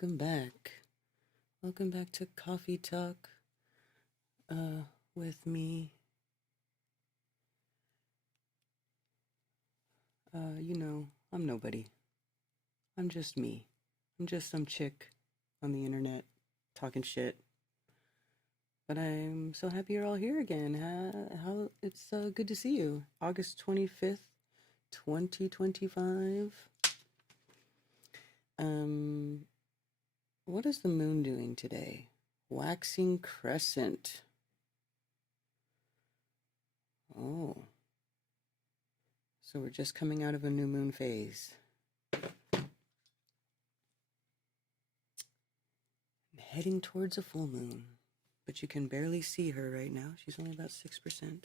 welcome back. Welcome back to Coffee Talk with me. I'm nobody. I'm just me. I'm just some chick on the internet talking shit. But I'm so happy you're all here again. How it's good to see you. August 25th, 2025. What is the moon doing today? Waxing crescent. Oh. So we're just coming out of a new moon phase. Heading towards a full moon. But you can barely see her right now. She's only about 6%.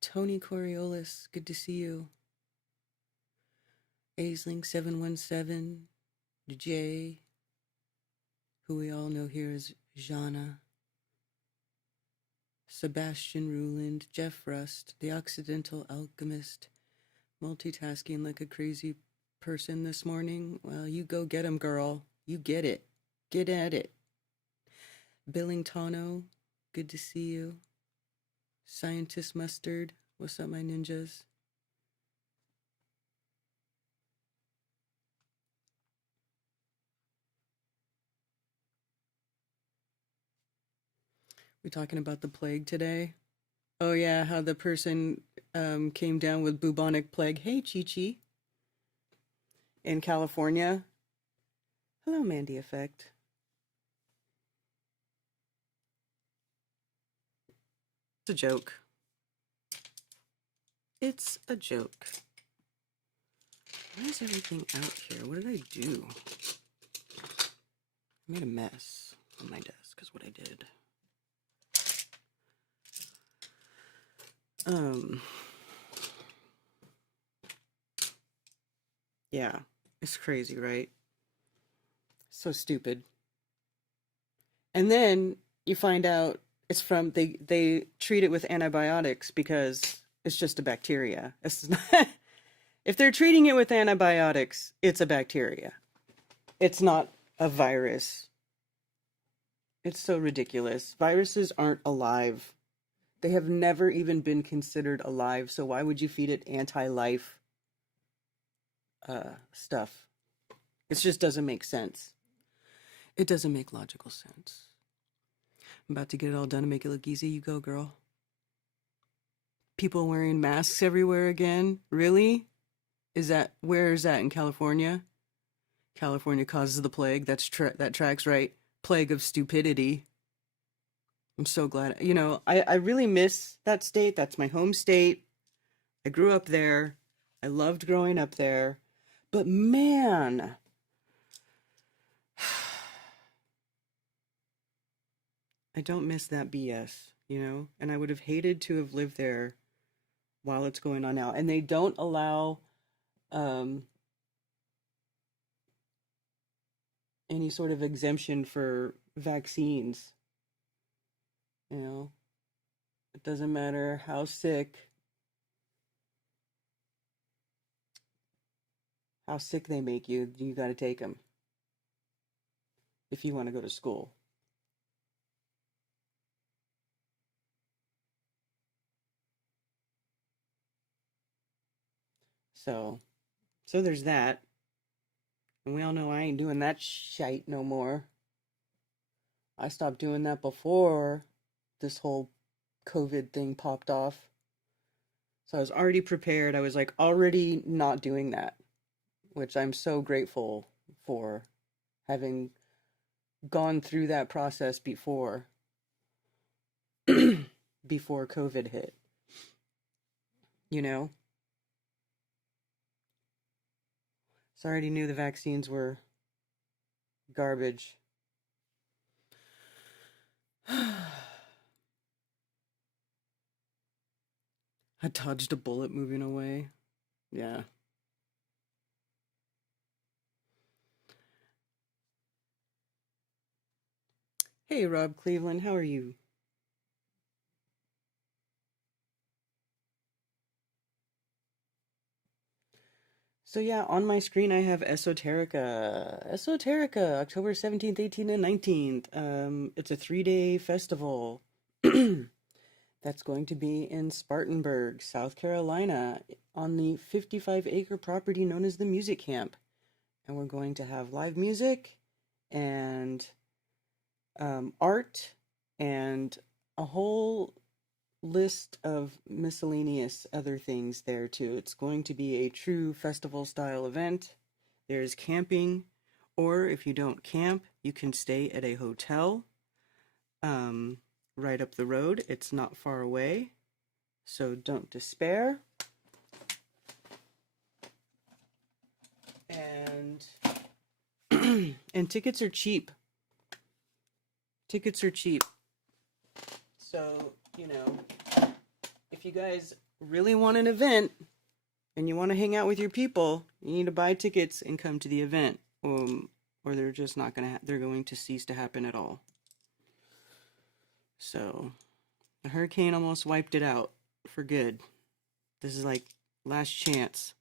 Tony Coriolis, good to see you. Aisling 717, Jay, who we all know here as Jana, Sebastian Ruland, Jeff Rust, the Occidental Alchemist, multitasking like a crazy person this morning. Well, you go get 'em, girl. You get it. Get at it. Billingtano, good to see you. Scientist Mustard, what's up, my ninjas? We talking about the plague today? Oh yeah, how the person came down with bubonic plague. Hey, Chi-Chi. In California. Hello, Mandy Effect. It's a joke. It's a joke. Why is everything out here? What did I do? I made a mess on my desk is what I did. Yeah, it's crazy, right? So stupid. And then you find out it's from, they treat it with antibiotics because it's just a bacteria. It's not, if they're treating it with antibiotics, it's a bacteria. It's not a virus. It's so ridiculous. Viruses aren't alive. They have never even been considered alive, so why would you feed it anti-life stuff? It just doesn't make sense. It doesn't make logical sense. I'm about to get it all done and make it look easy. You go, girl. People wearing masks everywhere again? Really? Where is that in California? California causes the plague. That tracks right. Plague of stupidity. I'm so glad. I really miss that state. That's my home state. I grew up there. I loved growing up there. But man, I don't miss that BS, And I would have hated to have lived there while it's going on now. And they don't allow any sort of exemption for vaccines. It doesn't matter how sick they make you, you got to take them if you want to go to school. So there's that. And we all know I ain't doing that shite no more. I stopped doing that before this whole COVID thing popped off. So I was already prepared. I was like already not doing that, which I'm so grateful for having gone through that process before before COVID hit. So I already knew the vaccines were garbage. I dodged a bullet moving away. Yeah. Hey, Rob Cleveland, how are you? So yeah, on my screen I have Esoterica. Esoterica, October 17th, 18th, and 19th. It's a 3-day festival that's going to be in Spartanburg, South Carolina, on the 55-acre property known as the Music Camp. And we're going to have live music and art and a whole list of miscellaneous other things there too. It's going to be a true festival style event. There's camping, or if you don't camp, you can stay at a hotel right up the road. It's not far away, so don't despair. And and tickets are cheap. Tickets are cheap. So, if you guys really want an event and you want to hang out with your people, you need to buy tickets and come to the event, or they're just not gonna. They're going to cease to happen at all. So, the hurricane almost wiped it out for good. This is like last chance.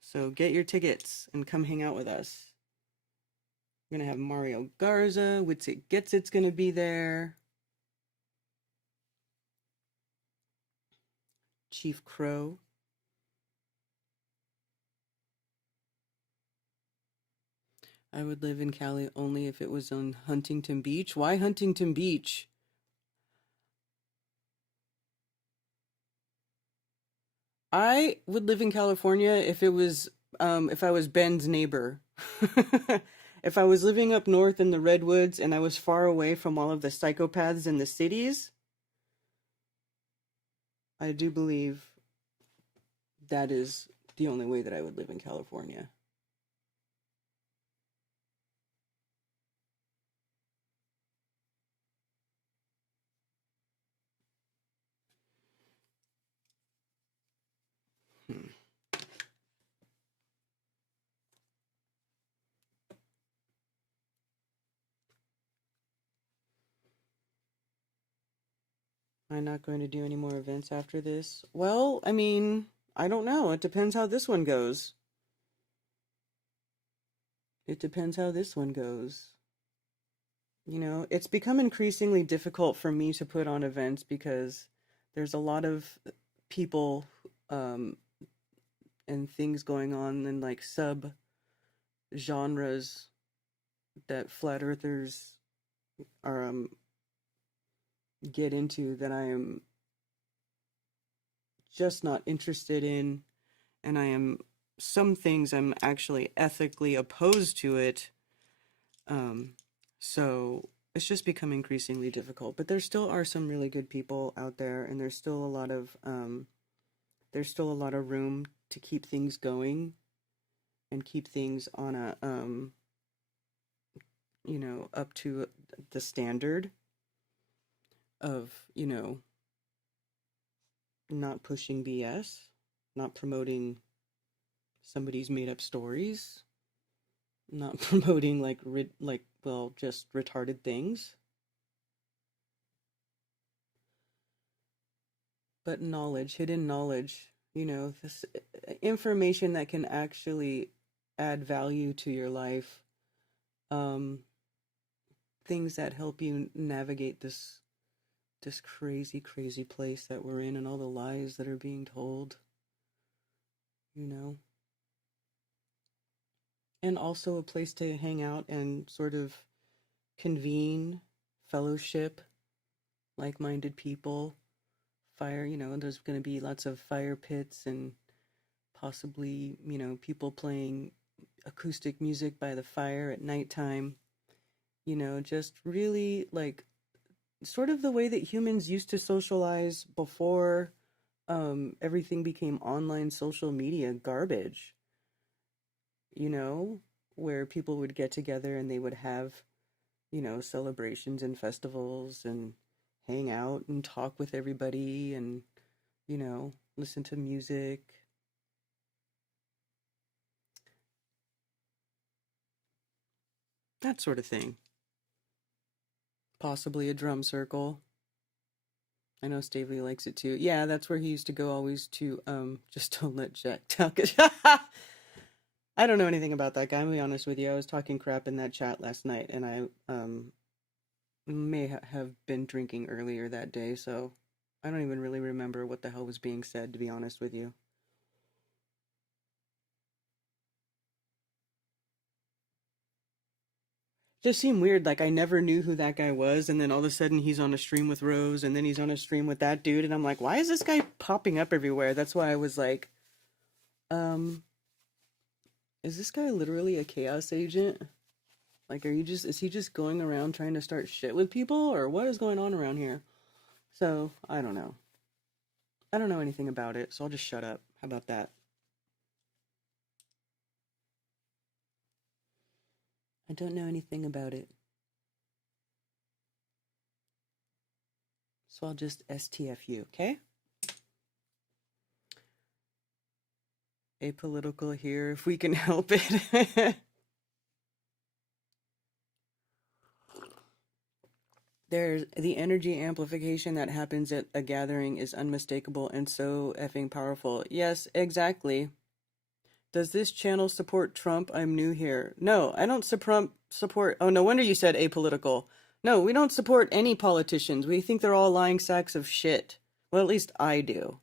So get your tickets and come hang out with us. We're gonna have Mario Garza, Witsit Gets It's gonna be there. Chief Crow. I would live in Cali only if it was on Huntington Beach. Why Huntington Beach? I would live in California if it was if I was Ben's neighbor. If I was living up north in the redwoods and I was far away from all of the psychopaths in the cities, I do believe that is the only way that I would live in California. Hmm. I'm not going to do any more events after this. Well, I mean, I don't know. It depends how this one goes. It depends how this one goes. It's become increasingly difficult for me to put on events because there's a lot of people um, and things going on in like sub genres that flat earthers are get into that I am just not interested in, and I am some things I'm actually ethically opposed to it. So it's just become increasingly difficult. But there still are some really good people out there, and there's still a lot of room to keep things going and keep things on a up to the standard of, not pushing BS, not promoting somebody's made up stories, not promoting just retarded things, but knowledge, hidden knowledge, this information that can actually add value to your life, things that help you navigate this crazy, crazy place that we're in and all the lies that are being told, and also a place to hang out and sort of convene, fellowship, like-minded people, fire, there's going to be lots of fire pits and possibly, people playing acoustic music by the fire at nighttime, just really like sort of the way that humans used to socialize before everything became online social media garbage, where people would get together and they would have, celebrations and festivals and hang out and talk with everybody and, listen to music. That sort of thing. Possibly a drum circle. I know Stavely likes it too. Yeah, that's where he used to go always to, just don't let Jack talk. I don't know anything about that guy, I'm gonna be honest with you. I was talking crap in that chat last night, and I, may have been drinking earlier that day, so I don't even really remember what the hell was being said, to be honest with you. Just seemed weird, like I never knew who that guy was, and then all of a sudden he's on a stream with Rose, and then he's on a stream with that dude, and I'm like, why is this guy popping up everywhere? That's why I was like, um, is this guy literally a chaos agent? Like, is he just going around trying to start shit with people, or what is going on around here? So, I don't know. I don't know anything about it, so I'll just shut up. How about that? I don't know anything about it. So I'll just STF you, okay? Apolitical here, if we can help it. There's the energy amplification that happens at a gathering is unmistakable and so effing powerful. Yes, exactly. Does this channel support Trump? I'm new here. No, I don't support. Oh, no wonder you said apolitical. No, we don't support any politicians. We think they're all lying sacks of shit. Well, at least I do.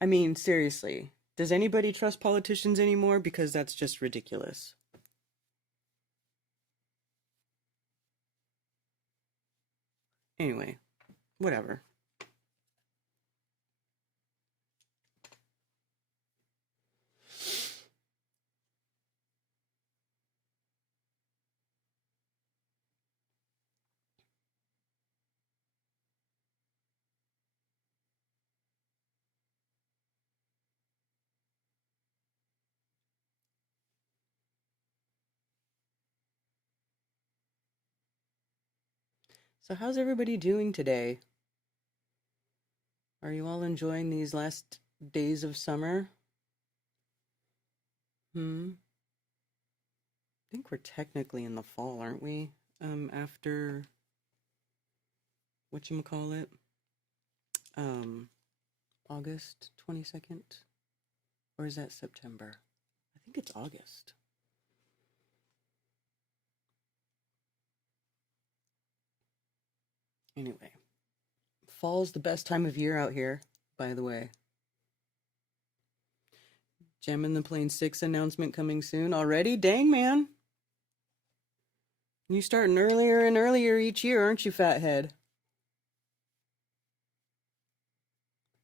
I mean, seriously. Does anybody trust politicians anymore? Because that's just ridiculous. Anyway, whatever. So how's everybody doing today? Are you all enjoying these last days of summer? I think we're technically in the fall, aren't we? After whatchamacallit? August 22nd? Or is that September? I think it's August. Anyway, fall's the best time of year out here, by the way. Gem in the Plane 6 announcement coming soon already? Dang, man. You starting earlier and earlier each year, aren't you, fathead?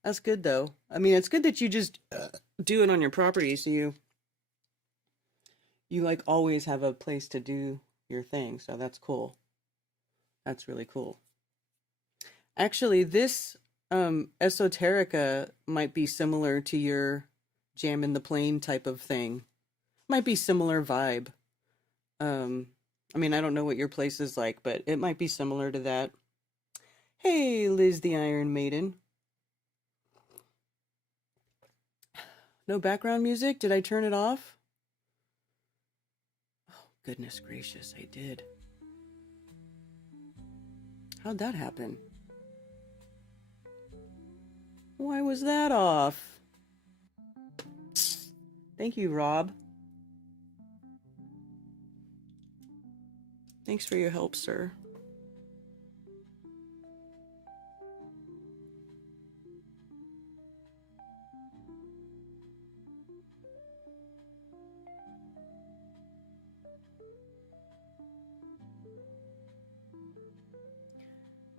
That's good, though. I mean, it's good that you just do it on your property, so you like always have a place to do your thing, so that's cool. That's really cool. Actually, this Esoterica might be similar to your Jam in the Plane type of thing. Might be similar vibe. I mean, I don't know what your place is like, but it might be similar to that. Hey, Liz the Iron Maiden. No background music? Did I turn it off? Oh, goodness gracious, I did. How'd that happen? Why was that off? Thank you, Rob. Thanks for your help, sir.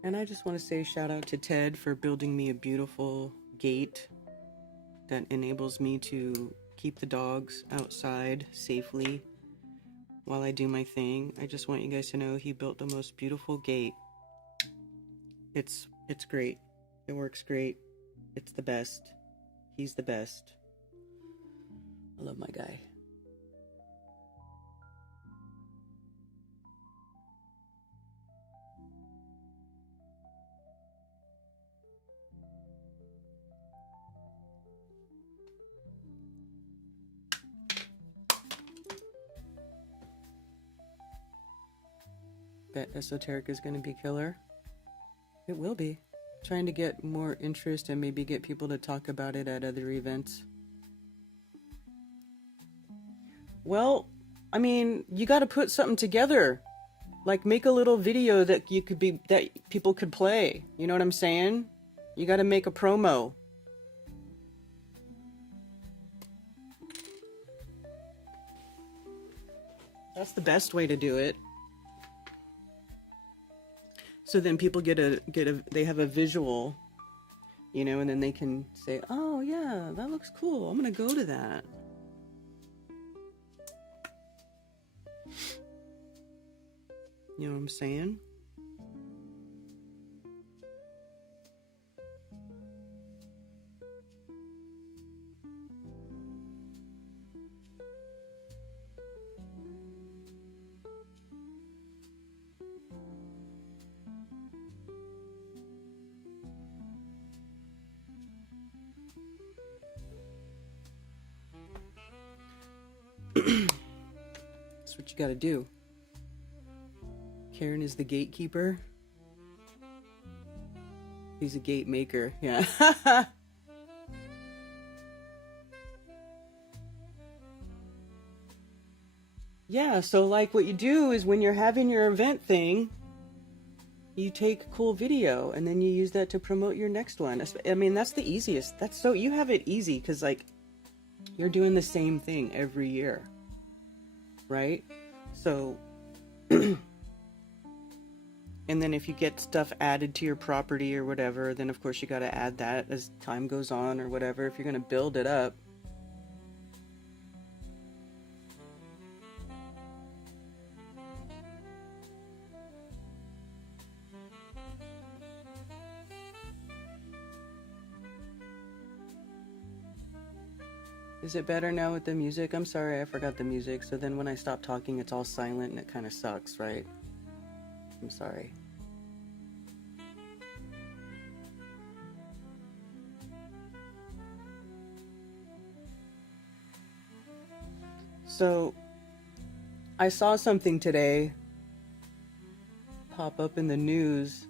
And I just want to say shout out to Ted for building me a beautiful gate that enables me to keep the dogs outside safely while I do my thing. I just want you guys to know he built the most beautiful gate. It's great. It works great. It's the best. He's the best. I love my guy. Bet Esoterica is going to be killer. It will be. Trying to get more interest and maybe get people to talk about it at other events. Well, I mean, you got to put something together. Like, make a little video that people could play. You know what I'm saying? You got to make a promo. That's the best way to do it. So then people they have a visual, you know, and then they can say, oh yeah, that looks cool. I'm gonna go to that. You know what I'm saying? That's what you gotta do. Karen is the gatekeeper. He's a gate maker. Yeah. Yeah, so like what you do is when you're having your event thing, you take a cool video and then you use that to promote your next one. I mean, that's the easiest. You have it easy because like you're doing the same thing every year, right? So, and then if you get stuff added to your property or whatever, then of course you got to add that as time goes on or whatever, if you're going to build it up. Is it better now with the music? I'm sorry, I forgot the music. So then when I stop talking, it's all silent and it kind of sucks, right? I'm sorry. So I saw something today pop up in the news,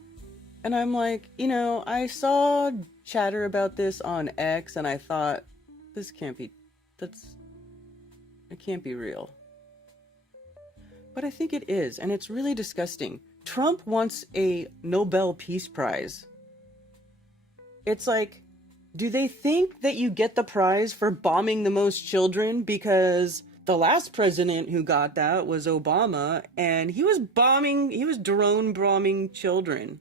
and I'm like, you know, I saw chatter about this on X, and I thought, it can't be real. But I think it is, and it's really disgusting. Trump wants a Nobel Peace Prize. It's like, do they think that you get the prize for bombing the most children? Because the last president who got that was Obama, and he was drone bombing children.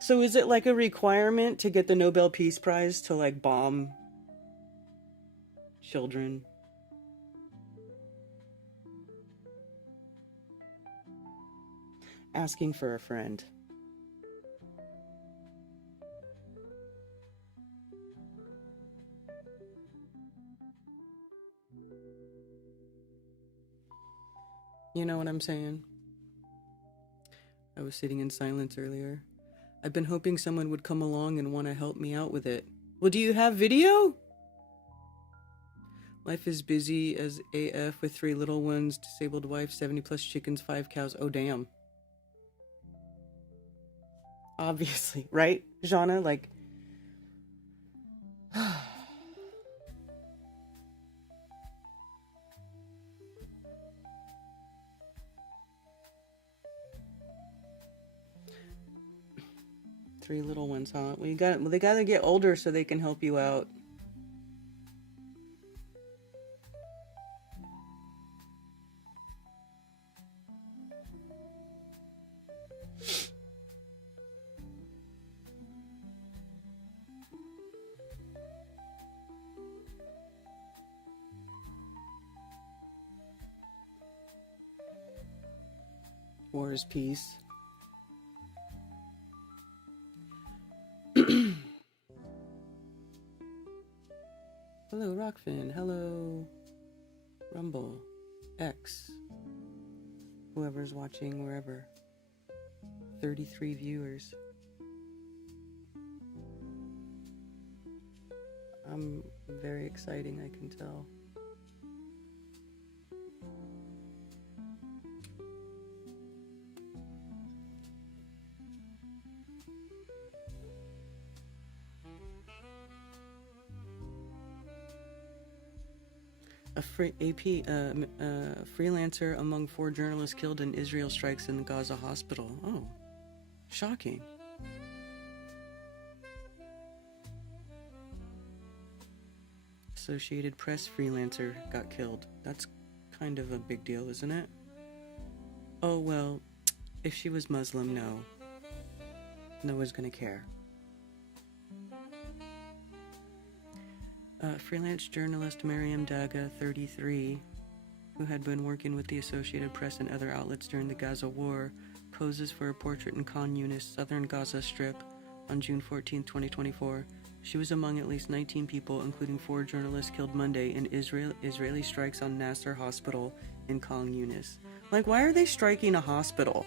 So is it like a requirement to get the Nobel Peace Prize to like bomb children? Asking for a friend. You know what I'm saying? I was sitting in silence earlier. I've been hoping someone would come along and want to help me out with it. Well, do you have video? Life is busy as AF with 3 little ones, disabled wife, 70 plus chickens, 5 cows. Oh, damn. Obviously, right, Jana? Like, 3 little ones, huh? Well, they gotta get older so they can help you out. War is peace. Hello, Rockfin. Hello, Rumble, X, whoever's watching wherever. 33 viewers. Very exciting, I can tell. freelancer among 4 journalists killed in Israel strikes in the Gaza hospital. Oh, shocking. Associated Press freelancer got killed. That's kind of a big deal, isn't it? Oh, well, if she was Muslim, no. No one's gonna care. Freelance journalist Mariam Daga, 33, who had been working with the Associated Press and other outlets during the Gaza war, poses for a portrait in Khan Yunis, southern Gaza Strip, on June 14, 2024. She was among at least 19 people, including 4 journalists, killed Monday in Israeli strikes on Nasser Hospital in Khan Yunis. Like, why are they striking a hospital?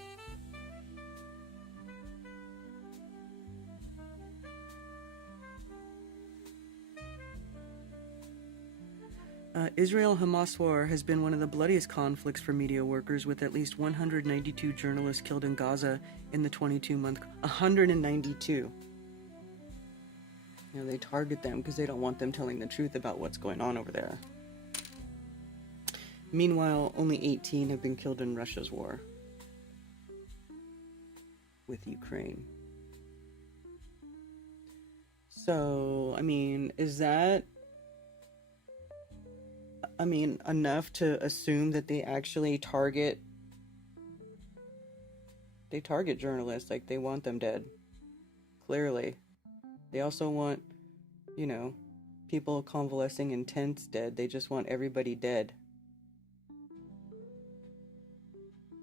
Israel-Hamas war has been one of the bloodiest conflicts for media workers, with at least 192 journalists killed in Gaza in the 22-month... 192. You know, they target them because they don't want them telling the truth about what's going on over there. Meanwhile, only 18 have been killed in Russia's war with Ukraine. So, I mean, is that... enough to assume that they actually target journalists, like they want them dead. Clearly. They also want, you know, people convalescing in tents dead. They just want everybody dead.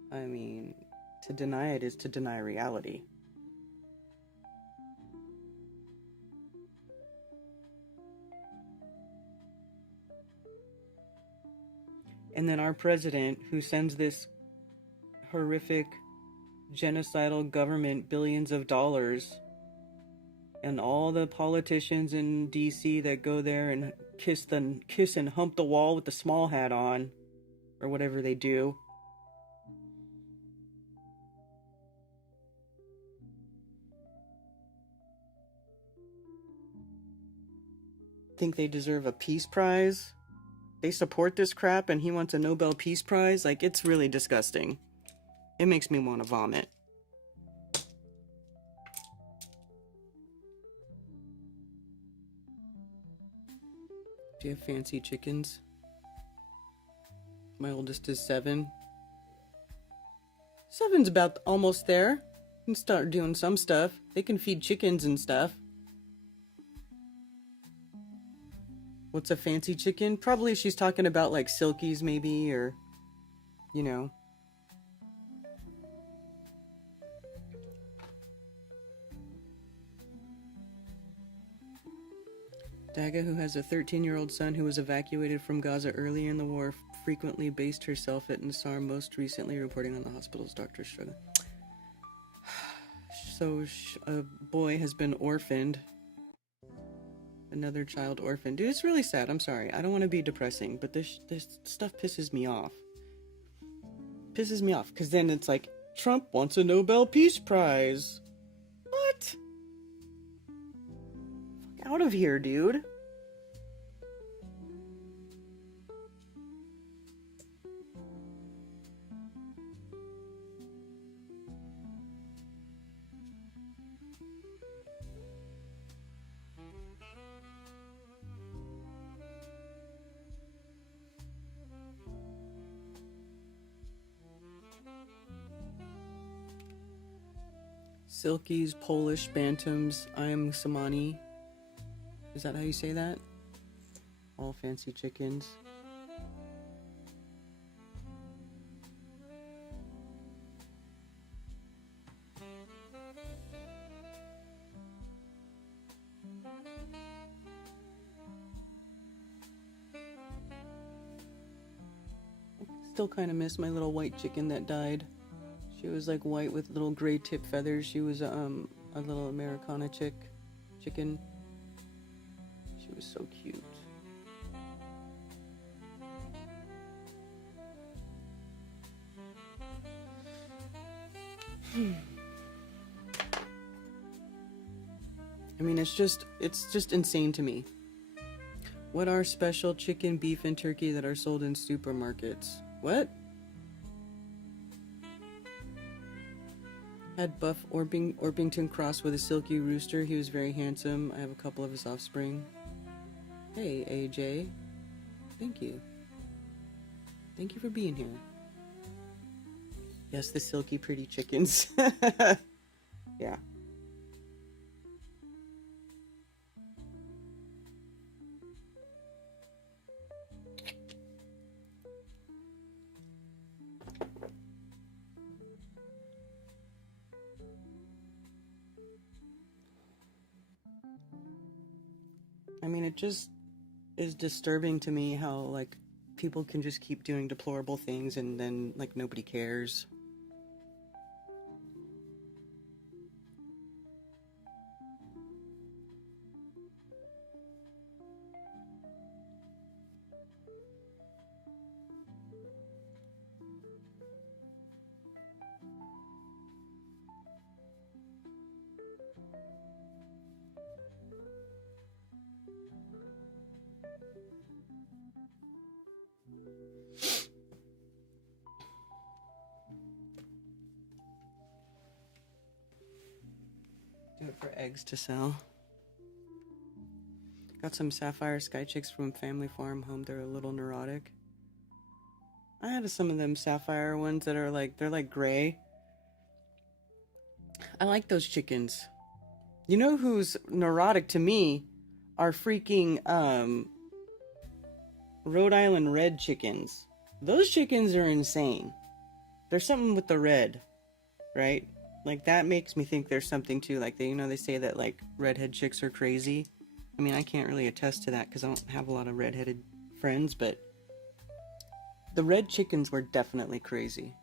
I mean, to deny it is to deny reality. And then our president, who sends this horrific genocidal government billions of dollars, and all the politicians in DC that go there and kiss and hump the wall with the small hat on, or whatever they do. Think they deserve a peace prize? They support this crap and he wants a Nobel Peace Prize? Like, it's really disgusting. It makes me want to vomit. Do you have fancy chickens? My oldest is 7. 7's about almost there. Can start doing some stuff. They can feed chickens and stuff. What's a fancy chicken? Probably she's talking about like silkies maybe, or, you know. Daga, who has a 13-year-old son who was evacuated from Gaza earlier in the war, frequently based herself at Nassar, most recently reporting on the hospital's doctor's struggle. So, a boy has been orphaned. Another child orphaned. Dude, it's really sad. I'm sorry. I don't want to be depressing, but this stuff pisses me off. Pisses me off, because then it's like, Trump wants a Nobel Peace Prize. What? Fuck out of here, dude. Silkies, Polish, Bantams, I am Samani. Is that how you say that? All fancy chickens. Still kind of miss my little white chicken that died. She was like white with little gray tip feathers. She was a little Americana chicken. She was so cute. I mean, it's just insane to me. What are special chicken, beef, and turkey that are sold in supermarkets? What? Had Buff Orpington crossed with a silky rooster. He was very handsome. I have a couple of his offspring. Hey, AJ. Thank you. Thank you for being here. Yes, the silky pretty chickens. Yeah. I mean, it just is disturbing to me how, like, people can just keep doing deplorable things and then, like, nobody cares. Do it for eggs to sell. Got some sapphire sky chicks from Family Farm Home. They're a little neurotic. I had some of them sapphire ones that are like, they're like gray. I like those chickens. You know who's neurotic to me are freaking Rhode Island red chickens. Those chickens are insane. There's something with the red, right? Like, that makes me think there's something too. Like, they say that, like, redhead chicks are crazy. I mean, I can't really attest to that because I don't have a lot of redheaded friends, but the red chickens were definitely crazy.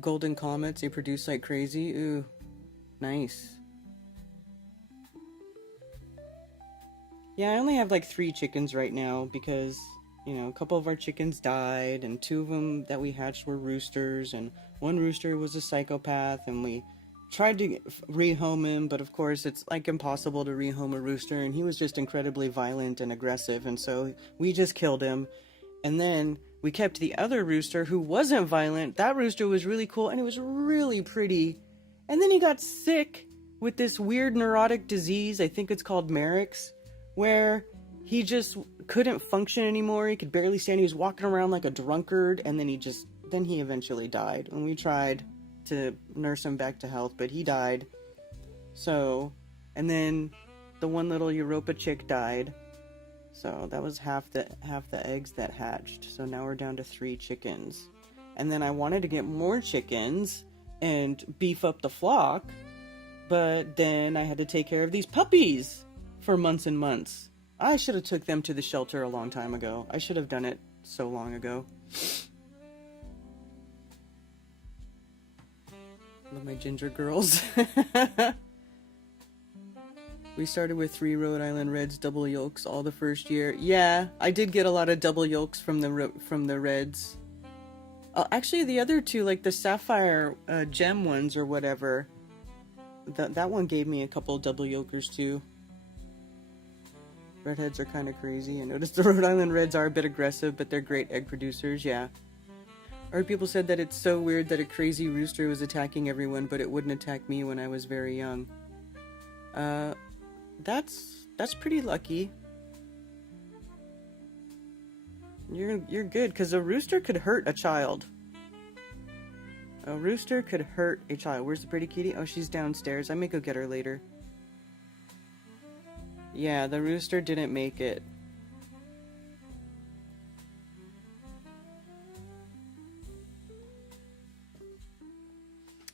Golden comets, they produce like crazy. Ooh, nice. Yeah, I only have like 3 chickens right now because, you know, a couple of our chickens died, and 2 of them that we hatched were roosters, and 1 rooster was a psychopath, and we tried to rehome him, but of course it's like impossible to rehome a rooster, and he was just incredibly violent and aggressive, and so we just killed him. And then we kept the other rooster who wasn't violent. That rooster was really cool, and it was really pretty. And then he got sick with this weird neurotic disease, I think it's called Merrick's, where he just couldn't function anymore. He could barely stand. He was walking around like a drunkard, and then he eventually died. And we tried to nurse him back to health, but he died. So, and then the one little Europa chick died. So that was half the eggs that hatched. So now we're down to 3 chickens. And then I wanted to get more chickens and beef up the flock, but then I had to take care of these puppies for months and months. I should have took them to the shelter a long time ago. I should have done it so long ago. Love my ginger girls. We started with 3 Rhode Island Reds double yolks all the first year. Yeah, I did get a lot of double yolks from the Reds. Actually, the other 2, like the sapphire gem ones or whatever, that one gave me a couple double yolkers too. Redheads are kind of crazy. I noticed the Rhode Island Reds are a bit aggressive, but they're great egg producers, yeah. I heard people said that it's so weird that a crazy rooster was attacking everyone, but it wouldn't attack me when I was very young. That's pretty lucky. You're good, because a rooster could hurt a child. A rooster could hurt a child. Where's the pretty kitty? Oh, she's downstairs. I may go get her later. Yeah, the rooster didn't make it.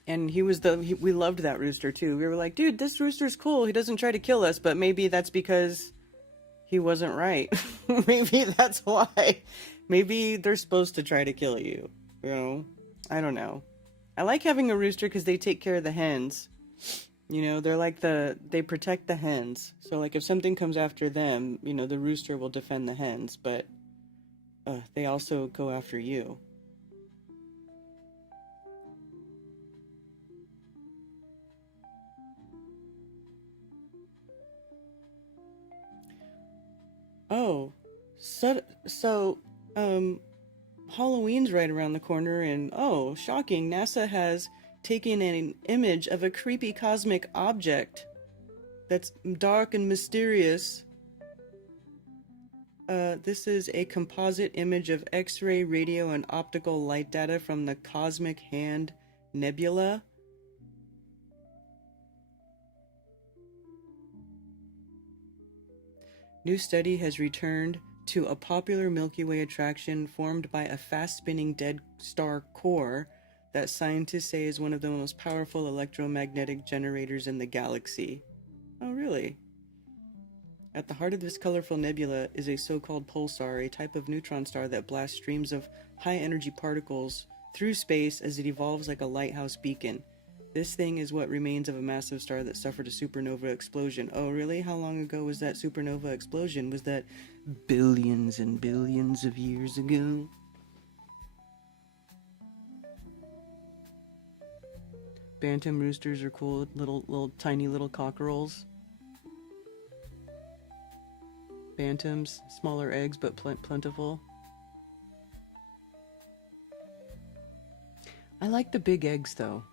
And we loved that rooster too. We were like, dude, this rooster's cool. He doesn't try to kill us, but maybe that's because he wasn't right. Maybe that's why. Maybe they're supposed to try to kill you. You know? I don't know. I like having a rooster because they take care of the hens. You know, they're like they protect the hens. So like if something comes after them, you know, the rooster will defend the hens, but they also go after you. Oh, so, um, Halloween's right around the corner, and oh, shocking, NASA has taken an image of a creepy cosmic object that's dark and mysterious. This is a composite image of X-ray, radio, and optical light data from the Cosmic Hand Nebula. New study has returned to a popular Milky Way attraction formed by a fast-spinning dead star core that scientists say is one of the most powerful electromagnetic generators in the galaxy. Oh, really? At the heart of this colorful nebula is a so-called pulsar, a type of neutron star that blasts streams of high-energy particles through space as it evolves like a lighthouse beacon. This thing is what remains of a massive star that suffered a supernova explosion. Oh, really? How long ago was that supernova explosion? Was that billions and billions of years ago? Bantam roosters are cool, little tiny little cockerels. Bantams, smaller eggs but plentiful. I like the big eggs though.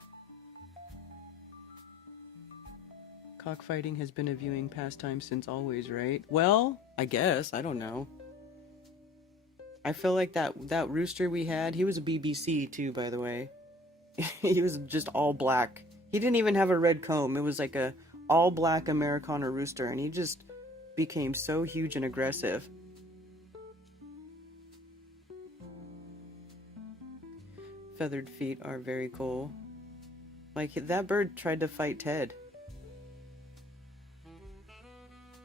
Cockfighting has been a viewing pastime since always, right? Well, I guess. I don't know. I feel like that rooster we had, he was a BBC too, by the way. He was just all black. He didn't even have a red comb. It was like a all black Americana rooster, and he just became so huge and aggressive. Feathered feet are very cool. Like, that bird tried to fight Ted.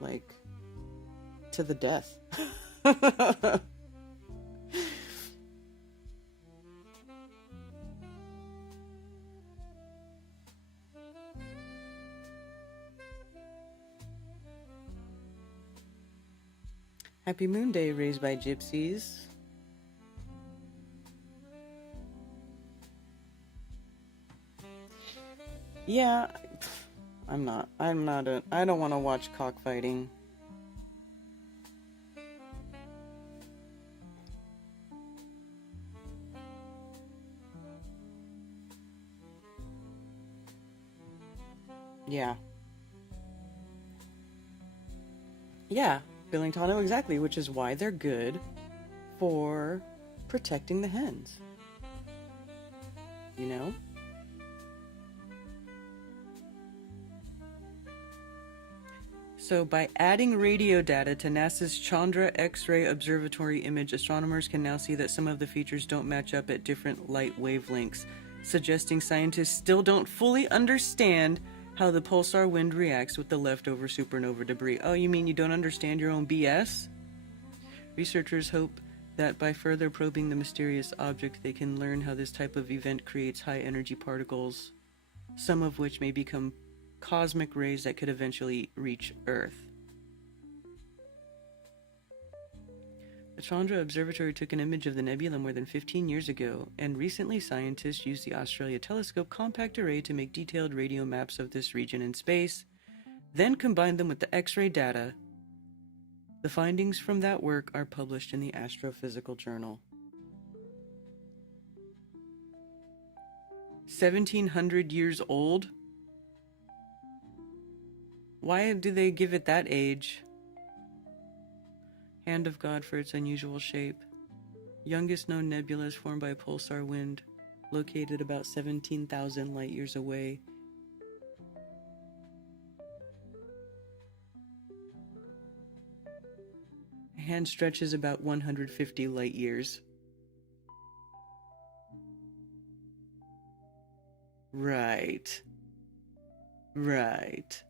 Like, to the death. Happy Moonday, raised by gypsies. Yeah, I don't want to watch cockfighting. Yeah. Yeah, Billingtano, exactly, which is why they're good for protecting the hens. You know? So by adding radio data to NASA's Chandra X-ray Observatory image, astronomers can now see that some of the features don't match up at different light wavelengths, suggesting scientists still don't fully understand how the pulsar wind reacts with the leftover supernova debris. Oh, you mean you don't understand your own BS? Researchers hope that by further probing the mysterious object, they can learn how this type of event creates high-energy particles, some of which may become cosmic rays that could eventually reach Earth. The Chandra Observatory took an image of the nebula more than 15 years ago, and recently scientists used the Australia Telescope Compact Array to make detailed radio maps of this region in space, then combined them with the X-ray data. The findings from that work are published in the Astrophysical Journal. 1700 years old? Why do they give it that age? Hand of God for its unusual shape. Youngest known nebula is formed by a pulsar wind, located about 17,000 light years away. A hand stretches about 150 light years. Right. Right.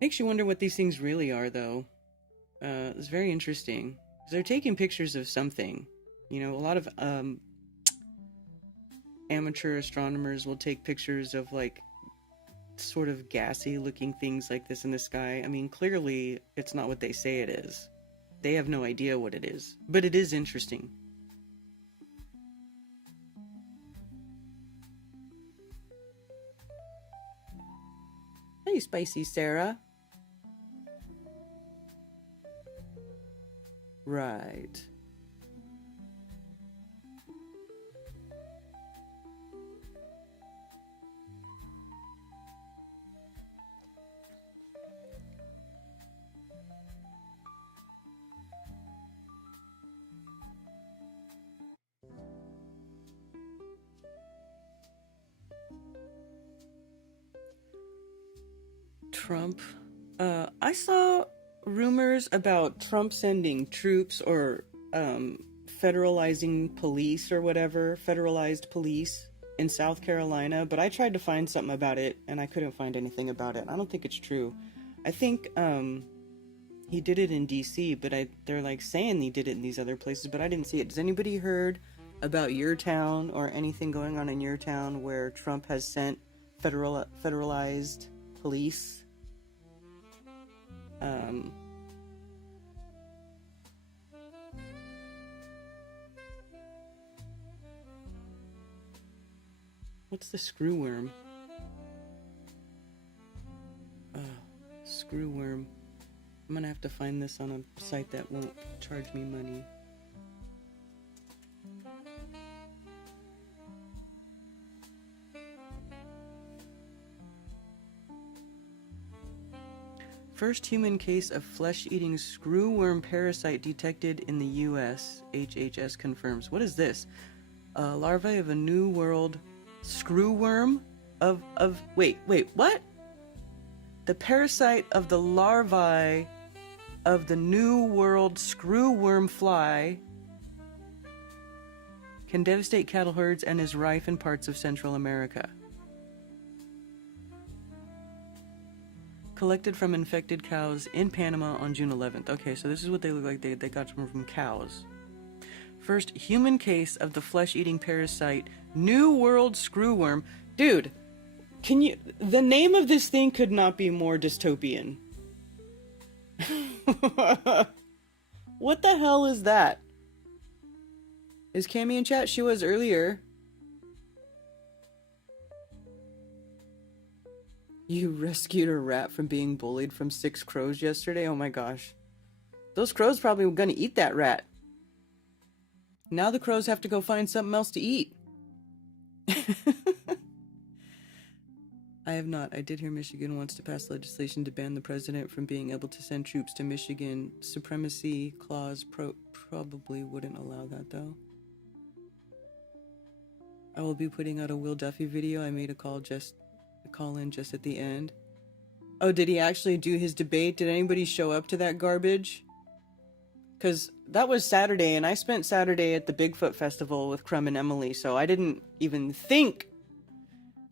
Makes you wonder what these things really are, though. It's very interesting. They're taking pictures of something. You know, a lot of amateur astronomers will take pictures of, like, sort of gassy-looking things like this in the sky. I mean, clearly, it's not what they say it is. They have no idea what it is. But it is interesting. Hey, Spicy Sarah. Right. Trump. I saw rumors about Trump sending troops or federalizing police or whatever, federalized police in South Carolina, but I tried to find something about it and I couldn't find anything about it. I don't think it's true. I think he did it in DC, but they're like saying he did it in these other places, but I didn't see it. Does anybody heard about your town or anything going on in your town where Trump has sent federalized police? What's the screwworm? Screwworm. I'm gonna have to find this on a site that won't charge me money. First human case of flesh-eating screwworm parasite detected in the U.S. HHS confirms. What is this? Larvae of a new world screwworm wait, what? The parasite of the larvae of the new world screwworm fly can devastate cattle herds and is rife in parts of Central America. Collected from infected cows in Panama on June 11th. Okay, so this is what they look like. They got them from cows. First human case of the flesh-eating parasite, New World Screwworm. Dude, the name of this thing could not be more dystopian. What the hell is that? Is Cammy in chat? She was earlier. You rescued a rat from being bullied from 6 crows yesterday? Oh my gosh. Those crows probably were gonna eat that rat. Now the crows have to go find something else to eat. I have not. I did hear Michigan wants to pass legislation to ban the president from being able to send troops to Michigan. Supremacy clause probably wouldn't allow that, though. I will be putting out a Will Duffy video. I made a call in just at the end. Oh, did he actually do his debate? Did anybody show up to that garbage? Because that was Saturday, and I spent Saturday at the Bigfoot Festival with Crumb and Emily, so I didn't even think...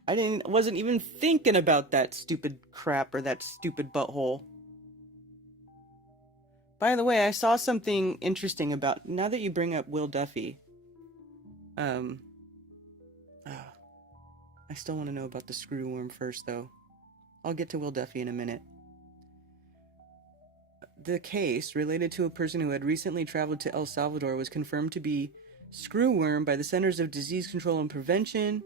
wasn't even thinking about that stupid crap or that stupid butthole. By the way, I saw something interesting about... Now that you bring up Will Duffy... I still want to know about the screwworm first, though. I'll get to Will Duffy in a minute. The case, related to a person who had recently traveled to El Salvador, was confirmed to be screwworm by the Centers of Disease Control and Prevention.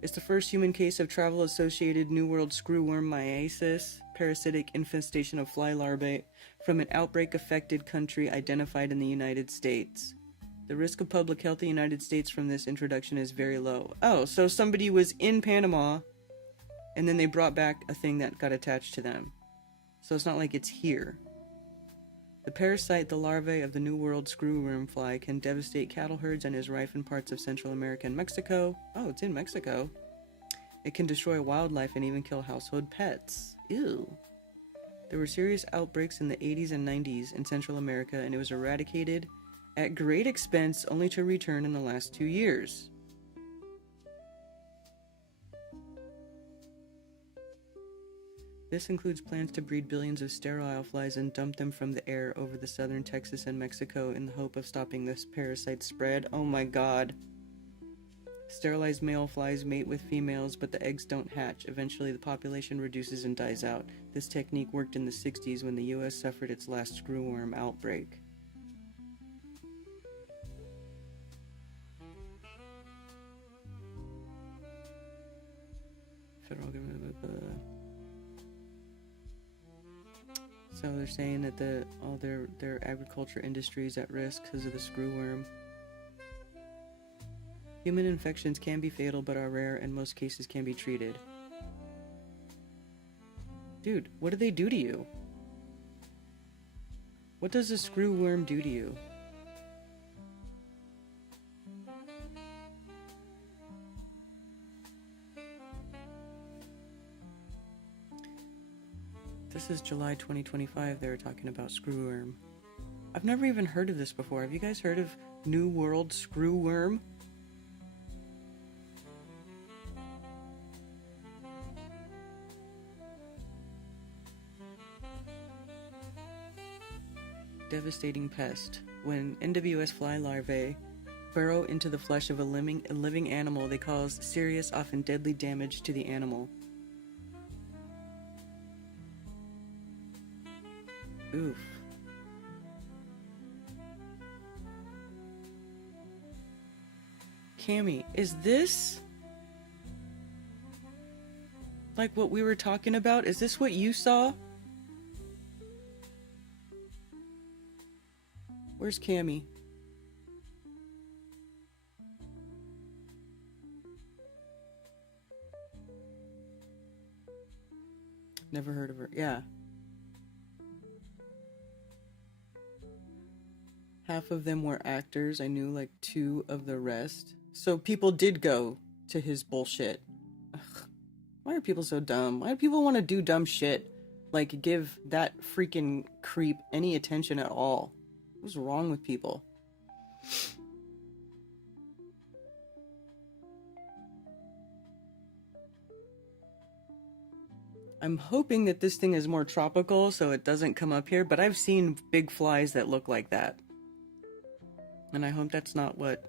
It's the first human case of travel-associated New World screwworm myiasis, parasitic infestation of fly larvae, from an outbreak-affected country identified in the United States. The risk of public health in the United States from this introduction is very low. Oh, so somebody was in Panama, and then they brought back a thing that got attached to them. So it's not like it's here. The parasite, the larvae of the New World screwworm fly, can devastate cattle herds and is rife in parts of Central America and Mexico. Oh, it's in Mexico. It can destroy wildlife and even kill household pets. Ew. There were serious outbreaks in the 80s and 90s in Central America, and it was eradicated at great expense, only to return in the last 2 years. This includes plans to breed billions of sterile flies and dump them from the air over the southern Texas and Mexico in the hope of stopping this parasite spread. Oh my god. Sterilized male flies mate with females, but the eggs don't hatch. Eventually, the population reduces and dies out. This technique worked in the 60s when the U.S. suffered its last screwworm outbreak. Federal government... So they're saying that all their agriculture industry is at risk because of the screwworm. Human infections can be fatal but are rare and most cases can be treated. Dude, what do they do to you? What does a screwworm do to you? This is July 2025. They were talking about screwworm. I've never even heard of this before. Have you guys heard of New World screwworm? Devastating pest. When NWS fly larvae burrow into the flesh of a living animal, they cause serious, often deadly damage to the animal. Oof. Cammy, is this like what we were talking about? Is this what you saw? Where's Cammy? Never heard of her. Yeah. Half of them were actors. I knew like 2 of the rest. So people did go to his bullshit. Ugh. Why are people so dumb? Why do people want to do dumb shit? Like give that freaking creep any attention at all? What's wrong with people? I'm hoping that this thing is more tropical so it doesn't come up here, but I've seen big flies that look like that. And I hope that's not what...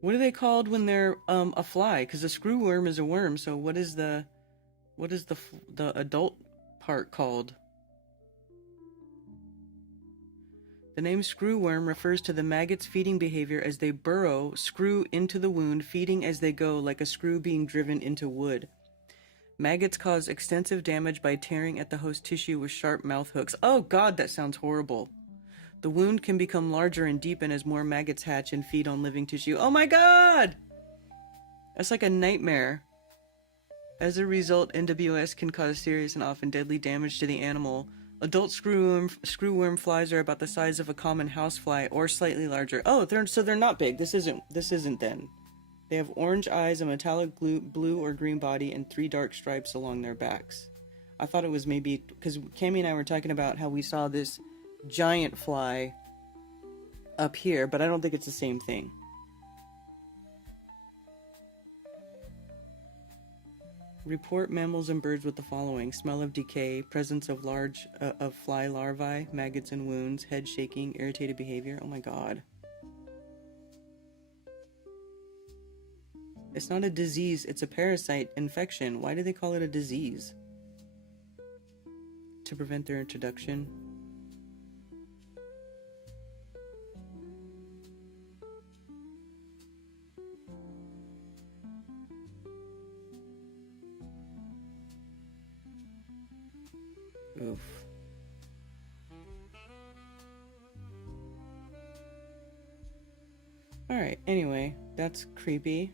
What are they called when they're a fly? Because a screwworm is a worm, so what is the adult part called? The name screwworm refers to the maggot's feeding behavior as they burrow, screw into the wound, feeding as they go like a screw being driven into wood. Maggots cause extensive damage by tearing at the host tissue with sharp mouth hooks. Oh god, that sounds horrible. The wound can become larger and deepen as more maggots hatch and feed on living tissue. Oh my god! That's like a nightmare. As a result, NWS can cause serious and often deadly damage to the animal. Adult screwworm flies are about the size of a common housefly or slightly larger. Oh, they're not big. This isn't then. They have orange eyes, a metallic blue or green body, and 3 dark stripes along their backs. I thought it was maybe because Cammy and I were talking about how we saw this giant fly up here, but I don't think it's the same thing. Report mammals and birds with the following: smell of decay, presence of of fly larvae, maggots and wounds, head shaking, irritated behavior. Oh my god. It's not a disease, it's a parasite infection. Why do they call it a disease? To prevent their introduction. Oof. Alright, anyway, that's creepy.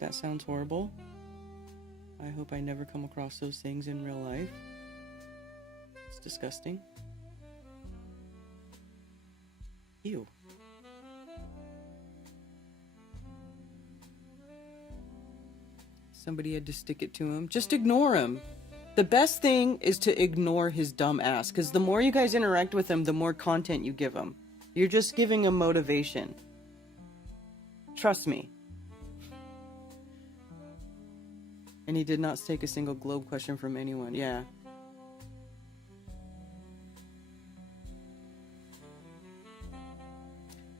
That sounds horrible. I hope I never come across those things in real life. It's disgusting. Ew. Somebody had to stick it to him. Just ignore him. The best thing is to ignore his dumb ass, because the more you guys interact with him, the more content you give him. You're just giving him motivation. Trust me. And he did not take a single globe question from anyone. Yeah.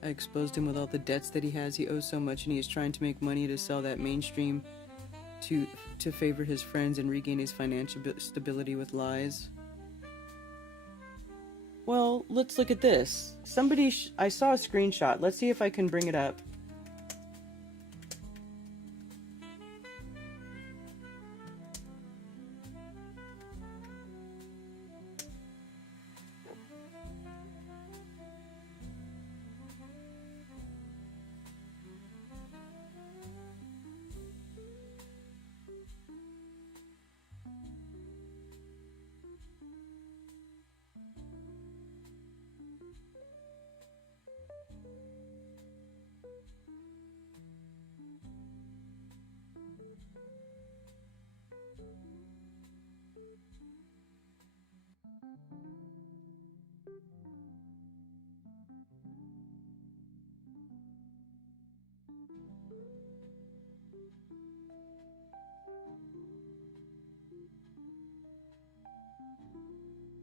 I exposed him with all the debts that he has. He owes so much and he is trying to make money to sell that mainstream to favor his friends and regain his financial stability with lies. Well, let's look at this. I saw a screenshot. Let's see if I can bring it up.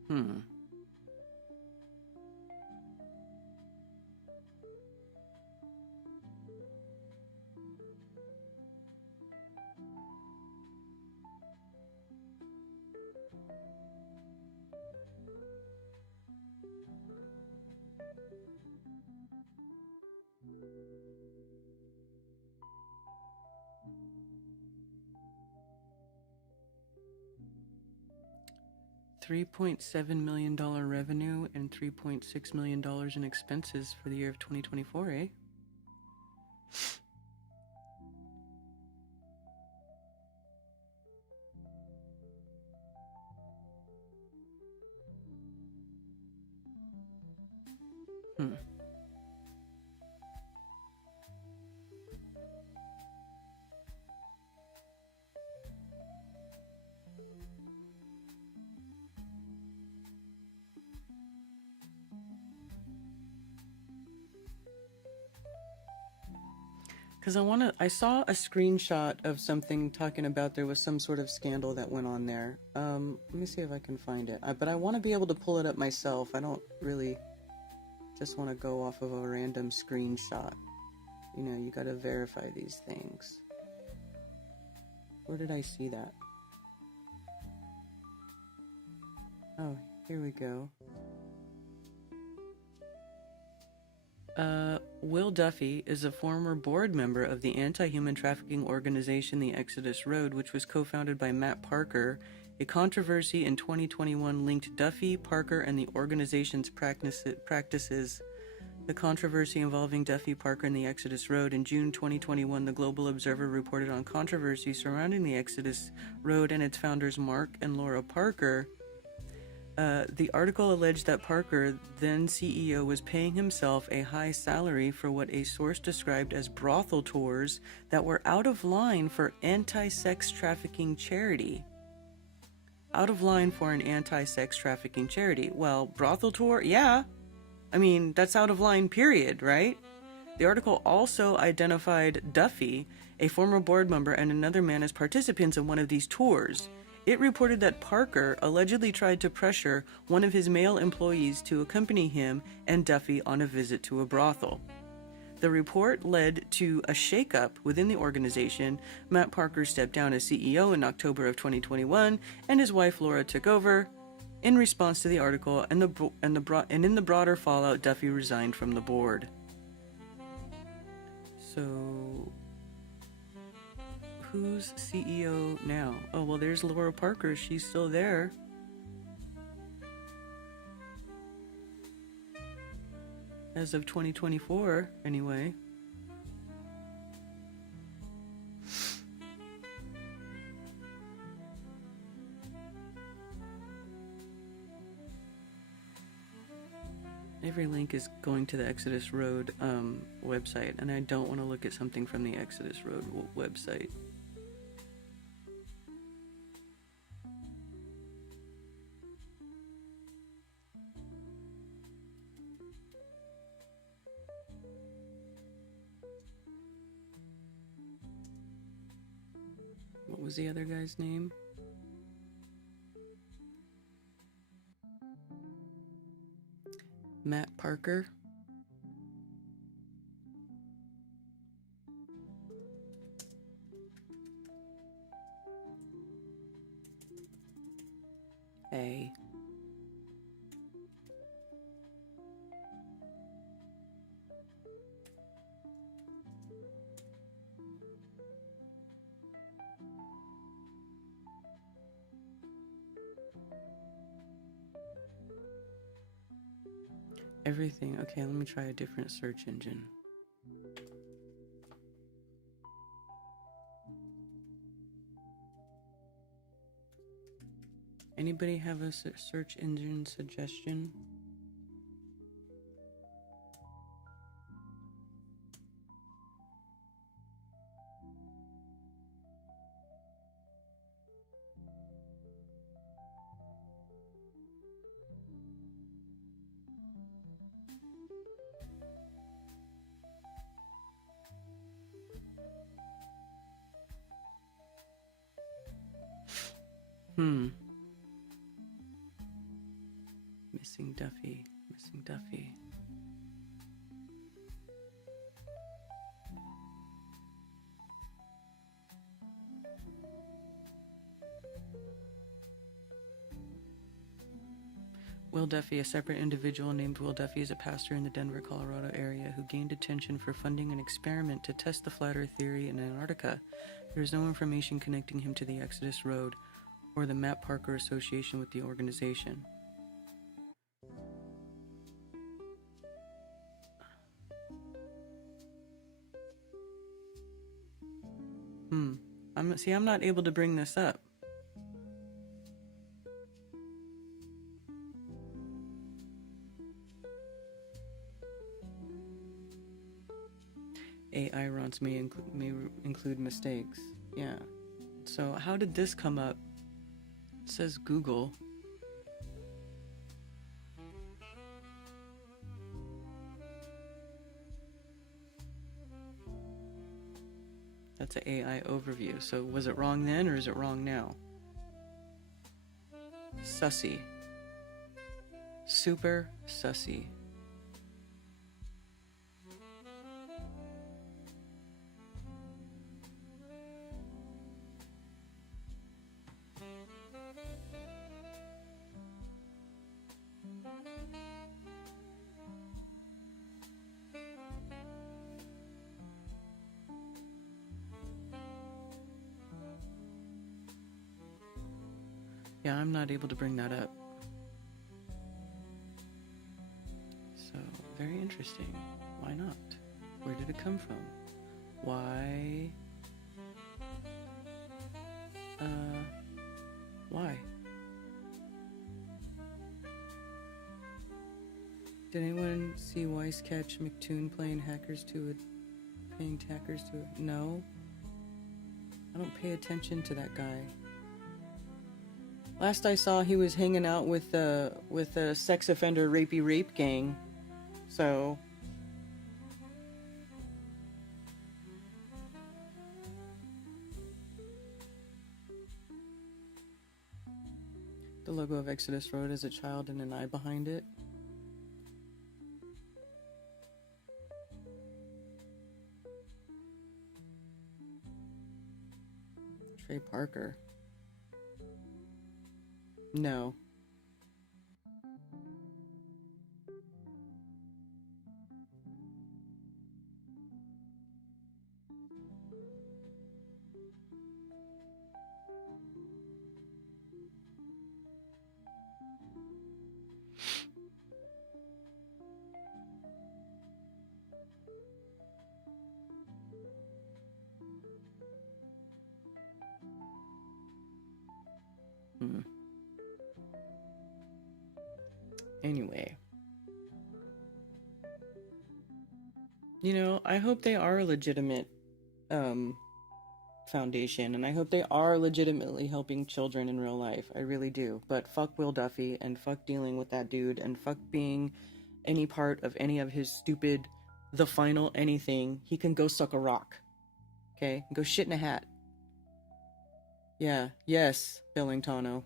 Hmm. $3.7 million revenue and $3.6 million in expenses for the year of 2024, eh? Hmm. Because I saw a screenshot of something talking about there was some sort of scandal that went on there. Let me see if I can find it. But I want to be able to pull it up myself. I don't really just want to go off of a random screenshot. You know, you got to verify these things. Where did I see that? Oh, here we go. Will Duffy is a former board member of the anti-human trafficking organization The Exodus Road, which was co-founded by Matt Parker. A controversy in 2021 linked Duffy, Parker, and the organization's practices. The controversy involving Duffy, Parker, and the Exodus Road. In June 2021, the Global Observer reported on controversy surrounding the Exodus Road and its founders Mark and Laura Parker. The article alleged that Parker, then CEO, was paying himself a high salary for what a source described as brothel tours that were out of line for anti-sex trafficking charity. Out of line for an anti-sex trafficking charity. Well, brothel tour? Yeah. I mean, that's out of line, period, right? The article also identified Duffy, a former board member, and another man as participants in one of these tours. It reported that Parker allegedly tried to pressure one of his male employees to accompany him and Duffy on a visit to a brothel. The report led to a shakeup within the organization. Matt Parker stepped down as CEO in October of 2021, and his wife Laura took over. In response to the article and in the broader fallout, Duffy resigned from the board. So, who's CEO now? Oh, well, there's Laura Parker. She's still there. As of 2024, anyway. Every link is going to the Exodus Road website, and I don't want to look at something from the Exodus Road website. What was the other guy's name? Matt Parker. A. Everything. Okay, let me try a different search engine. Anybody have a search engine suggestion? Missing Duffy. Missing Duffy. Will Duffy, a separate individual named Will Duffy, is a pastor in the Denver, Colorado area who gained attention for funding an experiment to test the flat earth theory in Antarctica. There is no information connecting him to the Exodus Road or the Matt Parker association with the organization. I'm not able to bring this up. AI RONs may include mistakes. Yeah. So how did this come up? It says Google. That's an AI overview. So was it wrong then or is it wrong now? Sussy. Super sussy. Yeah, I'm not able to bring that up. So, very interesting. Why not? Where did it come from? Why? Why? Did anyone see Weiss catch McToon paying hackers to it? No. I don't pay attention to that guy. Last I saw, he was hanging out with a sex offender rape gang. So the logo of Exodus Road is a child and an eye behind it. Trey Parker. No. Anyway. You know, I hope they are a legitimate foundation, and I hope they are legitimately helping children in real life. I really do. But fuck Will Duffy, and fuck dealing with that dude, and fuck being any part of any of his stupid the final anything. He can go suck a rock. Okay? Go shit in a hat. Yeah. Yes, Billingtano.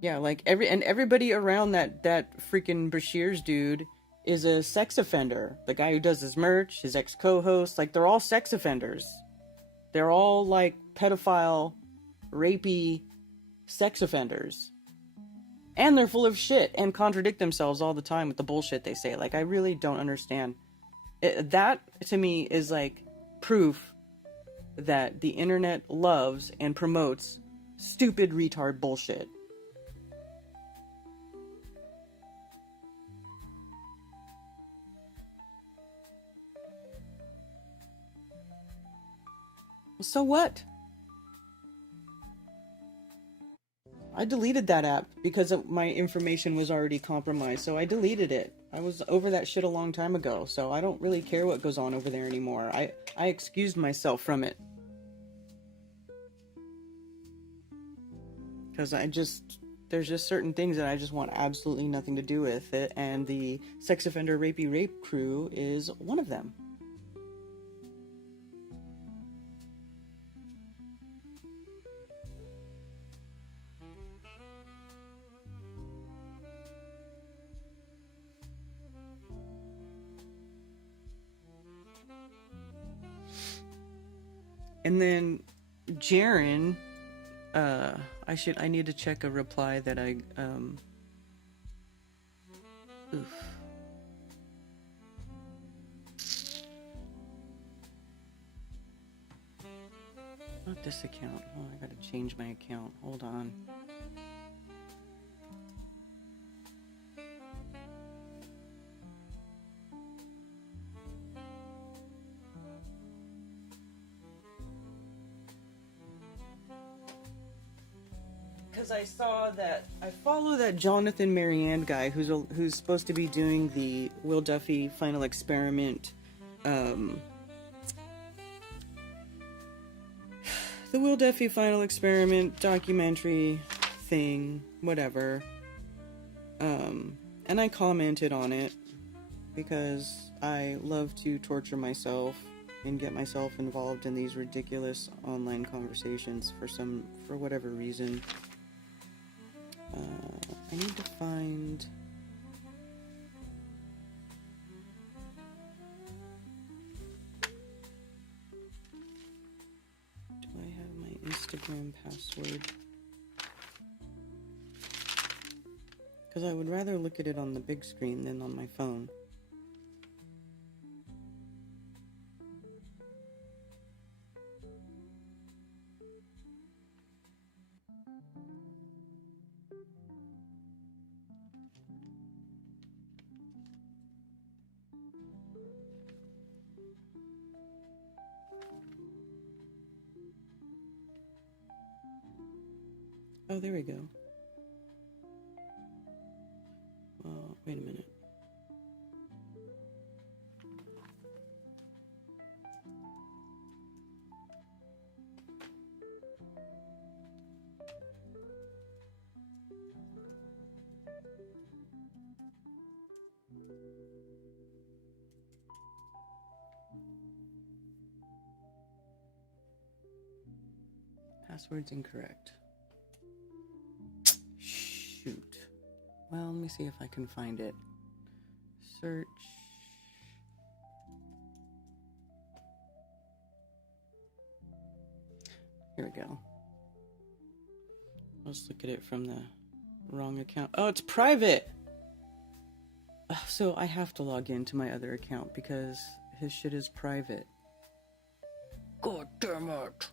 Yeah, like everybody around that freaking Bashir's dude is a sex offender. The guy who does his merch, his ex-co-host, like they're all sex offenders. They're all like pedophile, rapey sex offenders. And they're full of shit and contradict themselves all the time with the bullshit they say. Like, I really don't understand. That to me is like proof that the internet loves and promotes stupid retard bullshit. So what? I deleted that app because my information was already compromised, so I deleted it. I was over that shit a long time ago, so I don't really care what goes on over there anymore. I excused myself from it. Because there's just certain things that I just want absolutely nothing to do with it, and the sex offender rape crew is one of them. And then Jaren, I need to check a reply that oof. Not this account. Oh, I gotta change my account. Hold on. Because I saw that I follow that Jonathan Marianne guy who's supposed to be doing the Will Duffy final experiment, the Will Duffy final experiment documentary thing, whatever. And I commented on it because I love to torture myself and get myself involved in these ridiculous online conversations for whatever reason. I need to find... Do I have my Instagram password? Because I would rather look at it on the big screen than on my phone. Oh, there we go. Wait a minute. Password's incorrect. Shoot. Well, let me see if I can find it. Search. Here we go. Let's look at it from the wrong account. Oh, it's private! So I have to log into my other account because his shit is private. God damn it!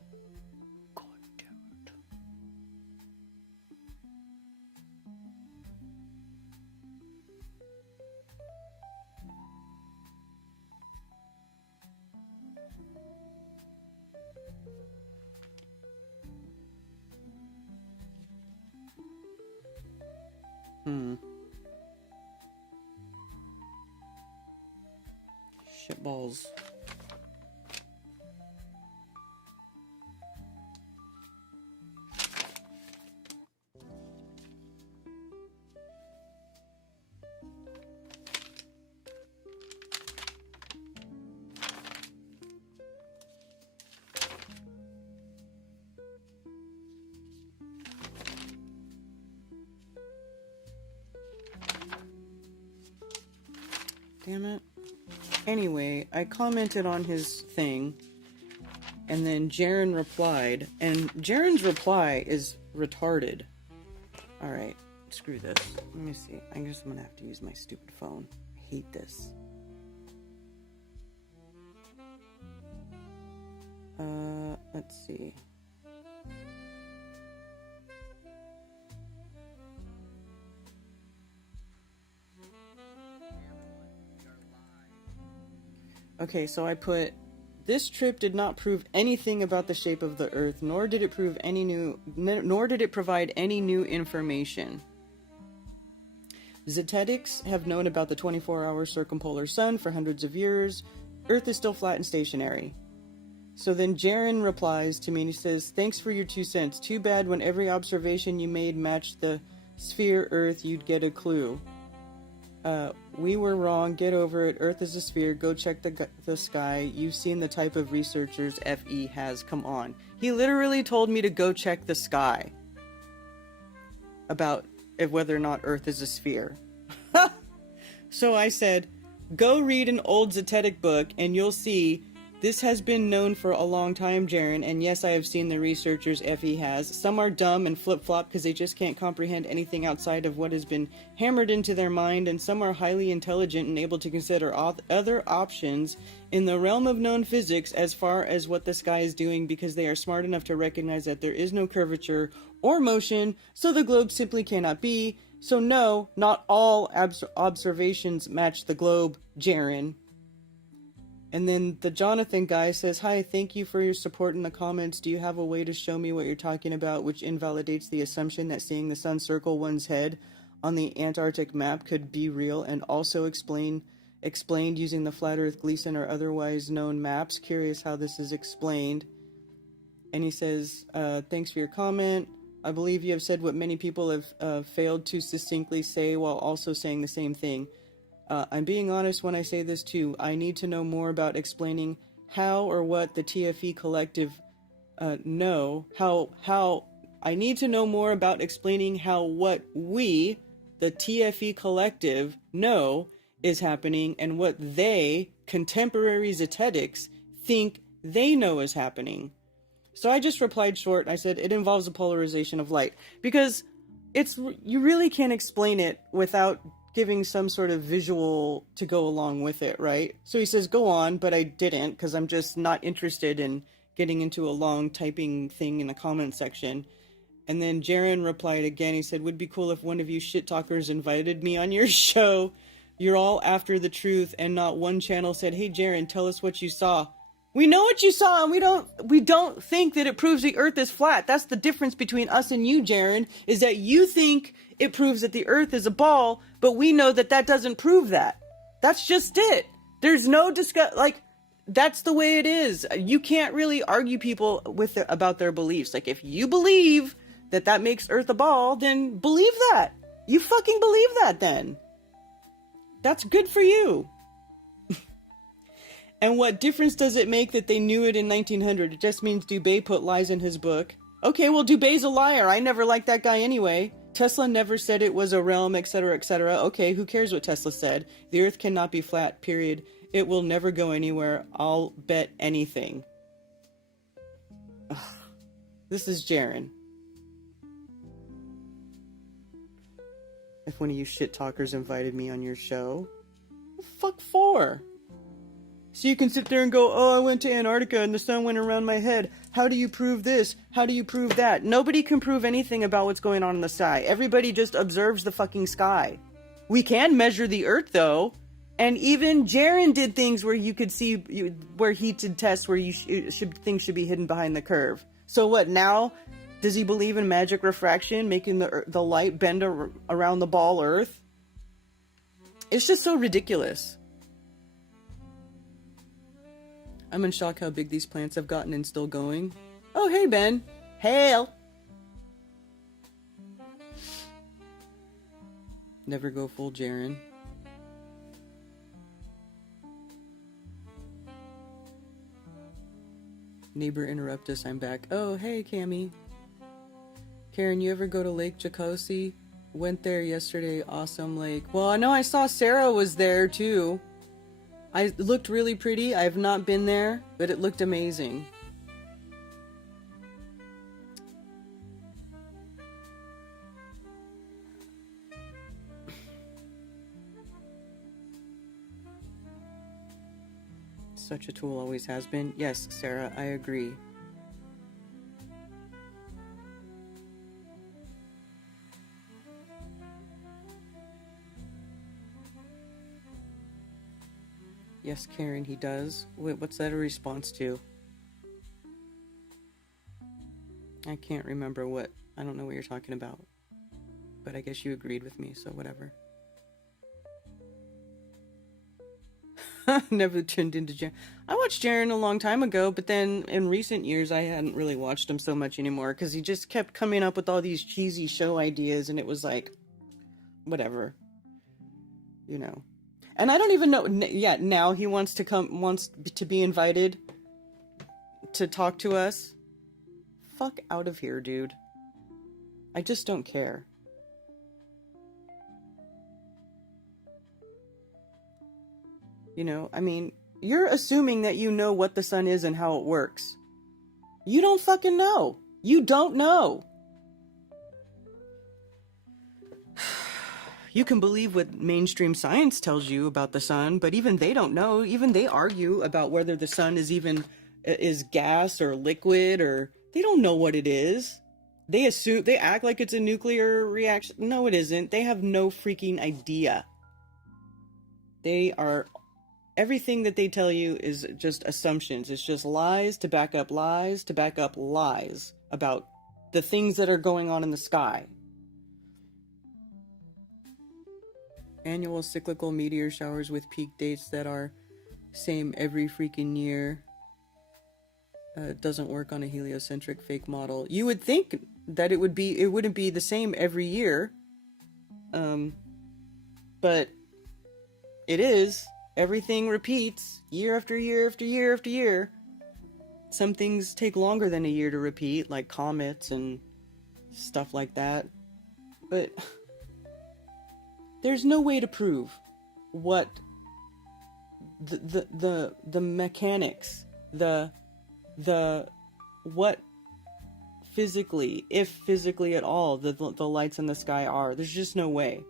Shitballs. Damn it. Anyway, I commented on his thing, and then Jaren replied, and Jaren's reply is retarded. Alright, screw this. Let me see. I guess I'm gonna have to use my stupid phone. I hate this. Let's see. Okay, so I put, this trip did not prove anything about the shape of the Earth, nor did it provide any new information. Zetics have known about the 24-hour circumpolar sun for hundreds of years. Earth is still flat and stationary. So then Jaren replies to me and he says, thanks for your 2 cents. Too bad when every observation you made matched the sphere Earth, you'd get a clue. We were wrong. Get over it. Earth is a sphere. Go check the sky. You've seen the type of researchers FE has. Come on. He literally told me to go check the sky. About whether or not Earth is a sphere. So I said, go read an old Zetetic book and you'll see This has been known for a long time, Jaren, and yes, I have seen the researchers Effie has. Some are dumb and flip-flop because they just can't comprehend anything outside of what has been hammered into their mind, and some are highly intelligent and able to consider other options in the realm of known physics as far as what the sky is doing because they are smart enough to recognize that there is no curvature or motion, so the globe simply cannot be. So no, not all observations match the globe, Jaren. And then the Jonathan guy says, hi, thank you for your support in the comments. Do you have a way to show me what you're talking about, which invalidates the assumption that seeing the sun circle one's head on the Antarctic map could be real, and also explained using the Flat Earth Gleason or otherwise known maps? Curious how this is explained. And he says, thanks for your comment. I believe you have said what many people have failed to succinctly say while also saying the same thing. I'm being honest when I say this too. I need to know more about explaining how or what the TFE collective know. I need to know more about explaining how what we, the TFE collective, know is happening and what they, contemporary Zetetics, think they know is happening. So I just replied short. I said it involves the polarization of light, because you really can't explain it without giving some sort of visual to go along with it, right? So he says, go on, but I didn't, because I'm just not interested in getting into a long typing thing in the comment section. And then Jaren replied again. He said, would be cool if one of you shit talkers invited me on your show. You're all after the truth, and not one channel said, hey Jaren, tell us what you saw. We know what you saw, and we don't think that it proves the earth is flat. That's the difference between us and you, Jaren, is that you think it proves that the earth is a ball, but we know that that doesn't prove that. That's just it. There's no that's the way it is. You can't really argue people about their beliefs. Like, if you believe that that makes earth a ball, then believe that. You fucking believe that then. That's good for you. And what difference does it make that they knew it in 1900? It just means Dubé put lies in his book. Okay, well, Dubé's a liar. I never liked that guy anyway. Tesla never said it was a realm, etc., etc. Okay, who cares what Tesla said? The earth cannot be flat, period. It will never go anywhere. I'll bet anything. Ugh. This is Jaren. If one of you shit talkers invited me on your show, what the fuck for? So you can sit there and go, oh, I went to Antarctica and the sun went around my head. How do you prove this? How do you prove that? Nobody can prove anything about what's going on in the sky. Everybody just observes the fucking sky. We can measure the earth, though. And even Jaren did things where you could see, where he did tests where things should be hidden behind the curve. So what, now? Does he believe in magic refraction, making the light bend around the ball earth? It's just so ridiculous. I'm in shock how big these plants have gotten and still going. Oh, hey, Ben. Hail. Never go full Jaren. Neighbor interrupt us, I'm back. Oh, hey, Cammy. Karen, you ever go to Lake Jocosi? Went there yesterday, awesome lake. Well, I know I saw Sarah was there, too. It looked really pretty. I have not been there, but it looked amazing. Such a tool always has been. Yes, Sarah, I agree. Yes, Karen, he does. Wait, what's that a response to? I can't remember what. I don't know what you're talking about. But I guess you agreed with me, so whatever. Never tuned into Jaren. I watched Jaren a long time ago, but then in recent years I hadn't really watched him so much anymore because he just kept coming up with all these cheesy show ideas, and it was like, whatever. You know. And I don't even know, yeah, now he wants to be invited to talk to us. Fuck out of here, dude. I just don't care. You know, I mean, you're assuming that you know what the sun is and how it works. You don't fucking know. You don't know. You can believe what mainstream science tells you about the sun, but even they don't know. Even they argue about whether the sun is gas or liquid, or they don't know what it is. They act like it's a nuclear reaction. No, it isn't. They have no freaking idea. Everything that they tell you is just assumptions. It's just lies to back up lies to back up lies about the things that are going on in the sky. Annual cyclical meteor showers with peak dates that are same every freaking year. Doesn't work on a heliocentric fake model. You would think that it wouldn't be the same every year. But it is. Everything repeats year after year after year after year. Some things take longer than a year to repeat, like comets and stuff like that. But there's no way to prove what the mechanics, what physically, if physically at all, the lights in the sky are. There's just no way.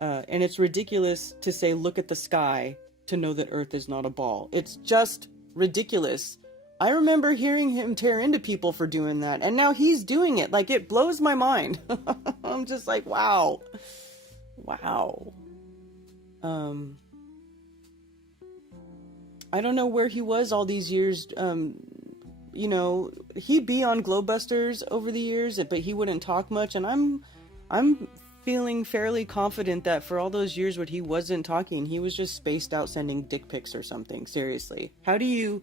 And it's ridiculous to say, look at the sky to know that Earth is not a ball. It's just ridiculous. I remember hearing him tear into people for doing that, and now he's doing it. Like, it blows my mind. I'm just like, wow. Wow. I don't know where he was all these years. He'd be on Globebusters over the years, but he wouldn't talk much, and I'm feeling fairly confident that for all those years when he wasn't talking, he was just spaced out sending dick pics or something. Seriously. How do you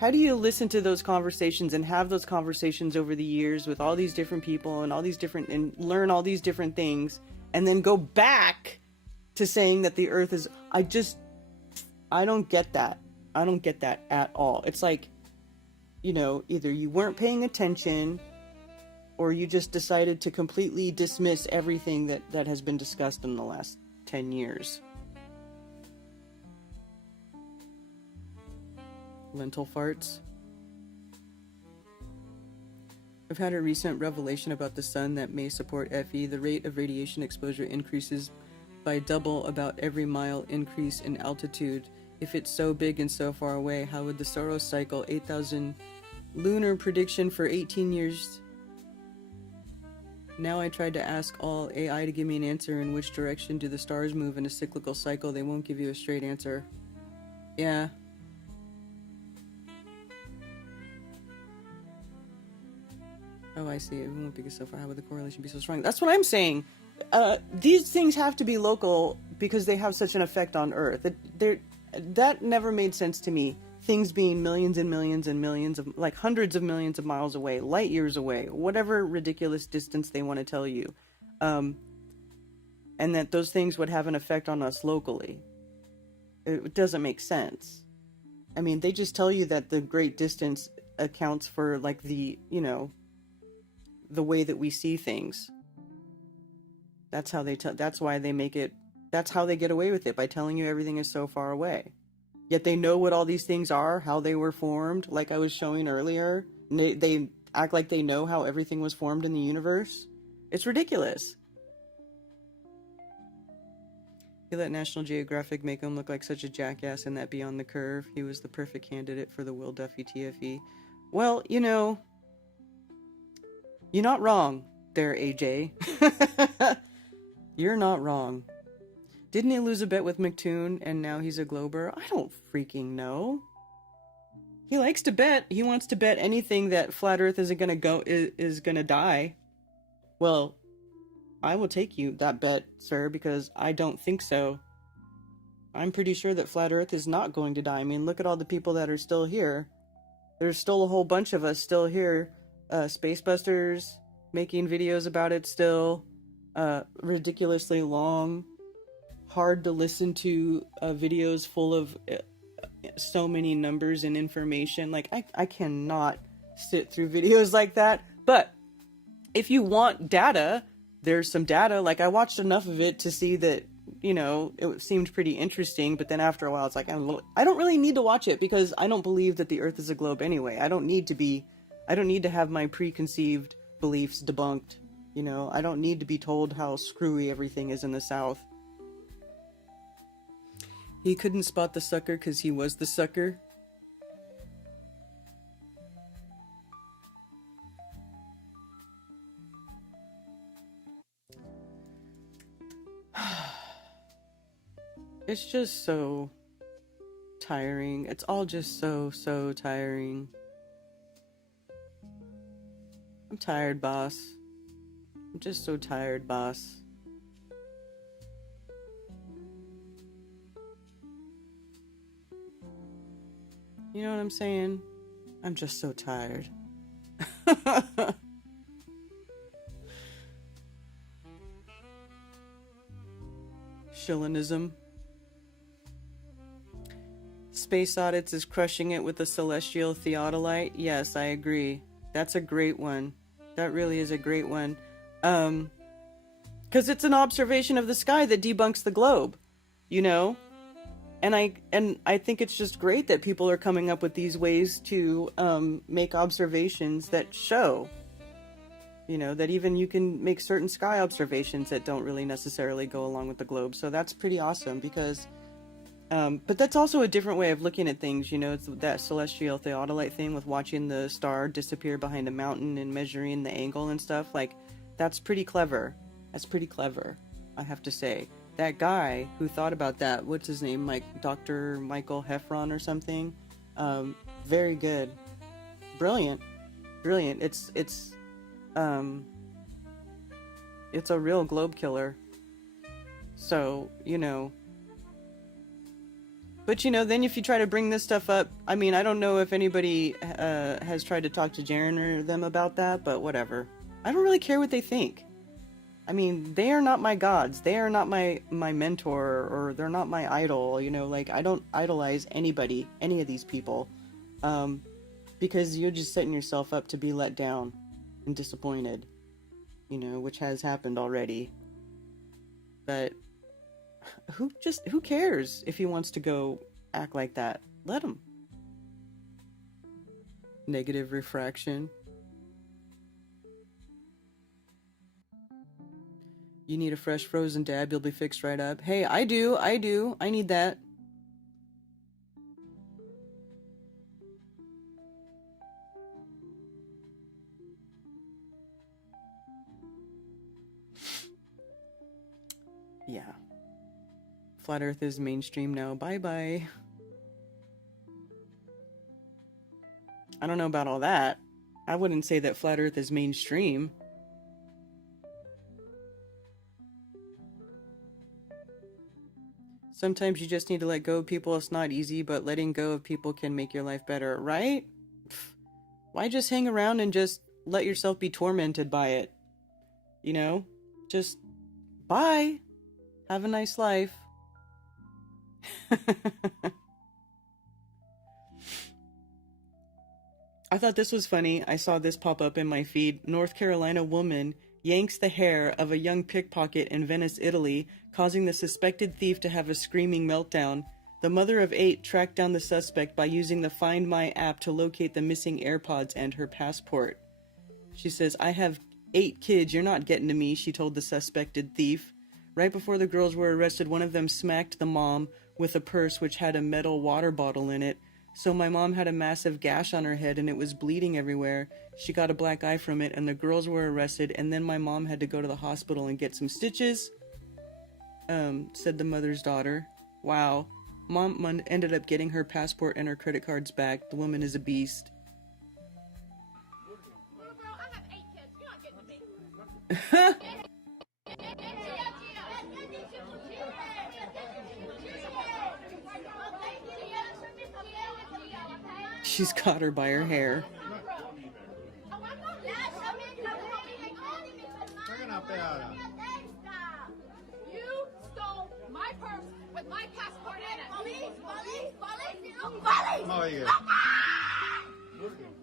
listen to those conversations and have those conversations over the years with all these different people and learn all these different things, and then go back to saying that the Earth is... I don't get that. I don't get that at all. It's like, either you weren't paying attention, or you just decided to completely dismiss everything that has been discussed in the last 10 years. Lentil farts. I've had a recent revelation about the sun that may support FE. The rate of radiation exposure increases by double about every mile increase in altitude. If it's so big and so far away, how would the Soros cycle 8,000 lunar prediction for 18 years? Now I tried to ask all AI to give me an answer in which direction do the stars move in a cyclical cycle. They won't give you a straight answer. Yeah. Oh, I see. It won't be so far. How would the correlation be so strong? That's what I'm saying. These things have to be local because they have such an effect on Earth. That never made sense to me. Things being millions and millions and millions of, like hundreds of millions of miles away, light years away, whatever ridiculous distance they want to tell you. And that those things would have an effect on us locally. It doesn't make sense. I mean, they just tell you that the great distance accounts for, like, the way that we see things. That's how that's why they make it, that's how they get away with it, by telling you everything is so far away. Yet they know what all these things are, how they were formed, like I was showing earlier. They act like they know how everything was formed in the universe. It's ridiculous. He let National Geographic make him look like such a jackass in that Beyond the Curve. He was the perfect candidate for the Will Duffy TFE. Well, you're not wrong there, AJ. You're not wrong. Didn't he lose a bet with McToon and now he's a Glober? I don't freaking know. He likes to bet. He wants to bet anything that Flat Earth is gonna die. Well, I will take you that bet, sir, because I don't think so. I'm pretty sure that Flat Earth is not going to die. I mean, look at all the people that are still here. There's still a whole bunch of us still here. Spacebusters making videos about it still. Ridiculously long, hard to listen to videos full of so many numbers and information. Like, I cannot sit through videos like that. But if you want data, there's some data. Like, I watched enough of it to see that, you know, it seemed pretty interesting, but then after a while it's like, I don't really need to watch it because I don't believe that the earth is a globe anyway. I don't need to have my preconceived beliefs debunked, you know. I don't need to be told how screwy everything is in the South. He couldn't spot the sucker because he was the sucker. It's just so tiring. It's all just so tiring. I'm tired, boss. I'm just so tired, boss. You know what I'm saying? I'm just so tired. Shillinism. Space Audits is crushing it with the celestial theodolite. Yes, I agree. That's a great one. That really is a great one. Because it's an observation of the sky that debunks the globe, you know? And I think it's just great that people are coming up with these ways to make observations that show, you know, that even you can make certain sky observations that don't really necessarily go along with the globe. So that's pretty awesome because, but that's also a different way of looking at things, you know. It's that celestial theodolite thing with watching the star disappear behind a mountain and measuring the angle and stuff. Like, that's pretty clever. That's pretty clever, I have to say. That guy who thought about that, what's his name, Dr. Michael Heffron or something, very good, brilliant. It's a real globe killer. So, you know, but you know, then if you try to bring this stuff up, I mean, I don't know if anybody has tried to talk to Jaren or them about that, but whatever. I don't really care what they think. I mean, they are not my gods. They are not my mentor, or they're not my idol, you know, like, I don't idolize anybody, any of these people, because you're just setting yourself up to be let down and disappointed, you know, which has happened already. But who cares if he wants to go act like that? Let him. Negative refraction. You need a fresh frozen dab, you'll be fixed right up. Hey, I do. I need that. Yeah. Flat Earth is mainstream now. Bye-bye. I don't know about all that. I wouldn't say that Flat Earth is mainstream. Sometimes you just need to let go of people. It's not easy, but letting go of people can make your life better, right? Why just hang around and just let yourself be tormented by it? You know? Just bye. Have a nice life. I thought this was funny. I saw this pop up in my feed. North Carolina woman yanks the hair of a young pickpocket in Venice, Italy, causing the suspected thief to have a screaming meltdown. The mother of 8 tracked down the suspect by using the Find My app to locate the missing AirPods and her passport. She says, "I have 8 kids, you're not getting to me," she told the suspected thief. Right before the girls were arrested, one of them smacked the mom with a purse which had a metal water bottle in it. So my mom had a massive gash on her head and it was bleeding everywhere. She got a black eye from it and the girls were arrested, and then my mom had to go to the hospital and get some stitches, said the mother's daughter. Wow. Mom ended up getting her passport and her credit cards back. The woman is a beast. Little girl, I have 8 kids. You're not getting to me. She's caught her by her hair. You stole my purse with my passport in it. Oh, yeah.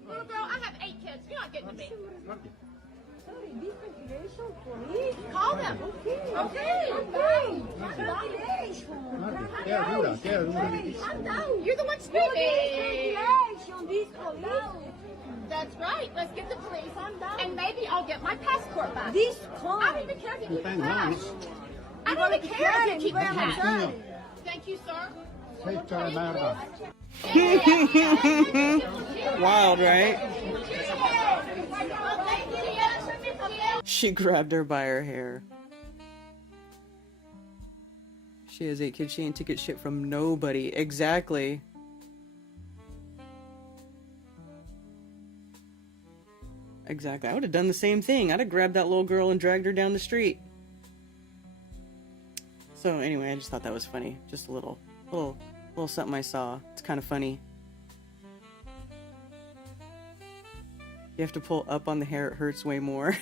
Little girl, I have 8 kids. You're not getting to me. Sorry, investigation, police. Call them. Okay. Calm down. You're the one screaming. This police. That's right. Let's get the police on down. And maybe I'll get my passport back. This I car. don't even care if you keep the cash. I don't even care if you keep the cash. Thank you, sir. Take time out. Wild, right? She grabbed her by her hair. She has 8 kids. She ain't ticket shit from nobody. Exactly. Exactly. I would have done the same thing. I'd have grabbed that little girl and dragged her down the street. So anyway, I just thought that was funny. Just a little something I saw. It's kind of funny. You have to pull up on the hair. It hurts way more.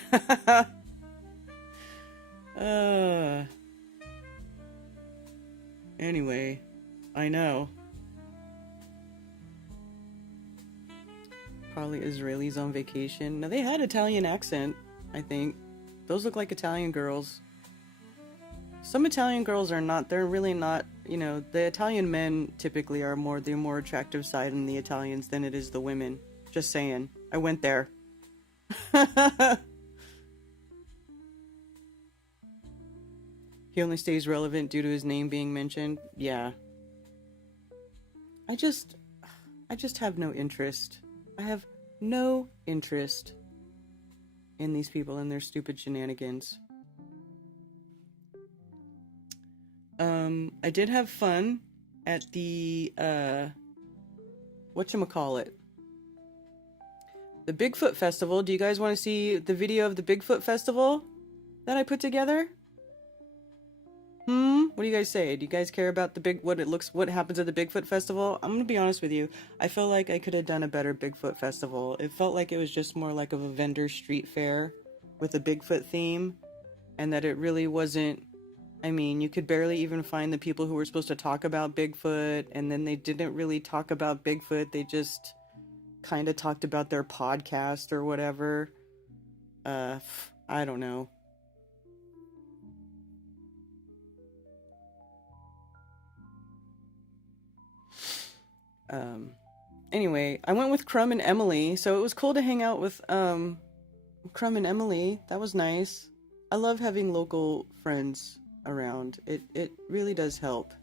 Anyway, I know. Probably Israelis on vacation. Now, they had Italian accent, I think. Those look like Italian girls. Some Italian girls are not, they're really not, you know, the Italian men typically are the more attractive side in the Italians than it is the women. Just saying. I went there. He only stays relevant due to his name being mentioned. Yeah. I just have no interest. I have no interest in these people and their stupid shenanigans. I did have fun at the, whatchamacallit? The Bigfoot Festival. Do you guys want to see the video of the Bigfoot Festival that I put together? What do you guys say? Do you guys care about what happens at the Bigfoot Festival? I'm gonna be honest with you. I felt like I could have done a better Bigfoot Festival. It felt like it was just more like of a vendor street fair with a Bigfoot theme, and that it really wasn't. I mean, you could barely even find the people who were supposed to talk about Bigfoot, and then they didn't really talk about Bigfoot. They just kind of talked about their podcast or whatever. I don't know. Anyway, I went with Crumb and Emily, so it was cool to hang out with, Crumb and Emily. That was nice. I love having local friends around. It really does help.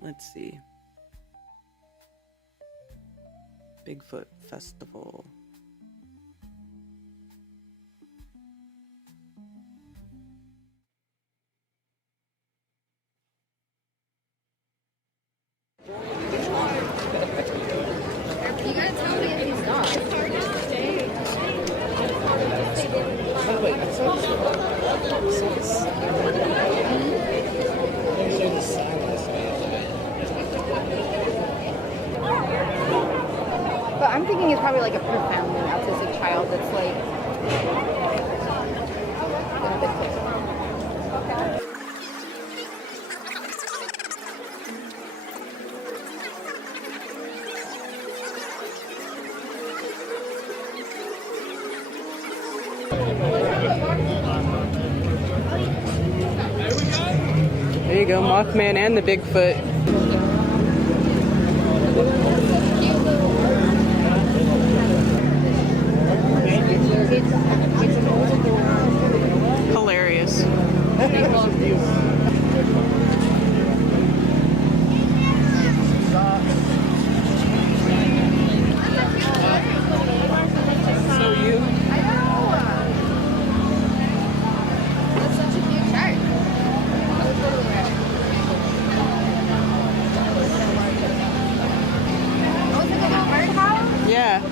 Let's see. Bigfoot Festival. But I'm thinking it's probably like a profoundly autistic child that's like a bit closer. There you go, Mothman and the Bigfoot. Hilarious. So you? I know. That's such a cute chart. Oh, is it like a birdhouse? Yeah.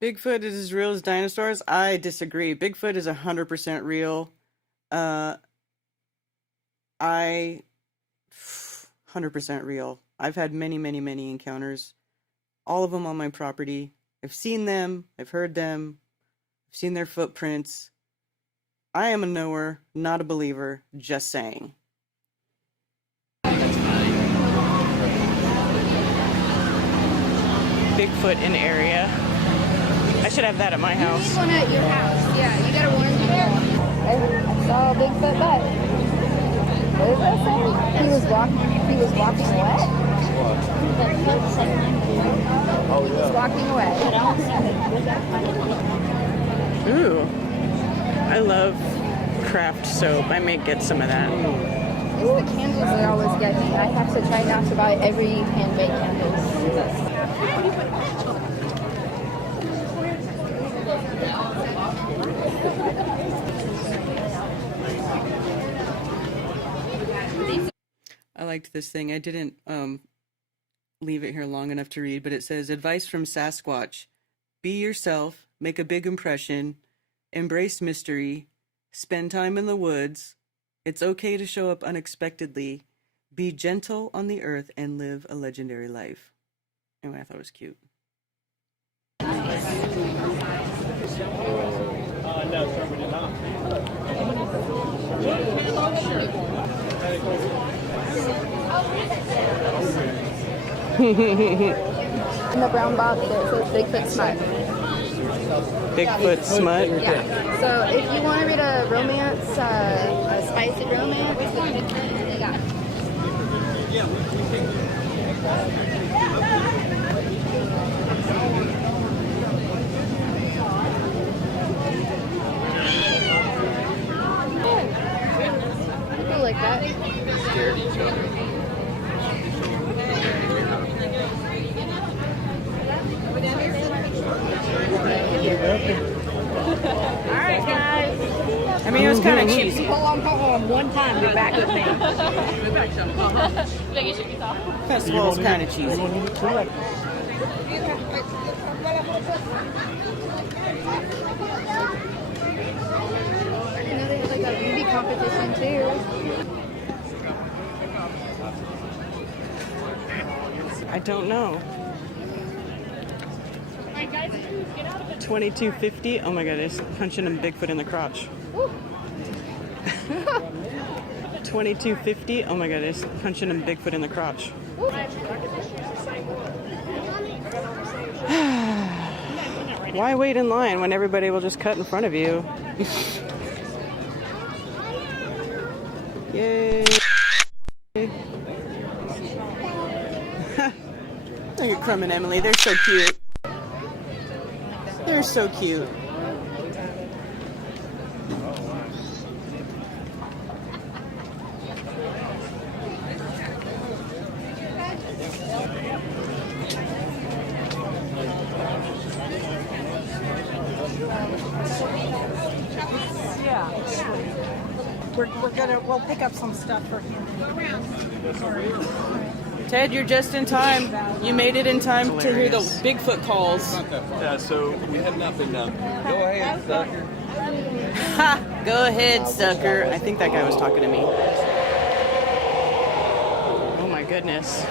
Bigfoot is as real as dinosaurs? I disagree. Bigfoot is 100% real. I 100% real. I've had many, many, many encounters. All of them on my property. I've seen them. I've heard them. I've seen their footprints. I am a knower, not a believer. Just saying. Bigfoot in area. I should have that at my You house. need one at your house. Yeah, you gotta warn people. I saw a Bigfoot butt. What does that say? He was walking what? He was walking away. Ooh. I love craft soap. I may get some of that. It's the candles that always get me. I have to try not to buy every handmade candles. I liked this thing. I didn't leave it here long enough to read, but it says, advice from Sasquatch. Be yourself, make a big impression, embrace mystery, spend time in the woods. It's okay to show up unexpectedly. Be gentle on the earth and live a legendary life. Anyway, I thought it was cute. No, sir, we did not. In the brown box there it says Bigfoot smut. Bigfoot smut? Yeah. So if you want to read a romance, a spicy romance, they got it. People like that. Alright, guys. I mean, it was kind of cheesy. Hold on. One time, be back with me. Festival is kind of cheesy. I didn't know they had like a beauty competition too. I don't know. $22.50. Oh my god, it's punching him Bigfoot in the crotch. $22.50. Oh my god, it's punching him Bigfoot in the crotch. Why wait in line when everybody will just cut in front of you? Yay! Look at Crumb and Emily. They're so cute. They're so cute. We'll pick up some stuff for him. Ted, you're just in time. You made it in time to hear the Bigfoot calls. Yeah, so we had nothing done. Go ahead, sucker. Ha! Go ahead, sucker. I think that guy was talking to me. Oh my goodness.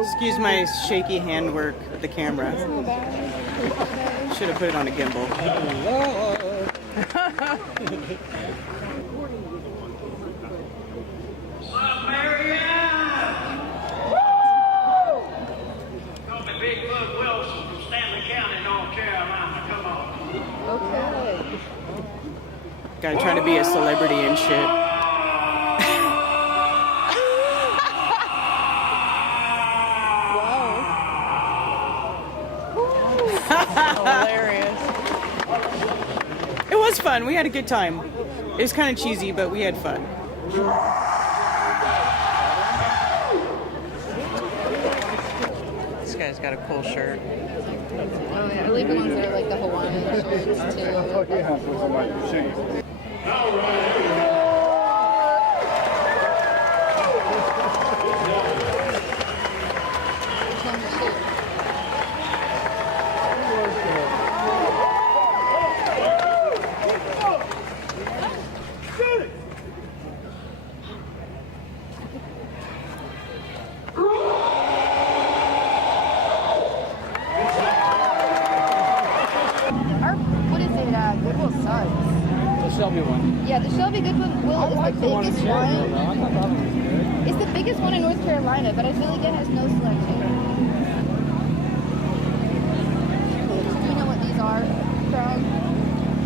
Excuse my shaky handwork with the camera. Should have put it on a gimbal. Call me Bigfoot Wilson from Stanley County, North Carolina. Come on. Okay. Guy trying to be a celebrity and shit. Hilarious. It was fun. We had a good time. It was kind of cheesy, but we had fun. This guy's got a cool shirt. Oh yeah, I like the ones that are like the Hawaiian shirts too. What you have for somebody to see? Shelby one. Yeah, the Shelby Goodwin Will I like is the the one in biggest Cherryville, though. one. I thought that one was good. It's the biggest one in North Carolina, but I feel like it has no selection. Do you know what these are from?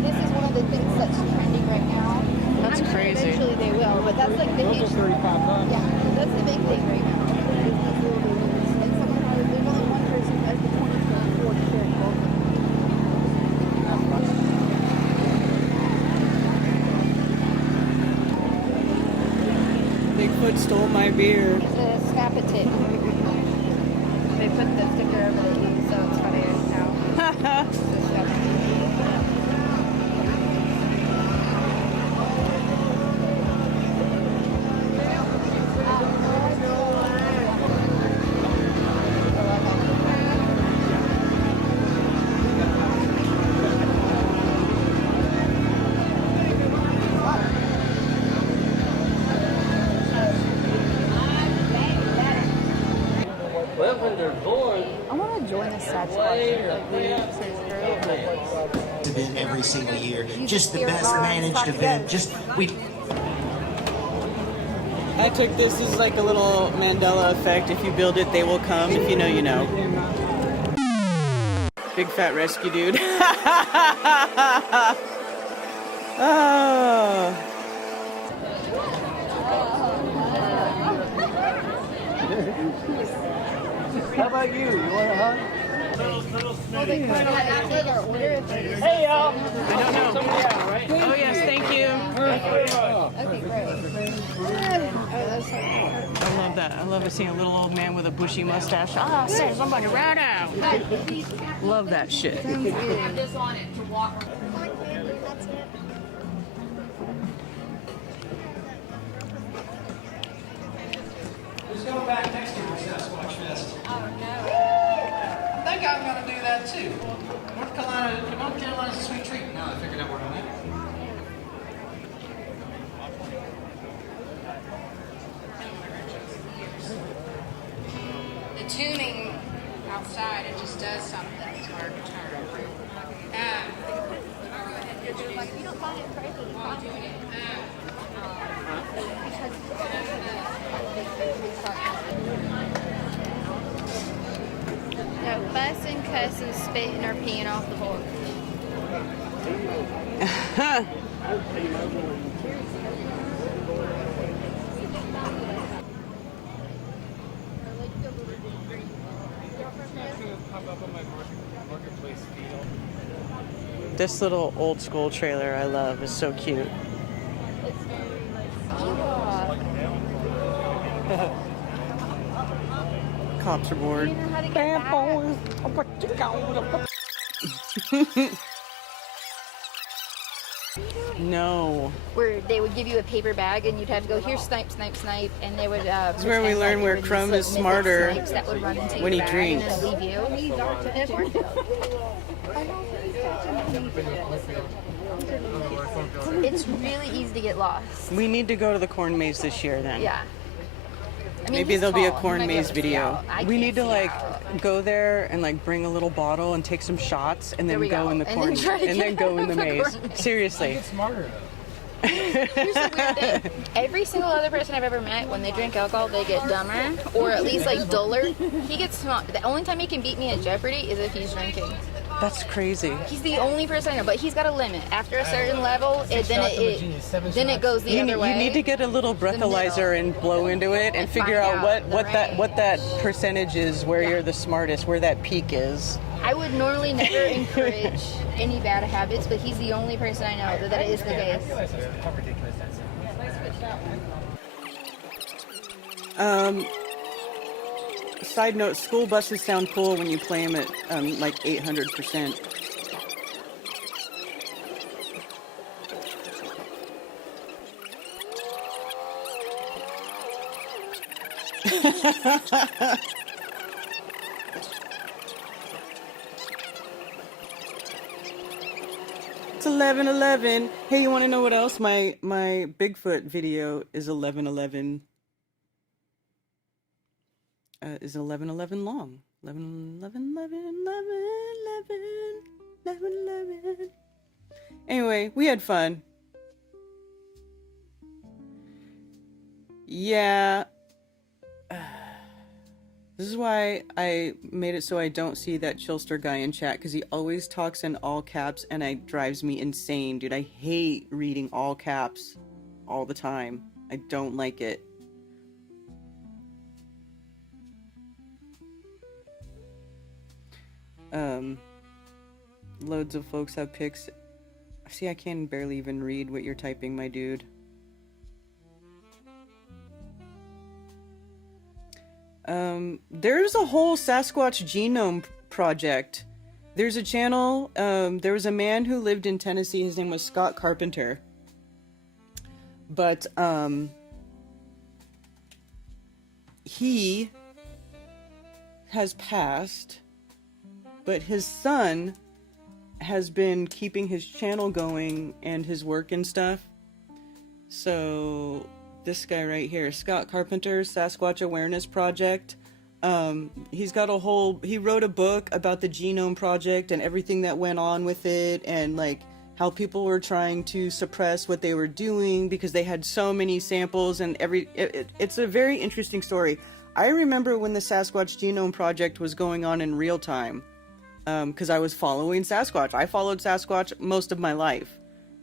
This is one of the things that's trending right now. That's I'm sure crazy. eventually they will, but that's like the Those are huge. $35. Yeah, that's the big thing right now. Is these little babies. And someone has, there's only one person who has the 2024 shirt. Bigfoot stole my beer. It's a Snap-a-Tip. They put the sticker over the E, so it's funny now. It's a Snap-a-Tip. Well, when they're born, I want to join the Sasquatch group. Event every single year. You Just the hear best Ron managed talk event. about- Just we. I took this as like a little Mandela effect. If you build it, they will come. If you know, you know. Big fat rescue dude. Oh. How about you? You want a hug? Hey, y'all. I don't know. Oh yes, thank you. Okay, great. I love that. I love seeing a little old man with a bushy mustache. Ah, say somebody right now. Love that shit. This on it to walk. Who's going back next year for Sasquatch Fest? I think I'm going to do that too. North Carolina's a sweet treat. Now I figured out where I'm at. The tuning outside, it just does something. It's hard to turn. No, fussing, cussing, spitting, or peeing off the board. This little old school trailer I love is so cute. Cops are bored. You know how to get back? No. Where they would give you a paper bag and you'd have to go, here, snipe, snipe, snipe, and they would. This is where we learn where Crumb is smarter when he drinks. And leave you. It's really easy to get lost. We need to go to the corn maze this year then. Yeah. I mean, Maybe he's there'll be a tall. He corn might be able maze to see video. out. I We can't need to see like out. go there and like bring a little bottle and take some shots and There then we go go. in the And corn then try to and get then go out in the of the maze. corn maze. Seriously. Smarter. Here's the weird thing. Every single other person I've ever met, when they drink alcohol, they get dumber, or at least like duller. He gets smart. The only time he can beat me at Jeopardy is if he's drinking. That's crazy. He's the only person I know, but he's got a limit. After a certain level, then it goes the You, other way. you need to get a little breathalyzer and blow into it and figure find out out the what that range. percentage is where you're the smartest, where that peak is. I would normally never encourage any bad habits, but he's the only person I know that is the case. How ridiculous that sounds. Side note: school buses sound cool when you play them at like 800%. It's 11:11. Hey, you want to know what else? My Bigfoot video is 11:11. Is 11:11 long. 11:11. Anyway, we had fun. Yeah. This is why I made it so I don't see that Chillster guy in chat, because he always talks in all caps and it drives me insane, dude. I hate reading all caps all the time. I don't like it. Loads of folks have pics. See, I can barely even read what you're typing, my dude. There's a whole Sasquatch genome project. There's a channel, there was a man who lived in Tennessee, his name was Scott Carpenter. But, he has passed, but his son has been keeping his channel going and his work and stuff. So this guy right here, Scott Carpenter, Sasquatch Awareness Project. He's got a whole, he wrote a book about the Genome Project and everything that went on with it, and like how people were trying to suppress what they were doing because they had so many samples, and it's a very interesting story. I remember when the Sasquatch Genome Project was going on in real time, because I was following Sasquatch. I followed Sasquatch most of my life.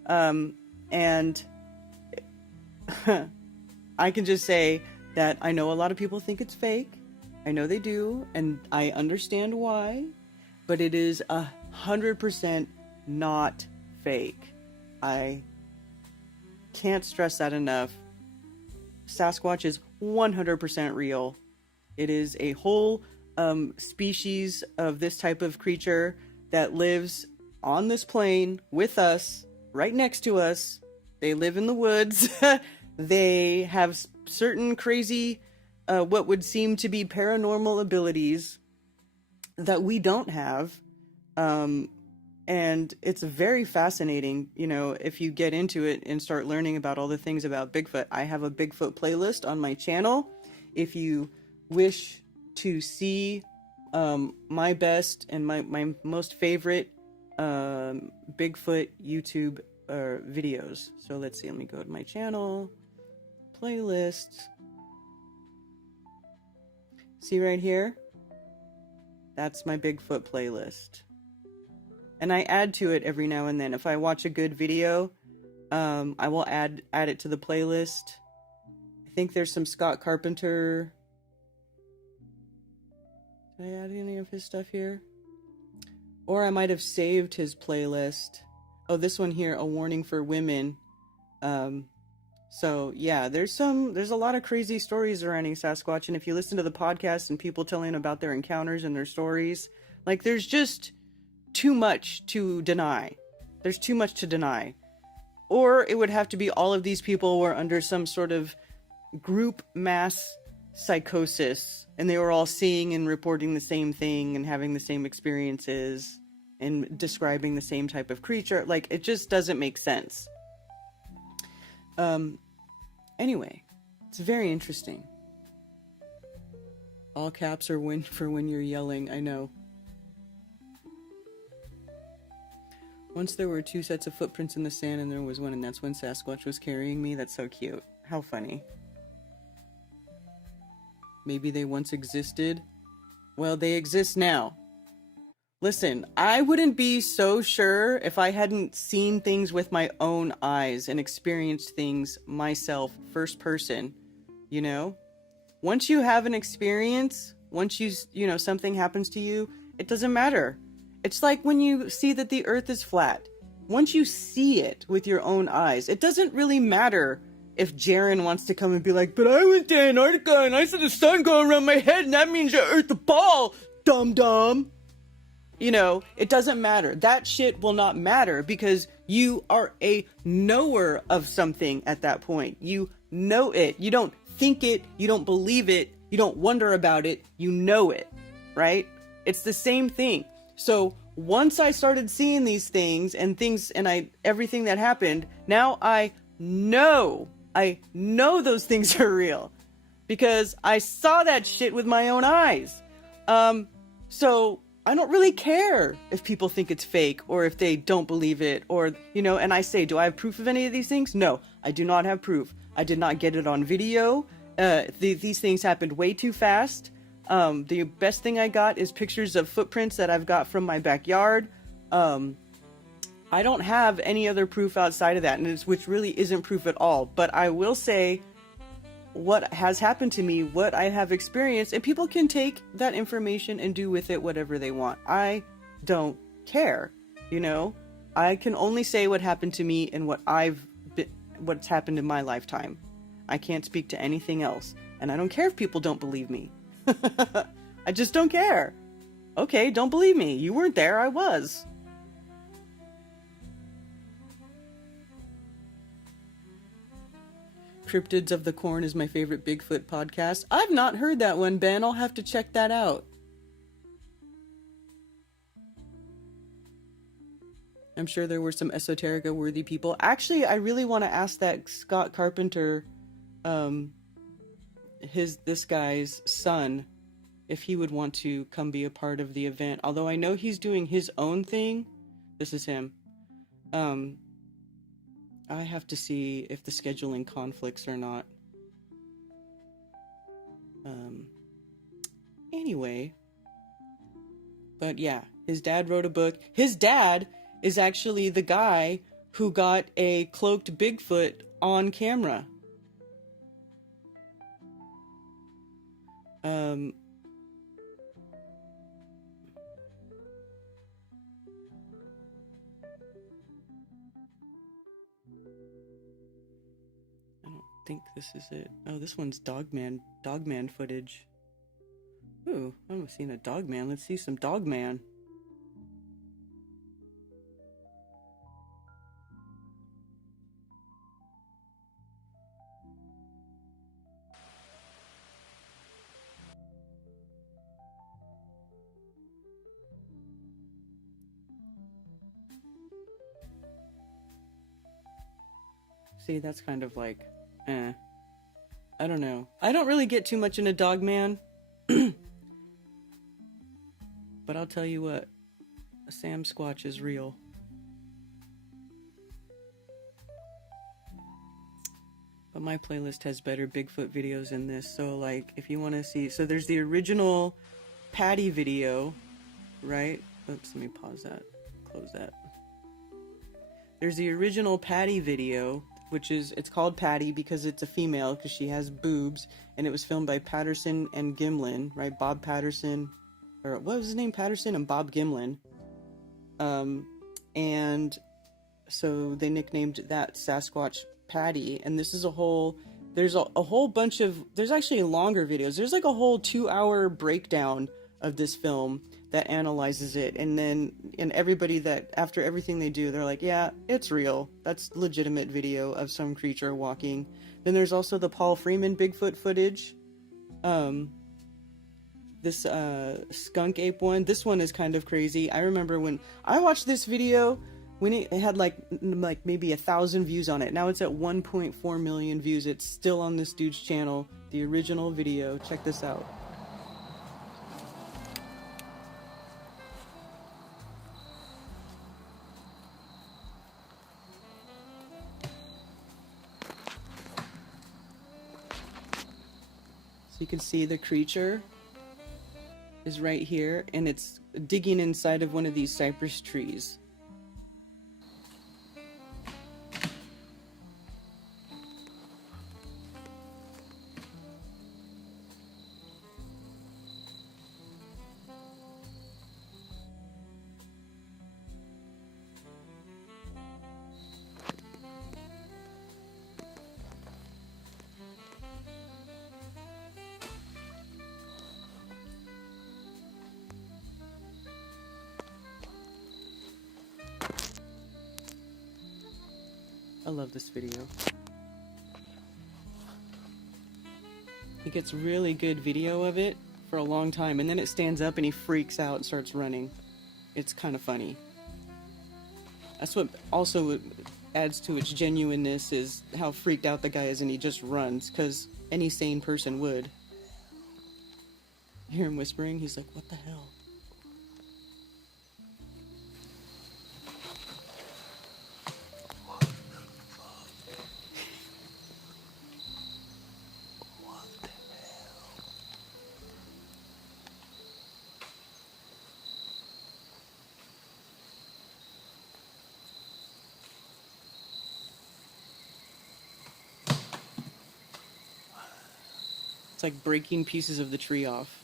And I can just say that I know a lot of people think it's fake. I know they do, and I understand why, but it is 100% not fake. I can't stress that enough. Sasquatch is 100% real. It is a whole species of this type of creature that lives on this plane with us, right next to us. They live in the woods. They have certain crazy, what would seem to be paranormal abilities that we don't have. And it's very fascinating, you know, if you get into it and start learning about all the things about Bigfoot. I have a Bigfoot playlist on my channel. If you wish to see my best and my most favorite Bigfoot YouTube videos. So let's see, let me go to my channel, playlists. See right here? That's my Bigfoot playlist. And I add to it every now and then. If I watch a good video, I will add it to the playlist. I think there's some Scott Carpenter. Did I add any of his stuff here? Or I might have saved his playlist. Oh, this one here, A Warning for Women. So yeah, there's a lot of crazy stories surrounding Sasquatch, and if you listen to the podcast and people telling about their encounters and their stories, like there's just too much to deny. There's too much to deny. Or it would have to be all of these people were under some sort of group mass psychosis, and they were all seeing and reporting the same thing and having the same experiences and describing the same type of creature. Like, it just doesn't make sense. Anyway, it's very interesting. All caps are for when you're yelling, I know. Once there were 2 sets of footprints in the sand, and there was one, and that's when Sasquatch was carrying me. That's so cute. How funny. Maybe they once existed. Well, they exist now. Listen, I wouldn't be so sure if I hadn't seen things with my own eyes and experienced things myself, first person, you know? Once you have an experience, once you know, something happens to you, it doesn't matter. It's like when you see that the earth is flat. Once you see it with your own eyes, it doesn't really matter if Jaren wants to come and be like, but I went to Antarctica and I saw the sun go around my head and that means the earth a ball, dum-dum. You know, it doesn't matter. That shit will not matter because you are a knower of something at that point. You know it. You don't think it. You don't believe it. You don't wonder about it. You know it, right? It's the same thing. So once I started seeing these things and everything that happened, now I know those things are real because I saw that shit with my own eyes. So I don't really care if people think it's fake or if they don't believe it or, you know, and I say, do I have proof of any of these things? No, I do not have proof. I did not get it on video. these things happened way too fast. The best thing I got is pictures of footprints that I've got from my backyard. I don't have any other proof outside of that, which really isn't proof at all. But I will say what has happened to me, what I have experienced, and people can take that information and do with it whatever they want. I don't care, you know? I can only say what happened to me and what's happened in my lifetime. I can't speak to anything else. And I don't care if people don't believe me. I just don't care. Okay, don't believe me. You weren't there, I was. Cryptids of the Corn is my favorite Bigfoot podcast. I've not heard that one, Ben. I'll have to check that out. I'm sure there were some Esoterica worthy people. Actually, I really want to ask that Scott Carpenter, this guy's son, if he would want to come be a part of the event. Although I know he's doing his own thing. This is him. I have to see if the scheduling conflicts or not. Anyway. But yeah, his dad wrote a book. His dad is actually the guy who got a cloaked Bigfoot on camera. I think this is it. Oh, this one's Dogman footage. Ooh, I haven't seen a Dogman. Let's see some Dogman. See, that's kind of like, I don't know. I don't really get too much into Dogman. But I'll tell you what, a Sasquatch is real. But my playlist has better Bigfoot videos than this, so like, if you want to see, so there's the original Patty video, right? Oops, let me pause that, close that. There's the original Patty video, which is, it's called Patty because it's a female, because she has boobs, and it was filmed by Patterson and Gimlin, right? Bob Patterson, or what was his name? Patterson and Bob Gimlin. And so they nicknamed that Sasquatch Patty, and this is a whole, there's a whole bunch of, there's actually longer videos. There's like a whole 2-hour breakdown of this film that analyzes it, and then, and everybody that, after everything they do, they're like, yeah, it's real. That's legitimate video of some creature walking. Then there's also the Paul Freeman Bigfoot footage. This skunk ape one. This one is kind of crazy. I remember when I watched this video, when it had like maybe 1,000 views on it. Now it's at 1.4 million views. It's still on this dude's channel. The original video. Check this out. So you can see the creature is right here, and it's digging inside of one of these cypress trees. I love this video. He gets really good video of it for a long time, and then it stands up and he freaks out and starts running. It's kind of funny. That's what also adds to its genuineness, is how freaked out the guy is, and he just runs, because any sane person would. You hear him whispering? He's like, what the hell? It's like breaking pieces of the tree off.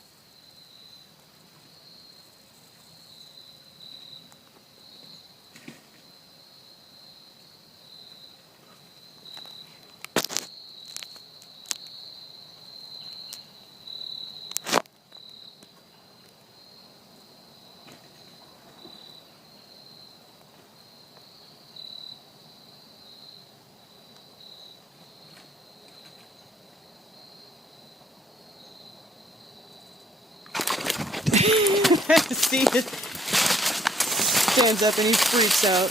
See, it stands up and he freaks out.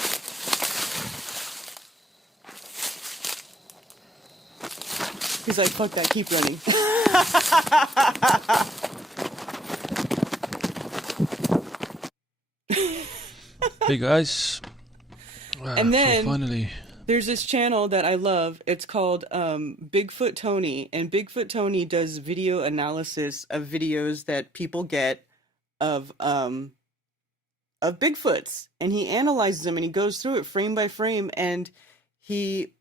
He's like, fuck that, keep running. Hey guys. And then so finally, there's this channel that I love. It's called Bigfoot Tony, and Bigfoot Tony does video analysis of videos that people get of Bigfoots, and he analyzes them and he goes through it frame by frame, and he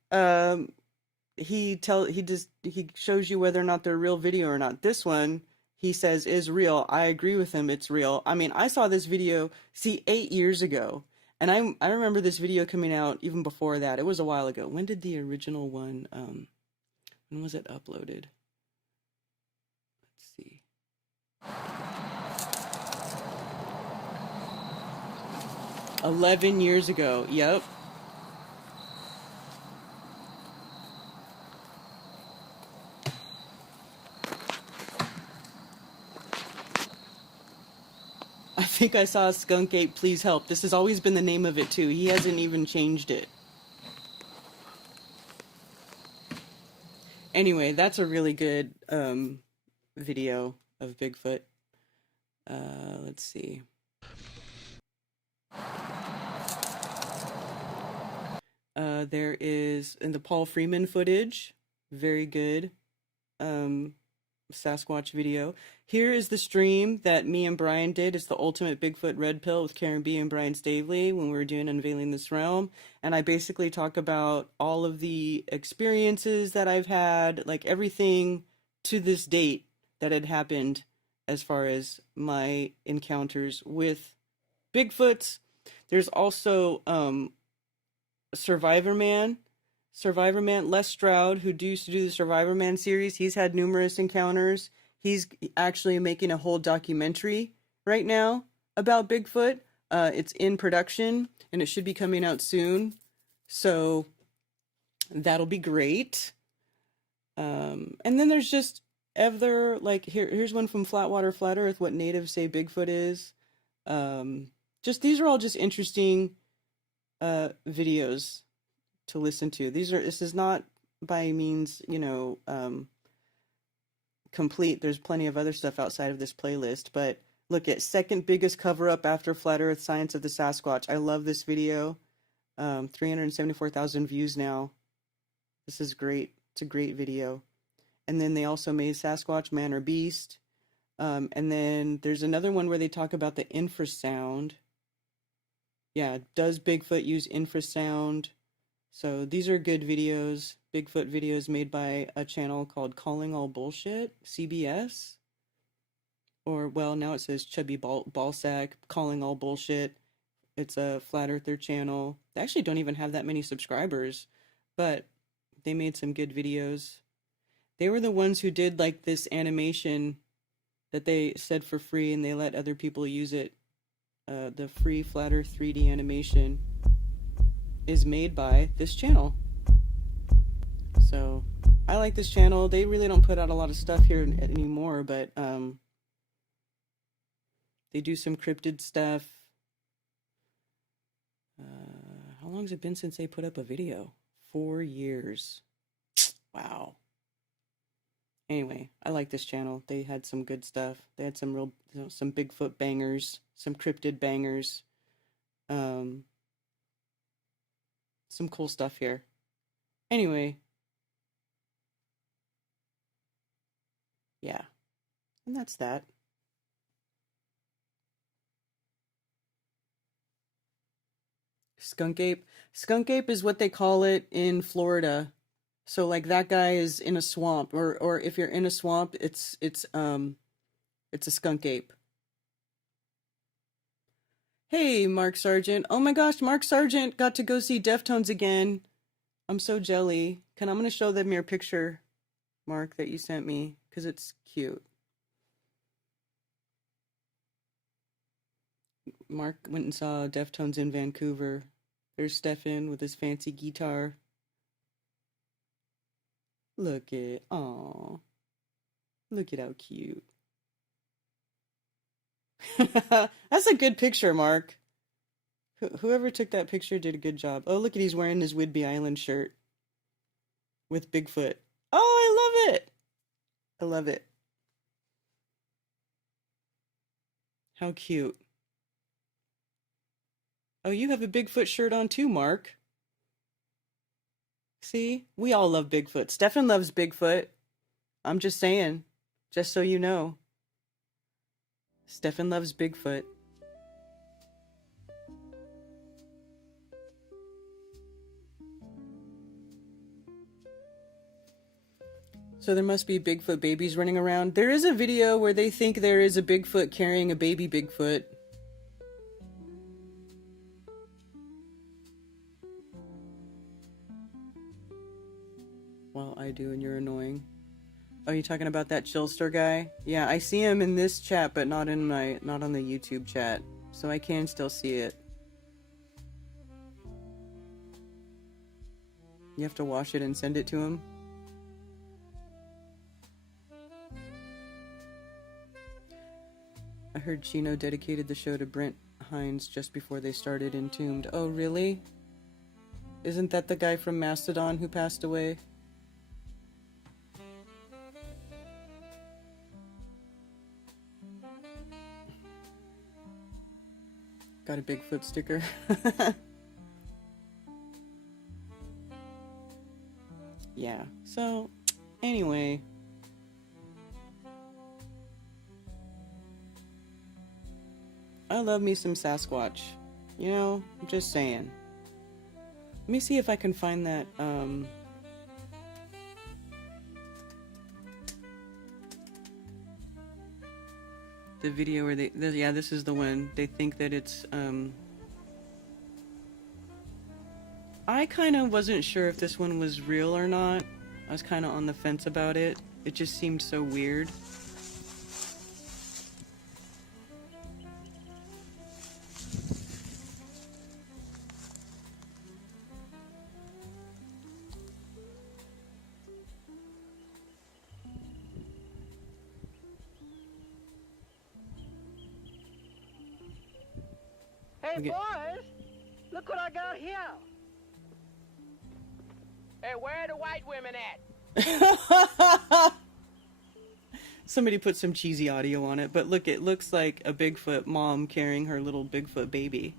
shows you whether or not they're real video or not. This one he says is real. I agree with him. It's real. I mean, I saw this video 8 years ago. And I remember this video coming out even before that. It was a while ago. When did the original one, when was it uploaded? Let's see. 11 years ago. Yep. I think I saw Skunk Ape, Please Help. This has always been the name of it too. He hasn't even changed it. Anyway, that's a really good video of Bigfoot. Let's see. There is in the Paul Freeman footage. Very good. Sasquatch video. Here is the stream that me and Brian did. It's the Ultimate Bigfoot Red Pill with Karen B and Brian Stavely when we were doing Unveiling This Realm. And I basically talk about all of the experiences that I've had, like everything to this date that had happened as far as my encounters with Bigfoots. There's also Survivor Man, Les Stroud, who used to do the Survivor Man series. He's had numerous encounters. He's actually making a whole documentary right now about Bigfoot. It's in production and it should be coming out soon. So that'll be great. And then there's just other, like, here's one from Flatwater Flat Earth, what natives say Bigfoot is. These are all just interesting videos to listen to. This is not by means, complete. There's plenty of other stuff outside of this playlist, but look at second biggest cover up after Flat Earth, Science of the Sasquatch. I love this video. 374,000 views now. This is great. It's a great video. And then they also made Sasquatch, Man or Beast. And then there's another one where they talk about the infrasound. Yeah, does Bigfoot use infrasound? So these are good videos, Bigfoot videos made by a channel called Calling All Bullshit, CBS. Or, well, now it says Chubby Ballsack, Calling All Bullshit. It's a Flat Earther channel. They actually don't even have that many subscribers, but they made some good videos. They were the ones who did, like, this animation that they said for free, and they let other people use it. The free Flat Earth 3D animation is made by this channel. So I like this channel. They really don't put out a lot of stuff here anymore, but they do some cryptid stuff. How long has it been since they put up a video? 4 years. Wow. Anyway, I like this channel. They had some good stuff. They had some real, some Bigfoot bangers, some cryptid bangers. Some cool stuff here. Anyway. Yeah. And that's that. Skunk ape. Skunk ape is what they call it in Florida. So like that guy is in a swamp, or if you're in a swamp, it's a skunk ape. Hey, Mark Sargent. Oh my gosh, Mark Sargent got to go see Deftones again. I'm so jelly. I'm going to show them your picture, Mark, that you sent me, because it's cute. Mark went and saw Deftones in Vancouver. There's Stefan with his fancy guitar. Look at, aw. Look at how cute. That's a good picture, Mark. Whoever took that picture did a good job. Oh, look at, he's wearing his Whidbey Island shirt with Bigfoot. Oh, I love it. I love it. How cute. Oh, you have a Bigfoot shirt on too, Mark. See? We all love Bigfoot. Stefan loves Bigfoot. I'm just saying. Just so you know. Stefan loves Bigfoot. So there must be Bigfoot babies running around. There is a video where they think there is a Bigfoot carrying a baby Bigfoot. Well, I do, and you're annoying. Oh, you talking about that Chillster guy? Yeah, I see him in this chat, but not on the YouTube chat. So I can still see it. You have to wash it and send it to him? I heard Chino dedicated the show to Brent Hines just before they started Entombed. Oh, really? Isn't that the guy from Mastodon who passed away? Got a Bigfoot sticker. Yeah, so, anyway. I love me some Sasquatch. You know, I'm just saying. Let me see if I can find that, the video where yeah, this is the one. They think that it's, I kind of wasn't sure if this one was real or not. I was kind of on the fence about it. It just seemed so weird. Hey, boys, look what I got here. Hey, where are the white women at? Somebody put some cheesy audio on it, but look, it looks like a Bigfoot mom carrying her little Bigfoot baby.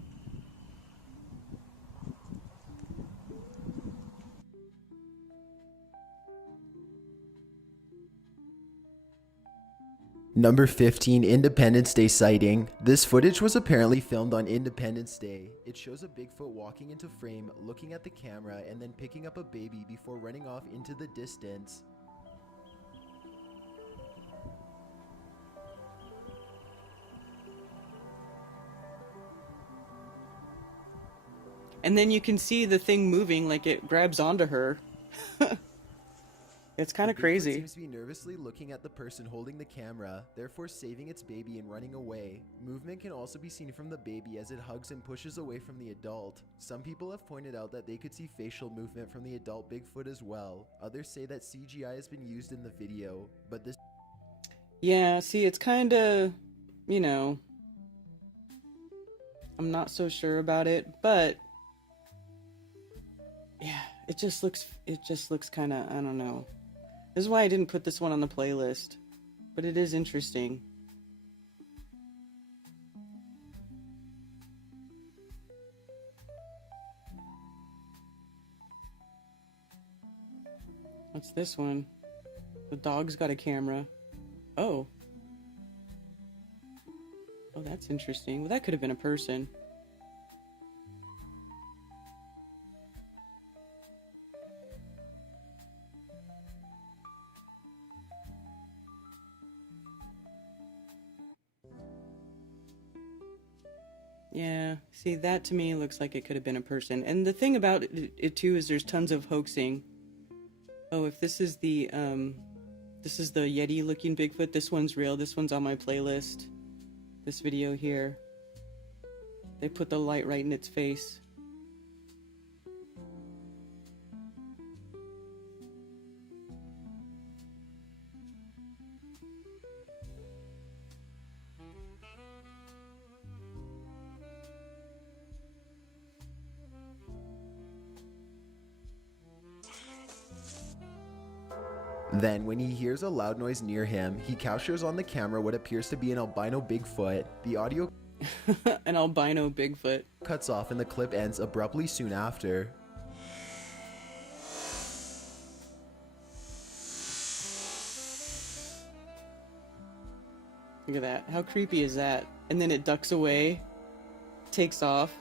Number 15, Independence Day sighting. This footage was apparently filmed on Independence Day. It shows a Bigfoot walking into frame, looking at the camera, and then picking up a baby before running off into the distance. And then you can see the thing moving, like it grabs onto her. It's kind of crazy. It seems to be nervously looking at the person holding the camera, therefore saving its baby and running away. Movement can also be seen from the baby as it hugs and pushes away from the adult. Some people have pointed out that they could see facial movement from the adult Bigfoot as well. Others say that CGI has been used in the video, but this... Yeah, see, it's kind of, you know, I'm not so sure about it, but yeah, it just looks kind of, I don't know. This is why I didn't put this one on the playlist, but it is interesting. What's this one? The dog's got a camera. Oh. Oh, that's interesting. Well, that could have been a person. Yeah, see, that to me looks like it could have been a person. And the thing about it too is there's tons of hoaxing. Oh, if this is the Yeti looking Bigfoot, this one's real. This one's on my playlist. This video here. They put the light right in its face. Then, when he hears a loud noise near him, he captures on the camera what appears to be an albino Bigfoot. The audio An albino Bigfoot cuts off and the clip ends abruptly soon after. Look at that. How creepy is that? And then it ducks away, takes off.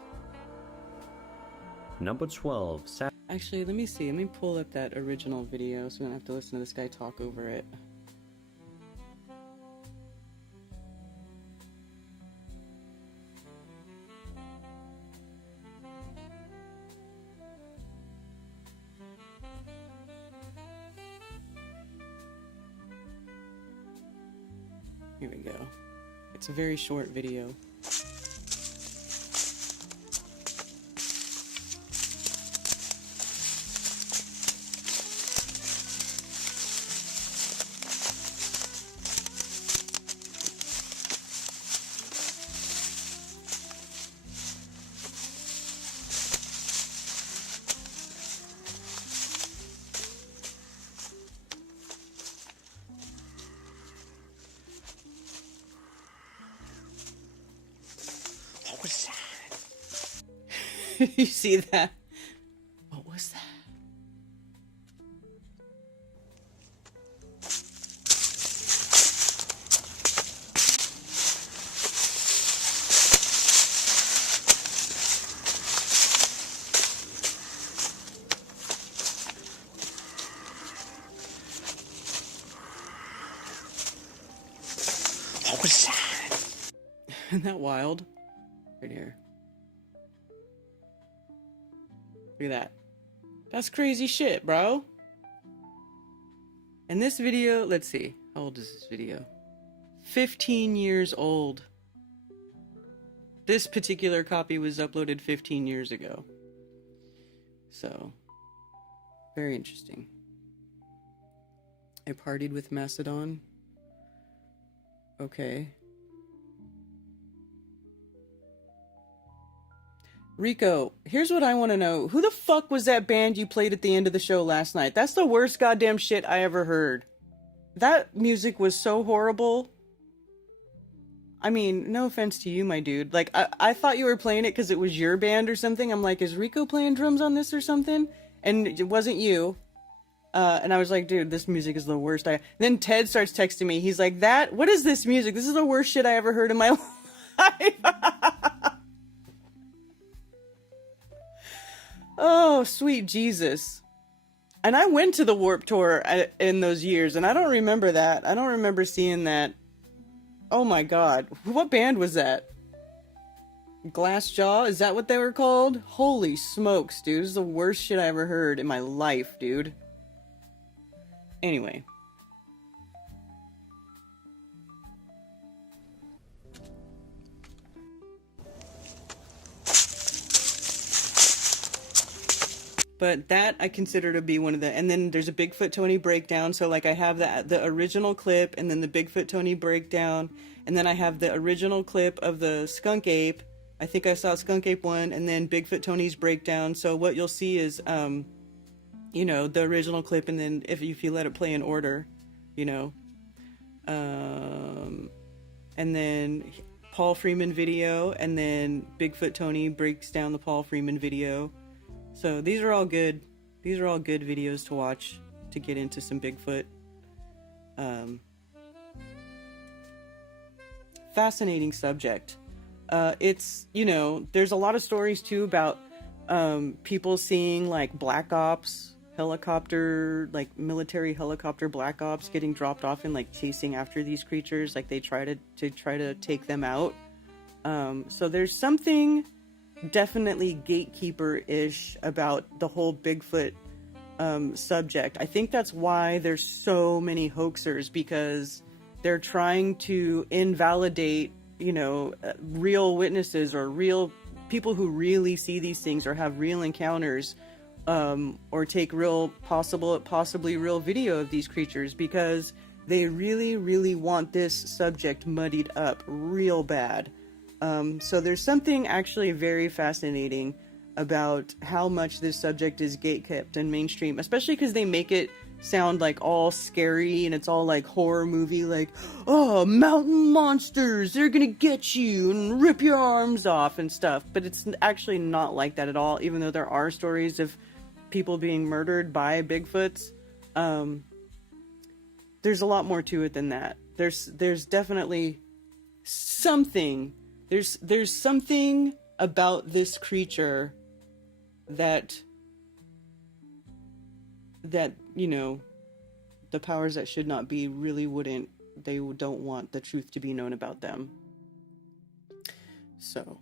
Number 12. Actually, let me see. Let me pull up that original video so I don't have to listen to this guy talk over it. Here we go. It's a very short video. You see that? What was that? What was that? Isn't that wild? Right here. Look at that. That's crazy shit, bro. And this video, let's see. How old is this video? 15 years old. This particular copy was uploaded 15 years ago. So, very interesting. I partied with Macedon. Okay. Rico, here's what I want to know. Who the fuck was that band you played at the end of the show last night? That's the worst goddamn shit I ever heard. That music was so horrible. I mean, no offense to you, my dude. Like, I thought you were playing it because it was your band or something. I'm like, is Rico playing drums on this or something? And it wasn't you. And I was like, dude, this music is the worst. Then Ted starts texting me. He's like, what is this music? This is the worst shit I ever heard in my life. Oh, sweet Jesus. And I went to the Warped Tour in those years, and I don't remember that. I don't remember seeing that. Oh my God. What band was that? Glassjaw? Is that what they were called? Holy smokes, dude. This is the worst shit I ever heard in my life, dude. Anyway. But that I consider to be one of the, and then there's a Bigfoot Tony breakdown. So like I have the original clip and then the Bigfoot Tony breakdown. And then I have the original clip of the Skunk Ape. I think I saw Skunk Ape 1 and then Bigfoot Tony's breakdown. So what you'll see is, you know, the original clip and then if you let it play in order, you know. And then Paul Freeman video and then Bigfoot Tony breaks down the Paul Freeman video. So these are all good. These are all good videos to watch to get into some Bigfoot. Fascinating subject. It's, you know, there's a lot of stories too about people seeing like black ops, helicopter, like military helicopter black ops getting dropped off and like chasing after these creatures, like they try to take them out. So there's something definitely gatekeeper-ish about the whole Bigfoot subject. I think that's why there's so many hoaxers, because they're trying to invalidate, real witnesses or real people who really see these things or have real encounters, or take possibly real video of these creatures, because they really, really want this subject muddied up real bad. So there's something actually very fascinating about how much this subject is gatekept and mainstream, especially because they make it sound like all scary and it's all like horror movie, like, oh, mountain monsters, they're gonna get you and rip your arms off and stuff. But it's actually not like that at all, even though there are stories of people being murdered by Bigfoots. There's a lot more to it than that. There's definitely something. There's something about this creature that the powers that should not be really don't want the truth to be known about them. So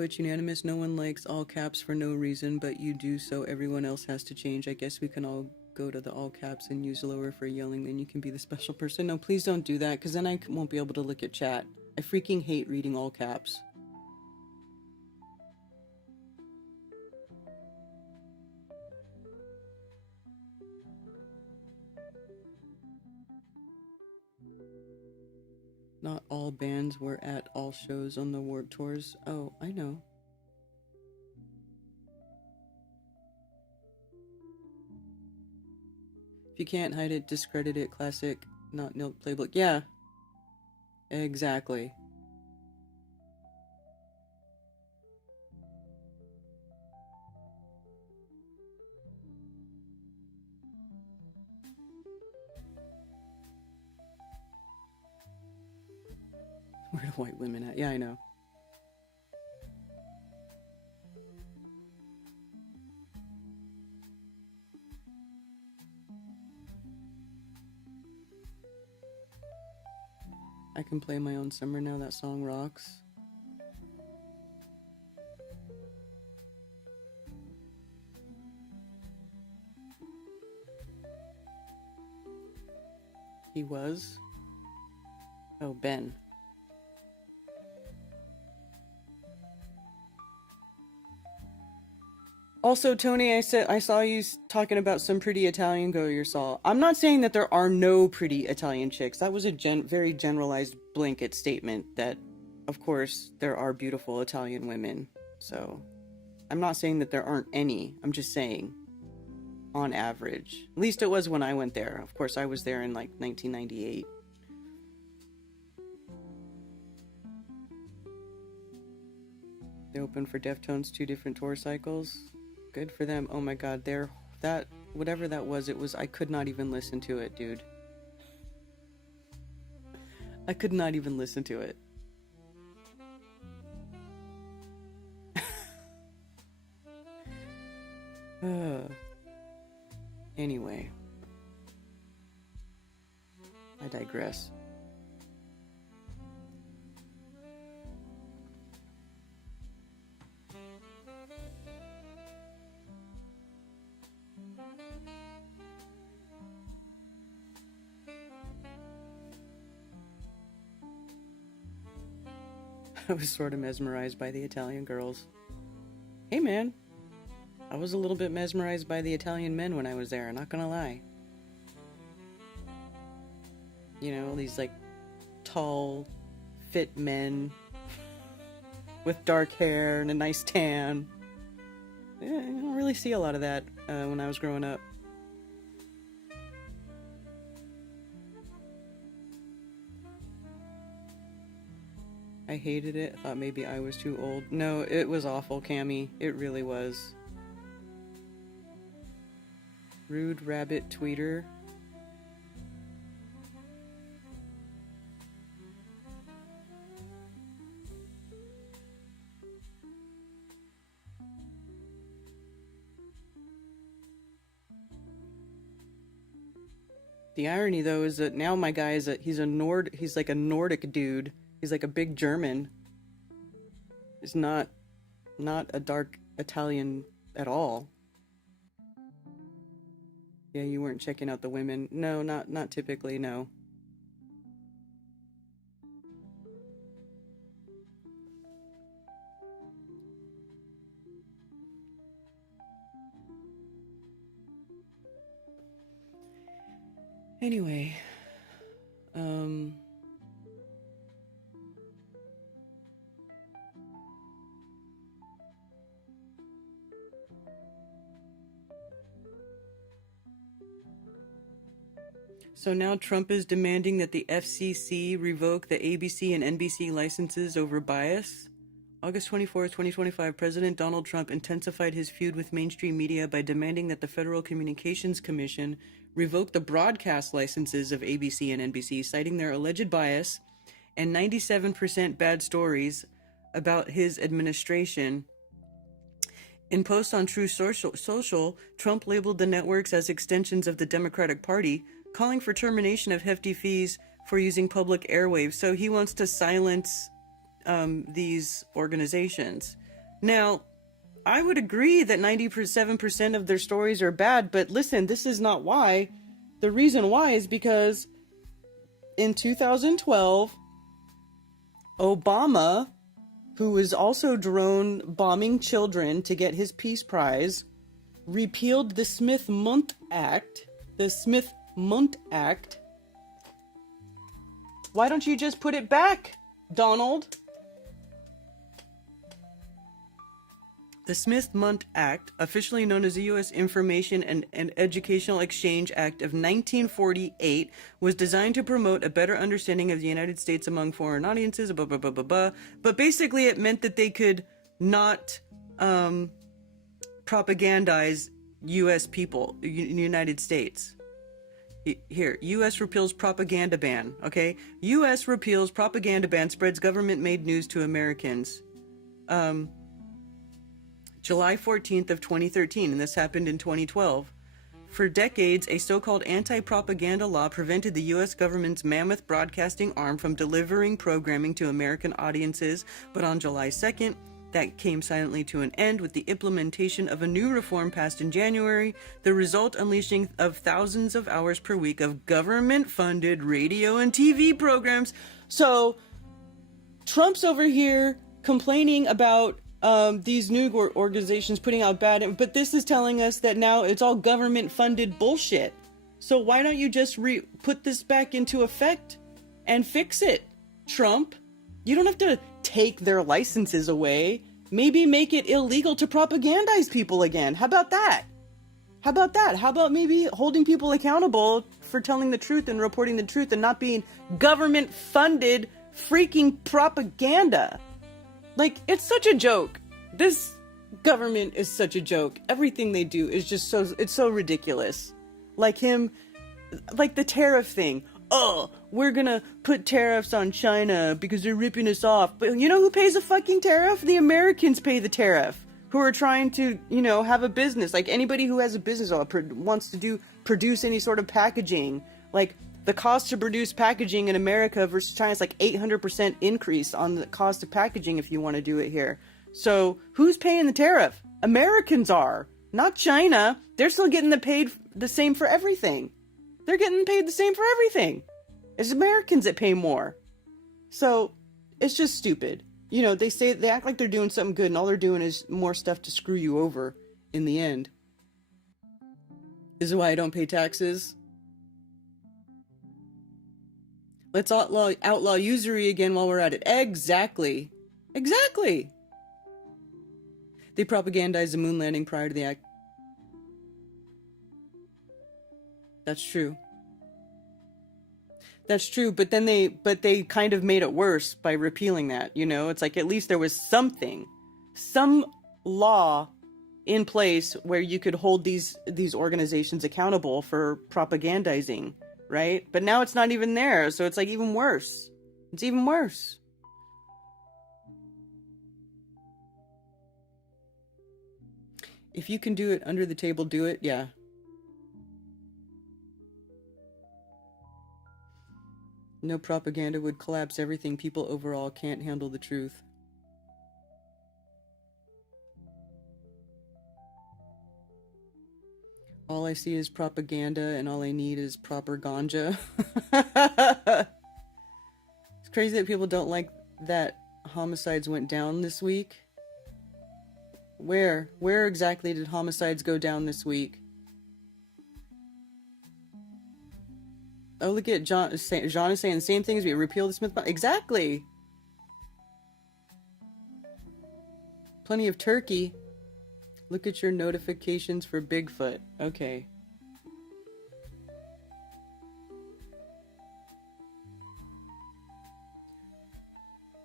it's unanimous. No one likes all caps for no reason, but you do, so everyone else has to change. I guess we can all go to the all caps and use lower for yelling, then you can be the special person. No, please don't do that, because then I won't be able to look at chat. I freaking hate reading all caps. Not all bands were at all shows on the Warped Tours. Oh, I know. If you can't hide it, discredit it. Classic, not nil playbook. Yeah. Exactly. Where are the white women at? Yeah, I know. I can play my own summer now. That song rocks. He was? Oh, Ben. Also, Tony, I saw you talking about some pretty Italian girl you saw. I'm not saying that there are no pretty Italian chicks. That was a very generalized blanket statement that, of course, there are beautiful Italian women. So, I'm not saying that there aren't any. I'm just saying, on average. At least it was when I went there. Of course, I was there in, like, 1998. They opened for Deftones 2 different tour cycles. Good for them. Oh my god, whatever that was, I could not even listen to it, dude. I could not even listen to it. Anyway. I digress. I was sort of mesmerized by the Italian girls. Hey man, I was a little bit mesmerized by the Italian men when I was there, I'm not gonna lie. You know, these like tall, fit men with dark hair and a nice tan. Yeah, I don't really see a lot of that when I was growing up. I hated it. I thought maybe I was too old. No, it was awful, Cammy. It really was. Rude rabbit tweeter. The irony, though, is that now my guy is he's like a Nordic dude. He's like a big German. He's not a dark Italian at all. Yeah, you weren't checking out the women. No, not typically, no. Anyway, so now Trump is demanding that the FCC revoke the ABC and NBC licenses over bias. August 24th, 2025, President Donald Trump intensified his feud with mainstream media by demanding that the Federal Communications Commission revoke the broadcast licenses of ABC and NBC, citing their alleged bias and 97% bad stories about his administration. In posts on True Social, Trump labeled the networks as extensions of the Democratic Party, calling for termination of hefty fees for using public airwaves. So he wants to silence these organizations. Now, I would agree that 97% of their stories are bad, but listen, this is not why. The reason why is because in 2012, Obama, who was also drone bombing children to get his Peace Prize, repealed the Smith-Mundt Act. The Smith-Mundt Act. Why don't you just put it back, Donald? The Smith-Mundt Act, officially known as the U.S. Information and Educational Exchange Act of 1948, was designed to promote a better understanding of the United States among foreign audiences, blah, blah, blah, blah, blah. But basically it meant that they could not propagandize U.S. people, United States. Here, U.S. repeals propaganda ban, okay? U.S. repeals propaganda ban, spreads government-made news to Americans. July 14th of 2013, and this happened in 2012. For decades, a so-called anti-propaganda law prevented the U.S. government's mammoth broadcasting arm from delivering programming to American audiences, but on July 2nd, that came silently to an end with the implementation of a new reform passed in January, the result unleashing of thousands of hours per week of government-funded radio and TV programs. So, Trump's over here complaining about these news organizations putting out bad, but this is telling us that now it's all government-funded bullshit. So why don't you just put this back into effect and fix it, Trump? You don't have to take their licenses away. Maybe make it illegal to propagandize people again. How about that? How about that? How about maybe holding people accountable for telling the truth and reporting the truth and not being government-funded freaking propaganda? Like, it's such a joke. This government is such a joke. Everything they do is just it's so ridiculous. Like the tariff thing. Oh, we're gonna put tariffs on China because they're ripping us off. But you know who pays a fucking tariff? The Americans pay the tariff. Who are trying to, have a business. Like anybody who has a business or wants to produce any sort of packaging. Like, the cost to produce packaging in America versus China is like 800% increase on the cost of packaging if you want to do it here. So who's paying the tariff? Americans are, not China. They're still getting paid the same for everything. They're getting paid the same for everything. It's Americans that pay more. So it's just stupid. They act like they're doing something good and all they're doing is more stuff to screw you over in the end. This is why I don't pay taxes. Let's outlaw usury again while we're at it. Exactly. They propagandized the moon landing prior to the act. That's true. But then they kind of made it worse by repealing that. It's like at least there was some law in place where you could hold these organizations accountable for propagandizing. Right? But now it's not even there, so it's like even worse. It's even worse. If you can do it under the table, do it, yeah. No propaganda would collapse everything. People overall can't handle the truth. All I see is propaganda, and all I need is proper ganja. It's crazy that people don't like that homicides went down this week. Where exactly did homicides go down this week? Oh, look at John is saying the same thing as we repeal the Smith. Exactly. Plenty of turkey. Look at your notifications for Bigfoot. Okay.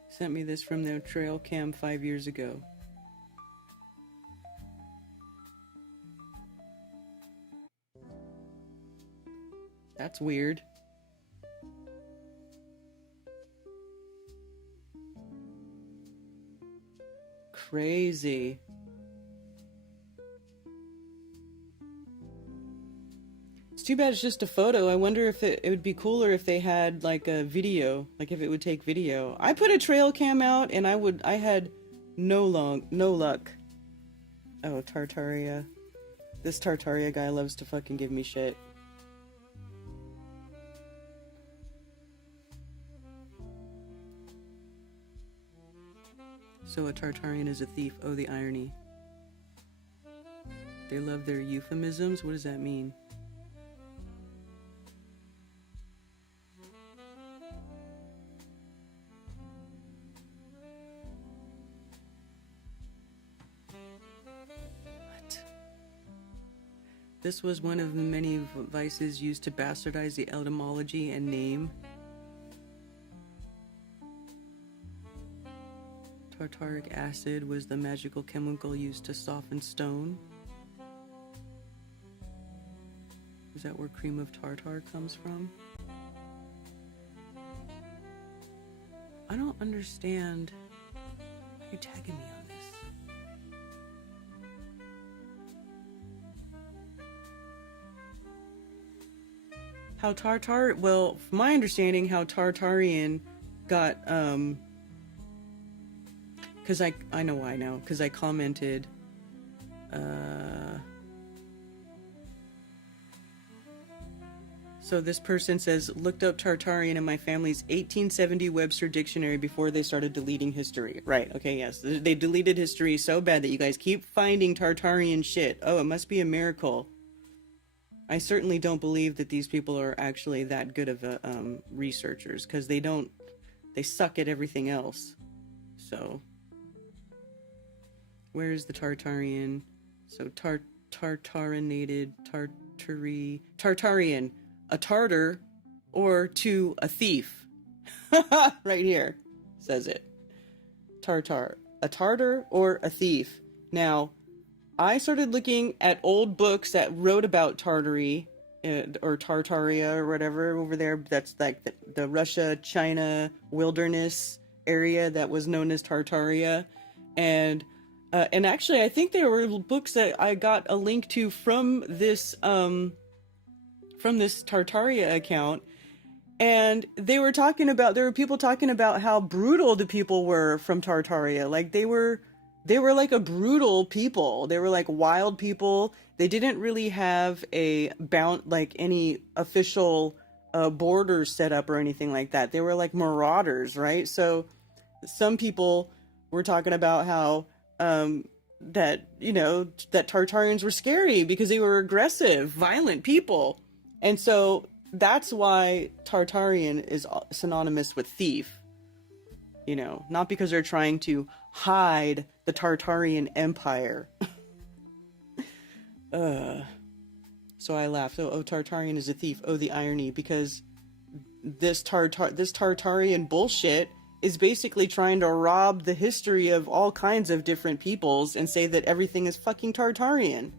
Sent me this from their trail cam 5 years ago. That's weird. Crazy. It's too bad it's just a photo. I wonder if it would be cooler if they had like a video, like if it would take video. I put a trail cam out and I had no luck. Oh, Tartaria. This Tartaria guy loves to fucking give me shit. So a Tartarian is a thief. Oh, the irony. They love their euphemisms? What does that mean? What? This was one of the many vices used to bastardize the etymology and name. Tartaric acid was the magical chemical used to soften stone. Is that where cream of tartar comes from? I don't understand. Why are you tagging me on this? How Tartar, well, from my understanding, how Tartarian got, because I know why now, because I commented, so this person says, looked up Tartarian in my family's 1870 Webster Dictionary before they started deleting history. Right, okay, yes. They deleted history so bad that you guys keep finding Tartarian shit. Oh, it must be a miracle. I certainly don't believe that these people are actually that good of researchers, because they suck at everything else. So, where's the Tartarian? So, Tartarinated, Tartarian. A tartar or to a thief. Right here says it. Tartar. A tartar or a thief. Now, I started looking at old books that wrote about Tartary or Tartaria or whatever over there. That's like the Russia-China wilderness area that was known as Tartaria. And actually, I think there were books that I got a link to from this Tartaria account, and there were people talking about how brutal the people were from Tartaria. Like they were like a brutal people. They were like wild people. They didn't really have any official borders set up or anything like that. They were like marauders, right? So some people were talking about how that Tartarians were scary because they were aggressive, violent people. And so that's why Tartarian is synonymous with thief. Not because they're trying to hide the Tartarian Empire. So I laughed. Oh, Tartarian is a thief. Oh, the irony. Because this Tartarian bullshit is basically trying to rob the history of all kinds of different peoples and say that everything is fucking Tartarian.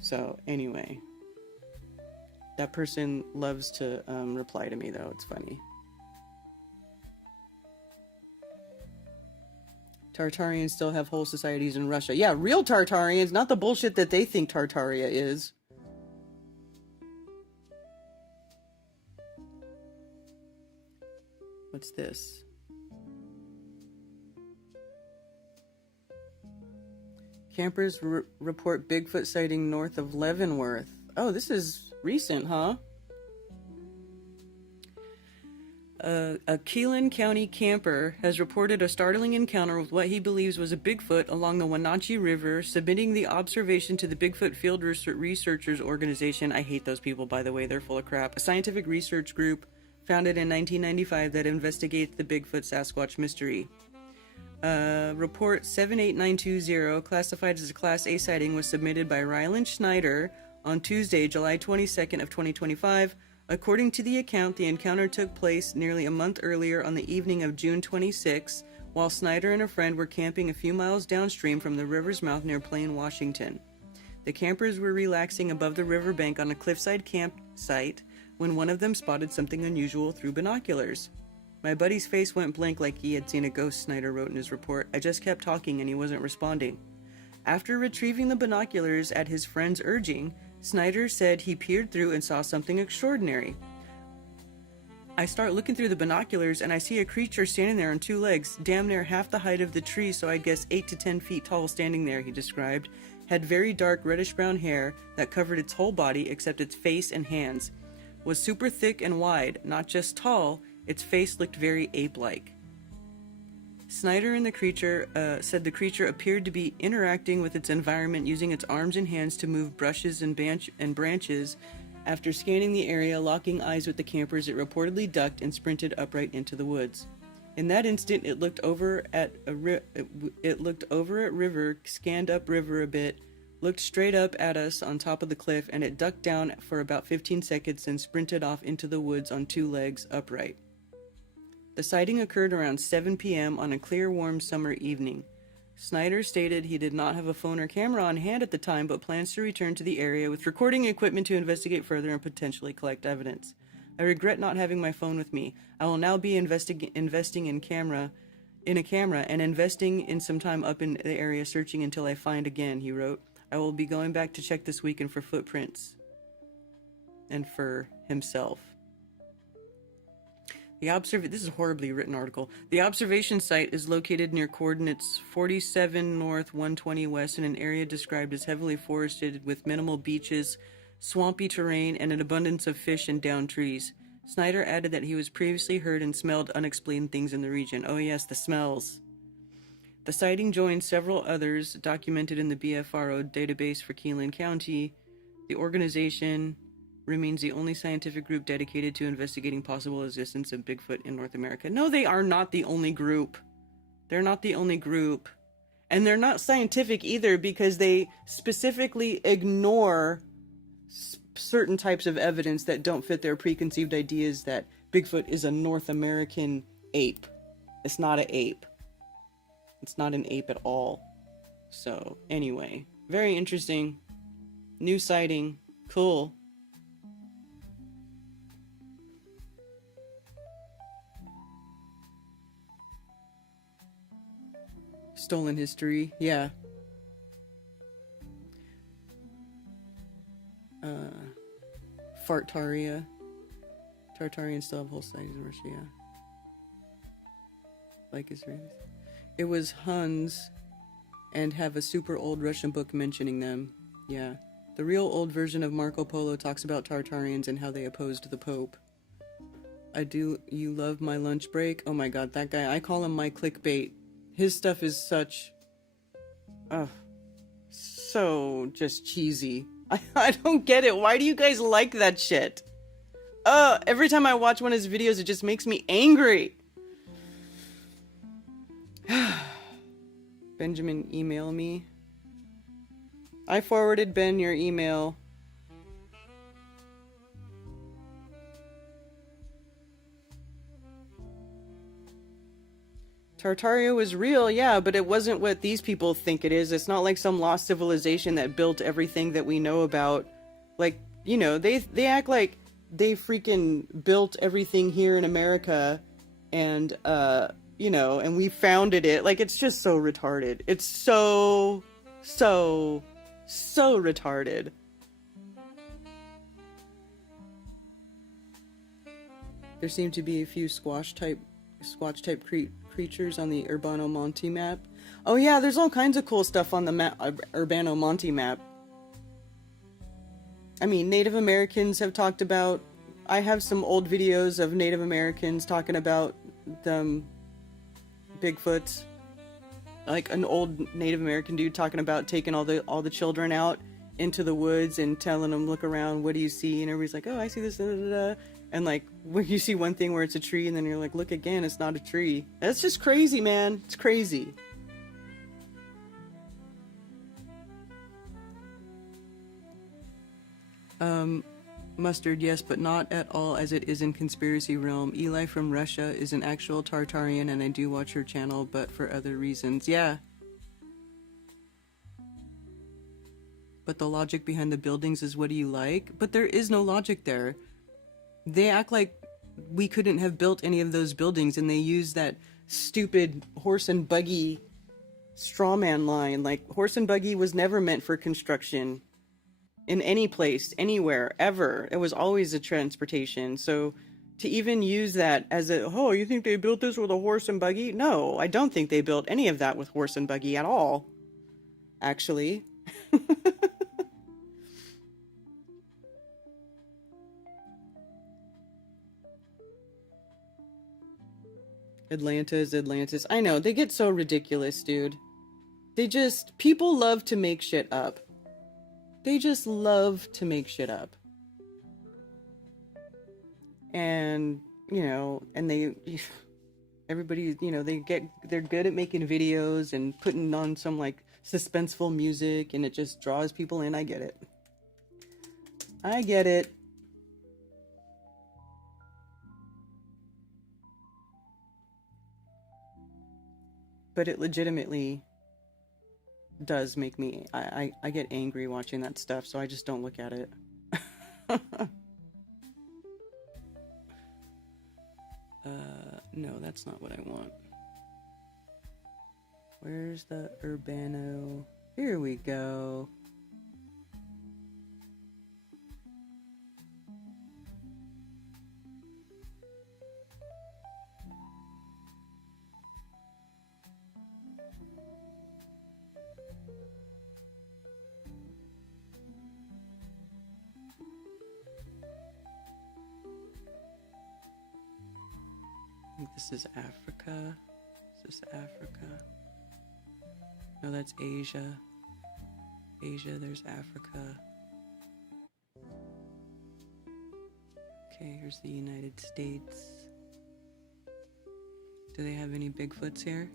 So, anyway. That person loves to reply to me, though. It's funny. Tartarians still have whole societies in Russia. Yeah, real Tartarians, not the bullshit that they think Tartaria is. What's this? Campers report Bigfoot sighting north of Leavenworth. Oh, this is recent, huh? A Keelan County camper has reported a startling encounter with what he believes was a Bigfoot along the Wenatchee River, submitting the observation to the Bigfoot Field Researchers Organization. I hate those people, by the way. They're full of crap. A scientific research group founded in 1995 that investigates the Bigfoot Sasquatch mystery. Report 78920, classified as a Class A sighting, was submitted by Ryland Schneider on Tuesday, July 22nd of 2025. According to the account, the encounter took place nearly a month earlier on the evening of June 26, while Snyder and a friend were camping a few miles downstream from the river's mouth near Plain, Washington. The campers were relaxing above the riverbank on a cliffside campsite when one of them spotted something unusual through binoculars. My buddy's face went blank like he had seen a ghost, Snyder wrote in his report. I just kept talking and he wasn't responding. After retrieving the binoculars at his friend's urging, Snyder said he peered through and saw something extraordinary. I start looking through the binoculars and I see a creature standing there on two legs, damn near half the height of the tree, so I guess 8 to 10 feet tall, standing there, he described. Had very dark reddish-brown hair that covered its whole body except its face and hands. Was super thick and wide, not just tall, its face looked very ape-like. Snyder and the creature said the creature appeared to be interacting with its environment using its arms and hands to move brushes and branches. After scanning the area, locking eyes with the campers, it reportedly ducked and sprinted upright into the woods. In that instant, it looked over at river, scanned up river a bit, looked straight up at us on top of the cliff, and it ducked down for about 15 seconds and sprinted off into the woods on two legs upright. The sighting occurred around 7 p.m. on a clear, warm summer evening. Snyder stated he did not have a phone or camera on hand at the time, but plans to return to the area with recording equipment to investigate further and potentially collect evidence. I regret not having my phone with me. I will now be investing in a camera and investing in some time up in the area searching until I find again, he wrote. I will be going back to check this weekend for footprints. And for himself. This is a horribly written article. The observation site is located near coordinates 47 north, 120 west in an area described as heavily forested with minimal beaches, swampy terrain, and an abundance of fish and downed trees. Snyder added that he was previously heard and smelled unexplained things in the region. Oh yes, the smells. The sighting joined several others documented in the BFRO database for Keelan County. The organization remains the only scientific group dedicated to investigating possible existence of Bigfoot in North America. No, they are not the only group. They're not the only group. And they're not scientific either because they specifically ignore certain types of evidence that don't fit their preconceived ideas that Bigfoot is a North American ape. It's not an ape. It's not an ape at all. So, anyway. Very interesting. New sighting. Cool. Stolen history, yeah. Fartaria. Tartarians still have whole sightings in Russia, yeah. Like Israelis. It was Huns and have a super old Russian book mentioning them. Yeah. The real old version of Marco Polo talks about Tartarians and how they opposed the Pope. You love my lunch break? Oh my god, that guy, I call him my clickbait. His stuff is such... so just cheesy. I don't get it. Why do you guys like that shit? Every time I watch one of his videos, it just makes me angry. Benjamin, email me. I forwarded Ben your email. Tartaria was real, yeah, but it wasn't what these people think it is. It's not like some lost civilization that built everything that we know about. Like, you know, they act like they freaking built everything here in America and, you know, and we founded it. Like, it's just so retarded. It's so retarded. There seem to be a few squash-type Squatch type creatures on the Urbano Monte map. Oh yeah, there's all kinds of cool stuff on the Urbano Monte map. I mean, Native Americans have talked about... I have some old videos of Native Americans talking about them Bigfoots. Like an old Native American dude talking about taking all the children out into the woods and telling them, look around, what do you see? And everybody's like, oh, I see this, da, da, da. And like, when you see one thing where it's a tree, and then you're like, look again, it's not a tree. That's just crazy, man. It's crazy. Mustard, yes, but not at all as it is in conspiracy realm. Eli from Russia is an actual Tartarian, and I do watch her channel, but for other reasons. Yeah. But the logic behind the buildings is what do you like? But there is no logic there. They act like we couldn't have built any of those buildings, and they use that stupid horse and buggy strawman line. Like, horse and buggy was never meant for construction. In any place, anywhere, ever. It was always a transportation. So to even use that as a, oh, you think they built this with a horse and buggy? No, I don't think they built any of that with horse and buggy at all. Actually. Atlanta is Atlantis. I know, they get so ridiculous, dude. People love to make shit up. They just love to make shit up. And, you know, and everybody, you know, they're good at making videos and putting on some, like, suspenseful music, and it just draws people in. I get it. I get it. But it legitimately does make me... I get angry watching that stuff, so I just don't look at it. No, that's not what I want. Where's the Urbano? Here we go. I think this is Africa. Is this Africa? No, that's Asia. Asia, there's Africa. Okay, here's the United States. Do they have any Bigfoots here?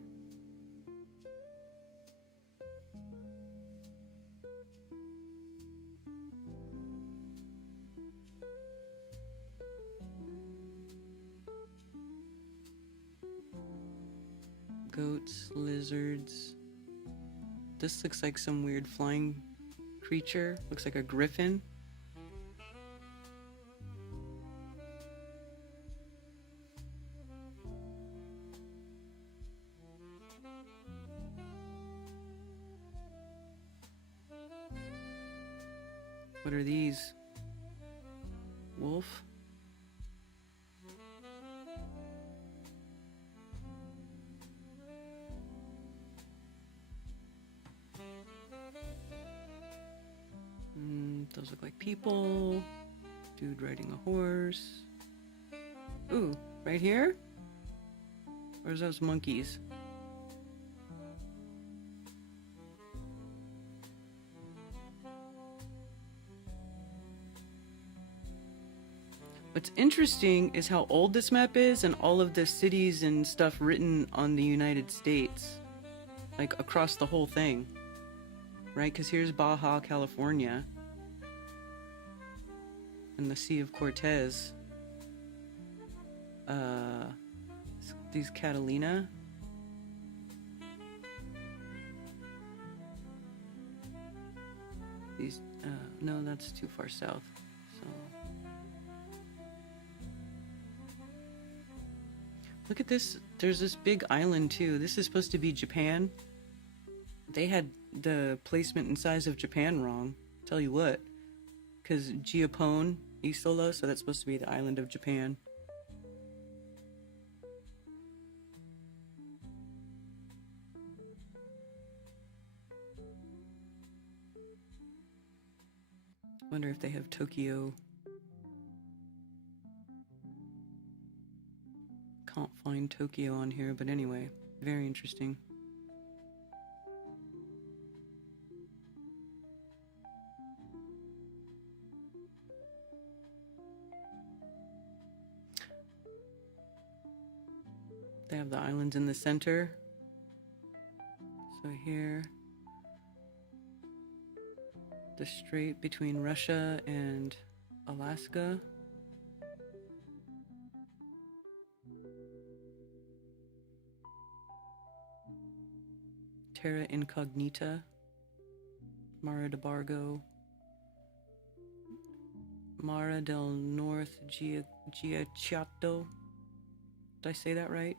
Goats, lizards. This looks like some weird flying creature. Looks like a griffin. What are these? Wolf? Those look like people. Dude riding a horse. Ooh, right here? Where's those monkeys? What's interesting is how old this map is and all of the cities and stuff written on the United States. Like across the whole thing. Right? Because here's Baja, California. And the Sea of Cortez. These Catalina. These, no, that's too far south. So. Look at this. There's this big island too. This is supposed to be Japan. They had the placement and size of Japan wrong. Tell you what. Because Geopolitical, Isolo, so that's supposed to be the island of Japan. Wonder if they have Tokyo. Can't find Tokyo on here, but anyway, very interesting. They have the islands in the center. So here, the strait between Russia and Alaska. Terra Incognita, Mara de Bargo, Mara del North Giaciato. Did I say that right?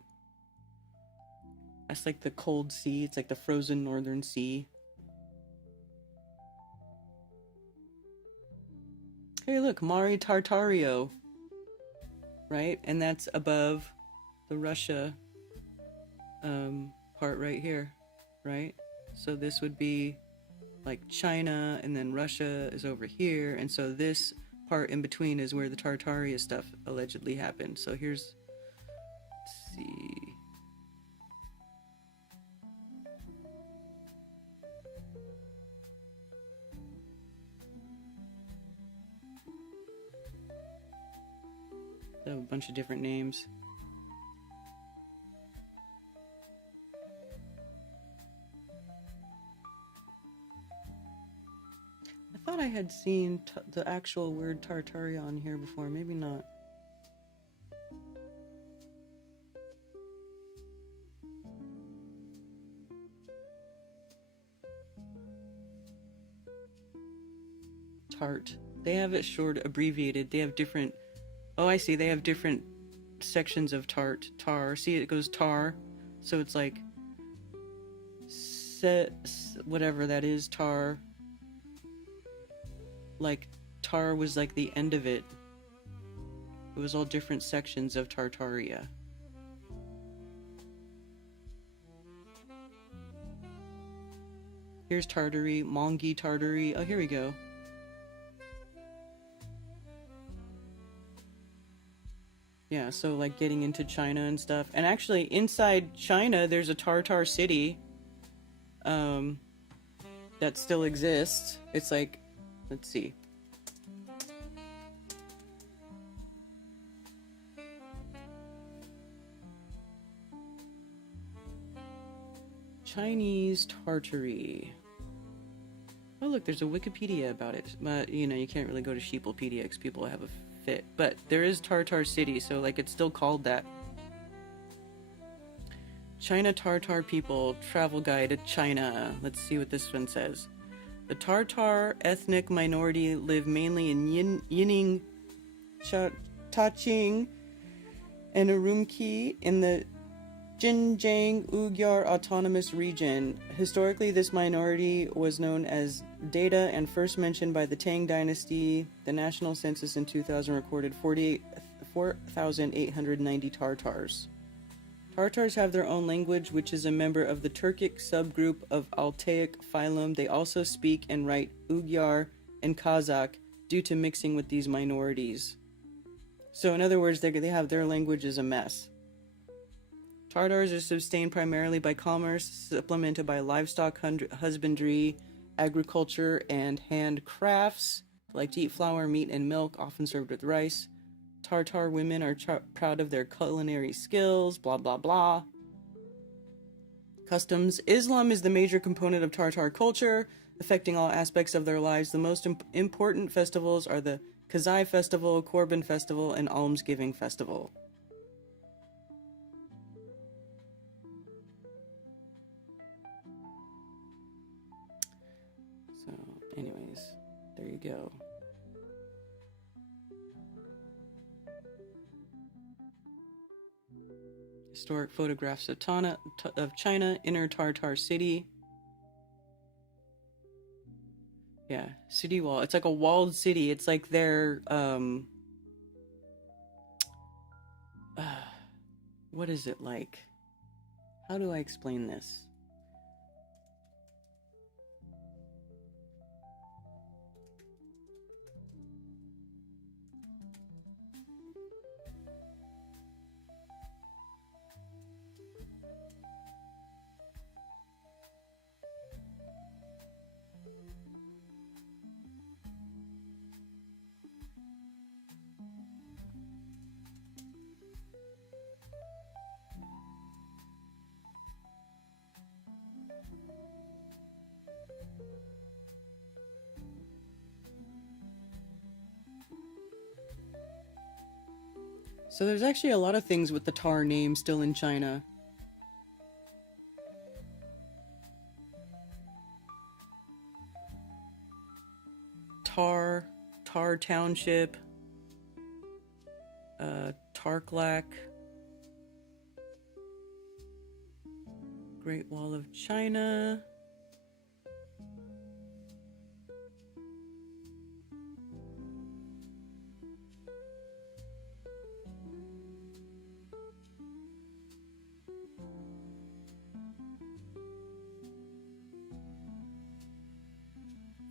That's like the cold sea. It's like the frozen northern sea. Hey, look, Mare Tartario. Right? And that's above the Russia part right here. Right? So this would be like China, and then Russia is over here. And so this part in between is where the Tartaria stuff allegedly happened. So here's, let's see. They have a bunch of different names. I thought I had seen the actual word Tartaria on here before, maybe not. Tart. They have it short, abbreviated. They have different... Oh, I see. They have different sections of tar. See, it goes tar. So it's like... whatever that is, tar. Like, tar was like the end of it. It was all different sections of Tartaria. Here's Tartary, Mongi Tartary. Oh, here we go. Yeah, so like getting into China and stuff. And actually, inside China, there's a Tartar city that still exists. It's like, let's see. Chinese Tartary. Oh, look, there's a Wikipedia about it. But, you know, you can't really go to Sheeplepedia because people have a fit. But there is Tartar City, so, like, it's still called that. China Tartar people, travel guide to China. Let's see what this one says. The Tartar ethnic minority live mainly in Yining, Taching, and Urumqi in the Xinjiang Uyghur Autonomous Region. Historically, this minority was known as Data and first mentioned by the Tang Dynasty. The national census in 2000 recorded 4,890 Tartars. Tartars have their own language, which is a member of the Turkic subgroup of Altaic phylum. They also speak and write Uyghur and Kazakh due to mixing with these minorities. So in other words, they have their language is a mess. Tartars are sustained primarily by commerce, supplemented by livestock husbandry, agriculture, and handcrafts. They like to eat flour, meat, and milk, often served with rice. Tartar women are proud of their culinary skills, blah, blah, blah. Customs. Islam is the major component of Tartar culture, affecting all aspects of their lives. The most important festivals are the Kazai Festival, Korban Festival, and Almsgiving Festival. So, anyways, there you go. Historic photographs of China, inner Tartar city. Yeah, city wall. It's like a walled city. It's like their, what is it like? How do I explain this? So there's actually a lot of things with the tar name still in China. Tar Township, Tarklac, Great Wall of China.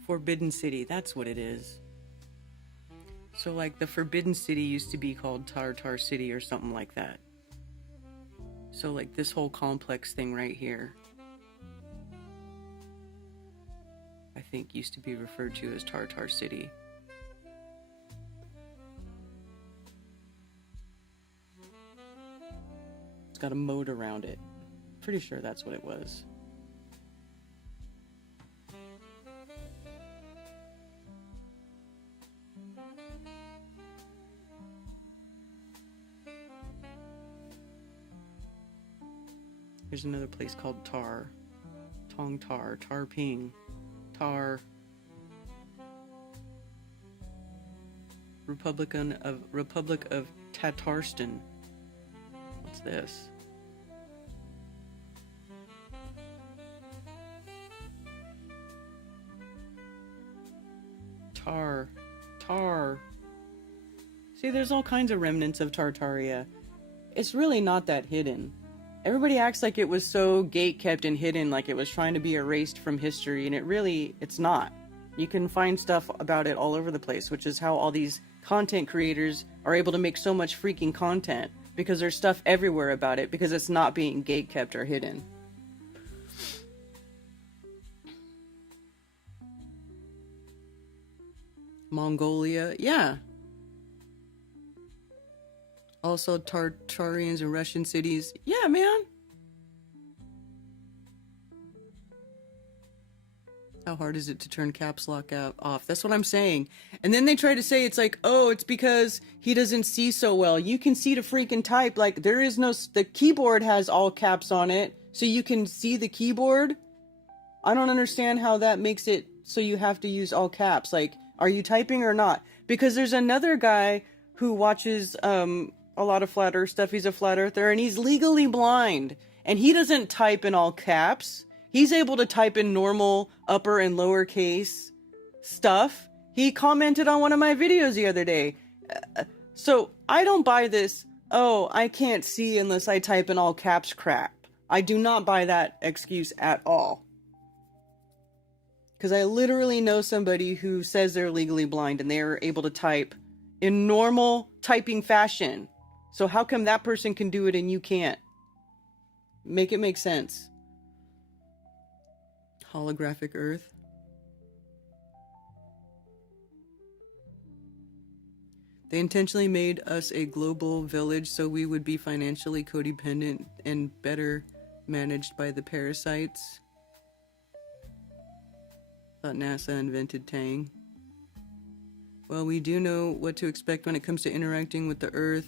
Forbidden City, that's what it is. So like the Forbidden City used to be called Tartar City or something like that. So like this whole complex thing right here, I think used to be referred to as Tartar City. It's got a moat around it. Pretty sure that's what it was. There's another place called Tar. Tong Tar. Tar Ping. Tar. Republic of Tatarstan. What's this? Tar. See, there's all kinds of remnants of Tartaria. It's really not that hidden. Everybody acts like it was so gate-kept and hidden, like it was trying to be erased from history, and it's not. You can find stuff about it all over the place, which is how all these content creators are able to make so much freaking content, because there's stuff everywhere about it, because it's not being gate-kept or hidden. Mongolia, yeah. Also Tartarians and Russian cities. Yeah, man. How hard is it to turn caps lock off? That's what I'm saying. And then they try to say it's like, oh, it's because he doesn't see so well. You can see to freaking type. Like, there is no... The keyboard has all caps on it, so you can see the keyboard. I don't understand how that makes it so you have to use all caps. Like, are you typing or not? Because there's another guy who watches a lot of flat earth stuff. He's a flat earther, and he's legally blind, and he doesn't type in all caps. He's able to type in normal upper and lower case stuff. He commented on one of my videos the other day. So I don't buy this, oh, I can't see unless I type in all caps crap. I do not buy that excuse at all. Because I literally know somebody who says they're legally blind and they're able to type in normal typing fashion. So how come that person can do it and you can't? Make it make sense. Holographic Earth. They intentionally made us a global village so we would be financially codependent and better managed by the parasites. Thought NASA invented Tang. Well, we do know what to expect when it comes to interacting with the Earth.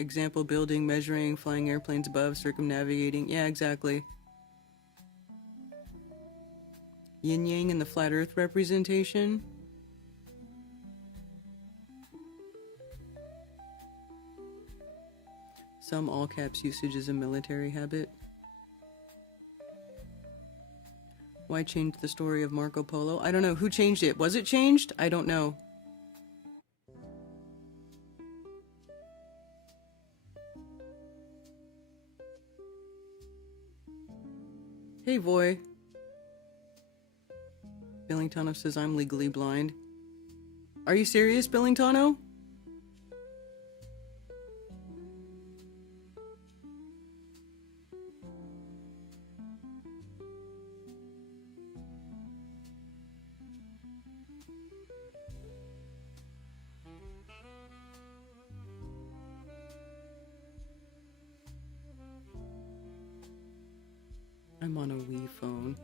Example, building, measuring, flying airplanes above, circumnavigating. Yeah, exactly. Yin Yang and the Flat Earth representation. Some all caps usage is a military habit. Why change the story of Marco Polo? I don't know. Who changed it? Was it changed? I don't know. Hey, Voy. Billingtano says I'm legally blind. Are you serious, Billingtano? I'm on a Wii phone.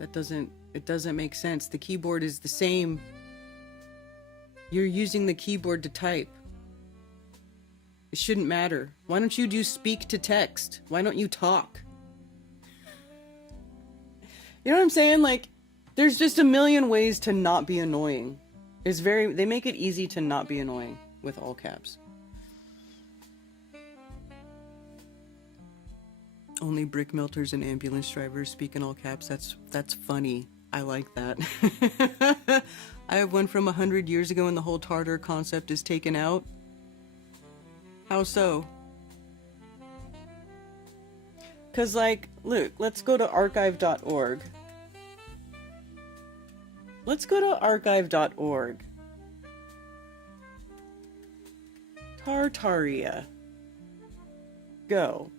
It doesn't make sense. The keyboard is the same. You're using the keyboard to type. It shouldn't matter. Why don't you do speak to text? Why don't you talk? You know what I'm saying? Like, there's just a million ways to not be annoying. They make it easy to not be annoying with all caps. Only brick melters and ambulance drivers speak in all caps. That's funny. I like that. I have one from 100 years ago and the whole Tartar concept is taken out. How so? Cause like, look, let's go to archive.org. Let's go to archive.org. Tartaria. Go.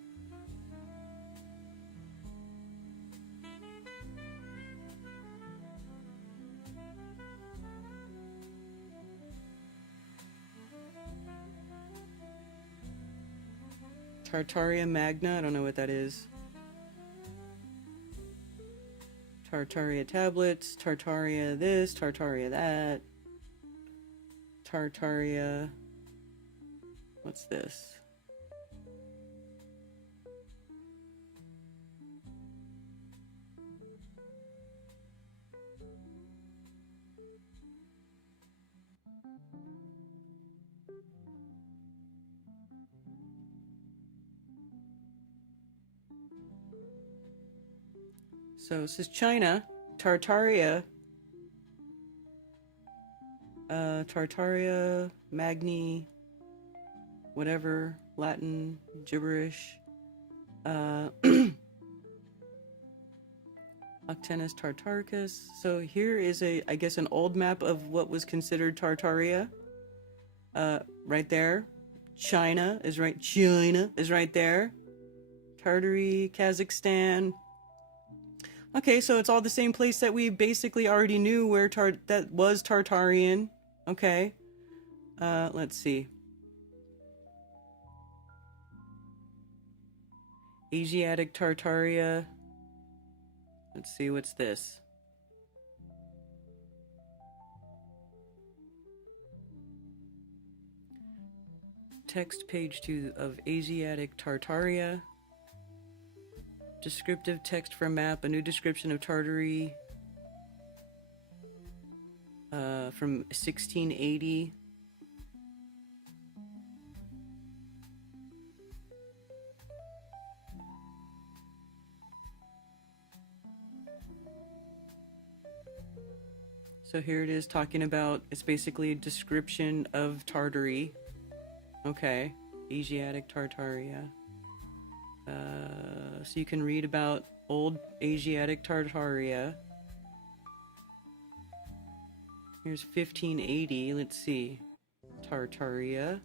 Tartaria magna, I don't know what that is. Tartaria tablets, Tartaria this, Tartaria that. Tartaria... What's this? So this is China, Tartaria, Tartaria, Magni, whatever, Latin, gibberish, Octenus Tartaricus. So here is I guess an old map of what was considered Tartaria, right there. China is right there. Tartary, Kazakhstan. Okay, so it's all the same place that we basically already knew where that was Tartarian. Okay. Let's see. Asiatic Tartaria. Let's see, what's this? Text page 2 of Asiatic Tartaria. Descriptive text for map, a new description of Tartary from 1680. So here it is talking about, it's basically a description of Tartary. Okay, Asiatic Tartaria. So you can read about old Asiatic Tartaria. Here's 1580. Let's see. Tartaria.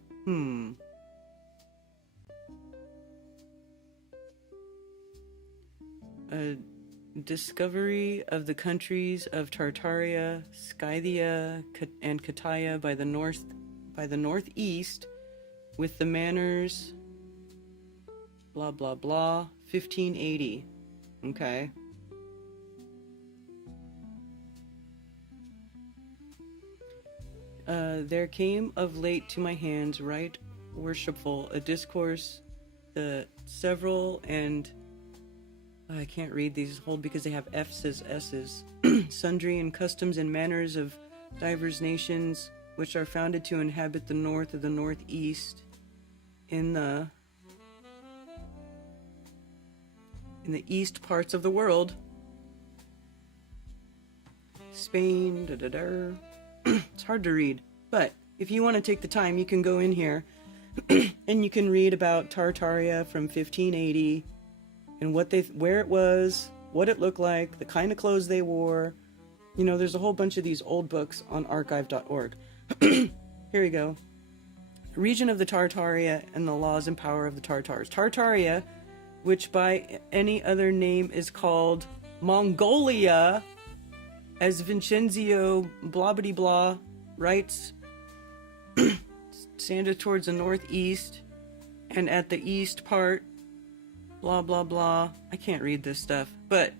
A discovery of the countries of Tartaria, Scythia, and Cataya by the northeast, with the manners. Blah blah blah. 1580. Okay. There came of late to my hands, right worshipful, a discourse, the several and I can't read these whole because they have F's as S's. Sundry and customs and manners of divers nations, which are founded to inhabit the north of the northeast in the east parts of the world. Spain, It's hard to read, but if you want to take the time, you can go in here and you can read about Tartaria from 1580 and where it was, what it looked like, the kind of clothes they wore. You know, there's a whole bunch of these old books on archive.org. Here we go. Region of the Tartaria and the laws and power of the Tartars. Tartaria, which by any other name is called Mongolia, as Vincenzio Blobbity Blah writes, standeth towards the northeast, and at the east part, blah blah blah. I can't read this stuff, but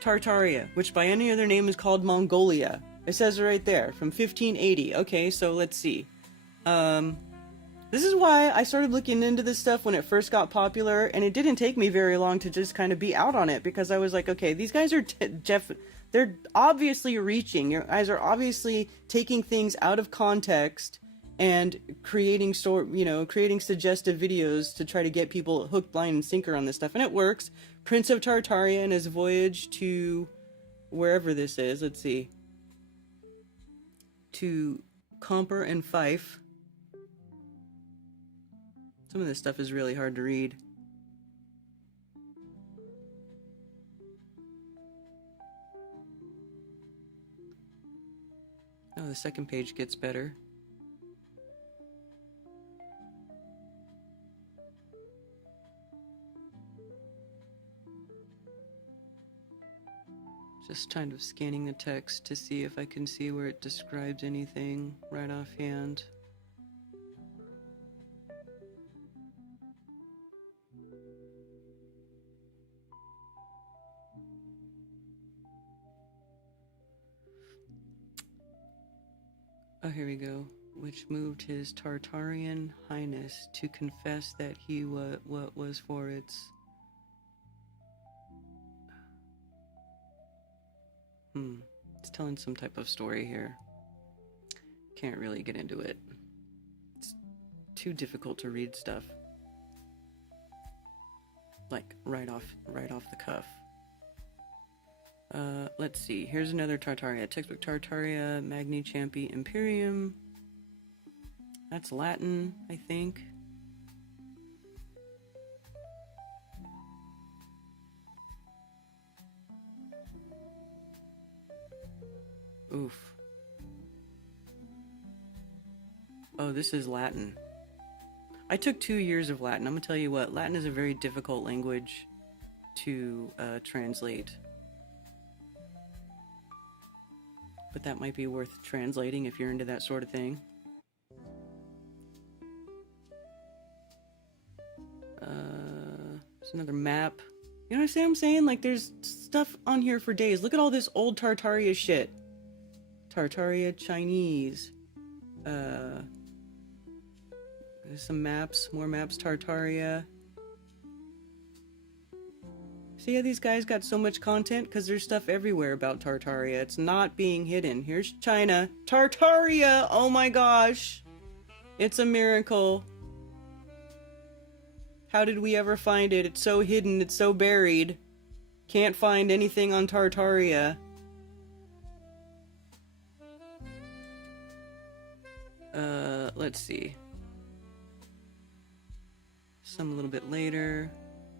Tartaria, which by any other name is called Mongolia. It says it right there, from 1580. Okay, so let's see. This is why I started looking into this stuff when it first got popular, and it didn't take me very long to just kind of be out on it, because I was like, okay, these guys are they're obviously reaching. You guys are obviously taking things out of context and creating creating suggestive videos to try to get people hooked, line, and sinker on this stuff, and it works. Prince of Tartaria and his voyage to wherever this is. Let's see. To Comper and Fife. Some of this stuff is really hard to read. Oh, the second page gets better. Just kind of scanning the text to see if I can see where it describes anything right offhand. Oh, here we go. Which moved his Tartarian highness to confess that he what was for its... It's telling some type of story here. Can't really get into it. It's too difficult to read stuff. Like, right off the cuff. Let's see. Here's another Tartaria. Textbook Tartaria, Magni Champi Imperium. That's Latin, I think. Oof. Oh, this is Latin. I took 2 years of Latin. I'm gonna tell you what, Latin is a very difficult language to translate. But that might be worth translating if you're into that sort of thing. There's another map. You know what I'm saying? Like, there's stuff on here for days. Look at all this old Tartaria shit. Tartaria Chinese. There's some maps. More maps. Tartaria. See how these guys got so much content? Because there's stuff everywhere about Tartaria. It's not being hidden. Here's China. Tartaria! Oh my gosh! It's a miracle. How did we ever find it? It's so hidden. It's so buried. Can't find anything on Tartaria. Let's see. Some a little bit later.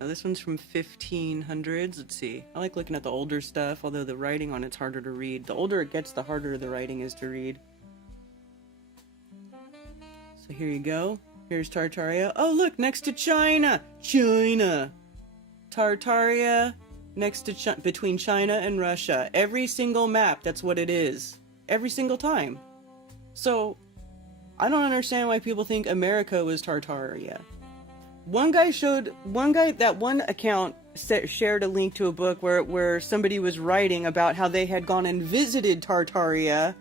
Now this one's from 1500s. Let's see. I like looking at the older stuff, although the writing on it's harder to read. The older it gets, the harder the writing is to read. So here you go. Here's Tartaria. Oh, look, next to China. China. Tartaria next to between China and Russia. Every single map, that's what it is. Every single time. So, I don't understand why people think America was Tartaria. That one account shared a link to a book where somebody was writing about how they had gone and visited Tartaria,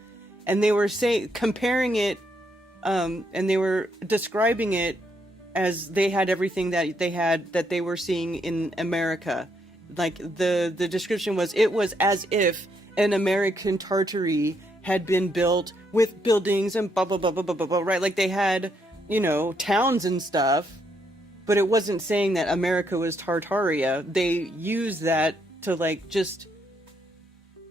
and they were comparing it, and they were describing it as they had everything that they were seeing in America. Like, the description was, it was as if an American Tartary had been built with buildings and blah blah blah blah blah blah, right? Like, they had, towns and stuff. But it wasn't saying that America was Tartaria. They use that to, like, just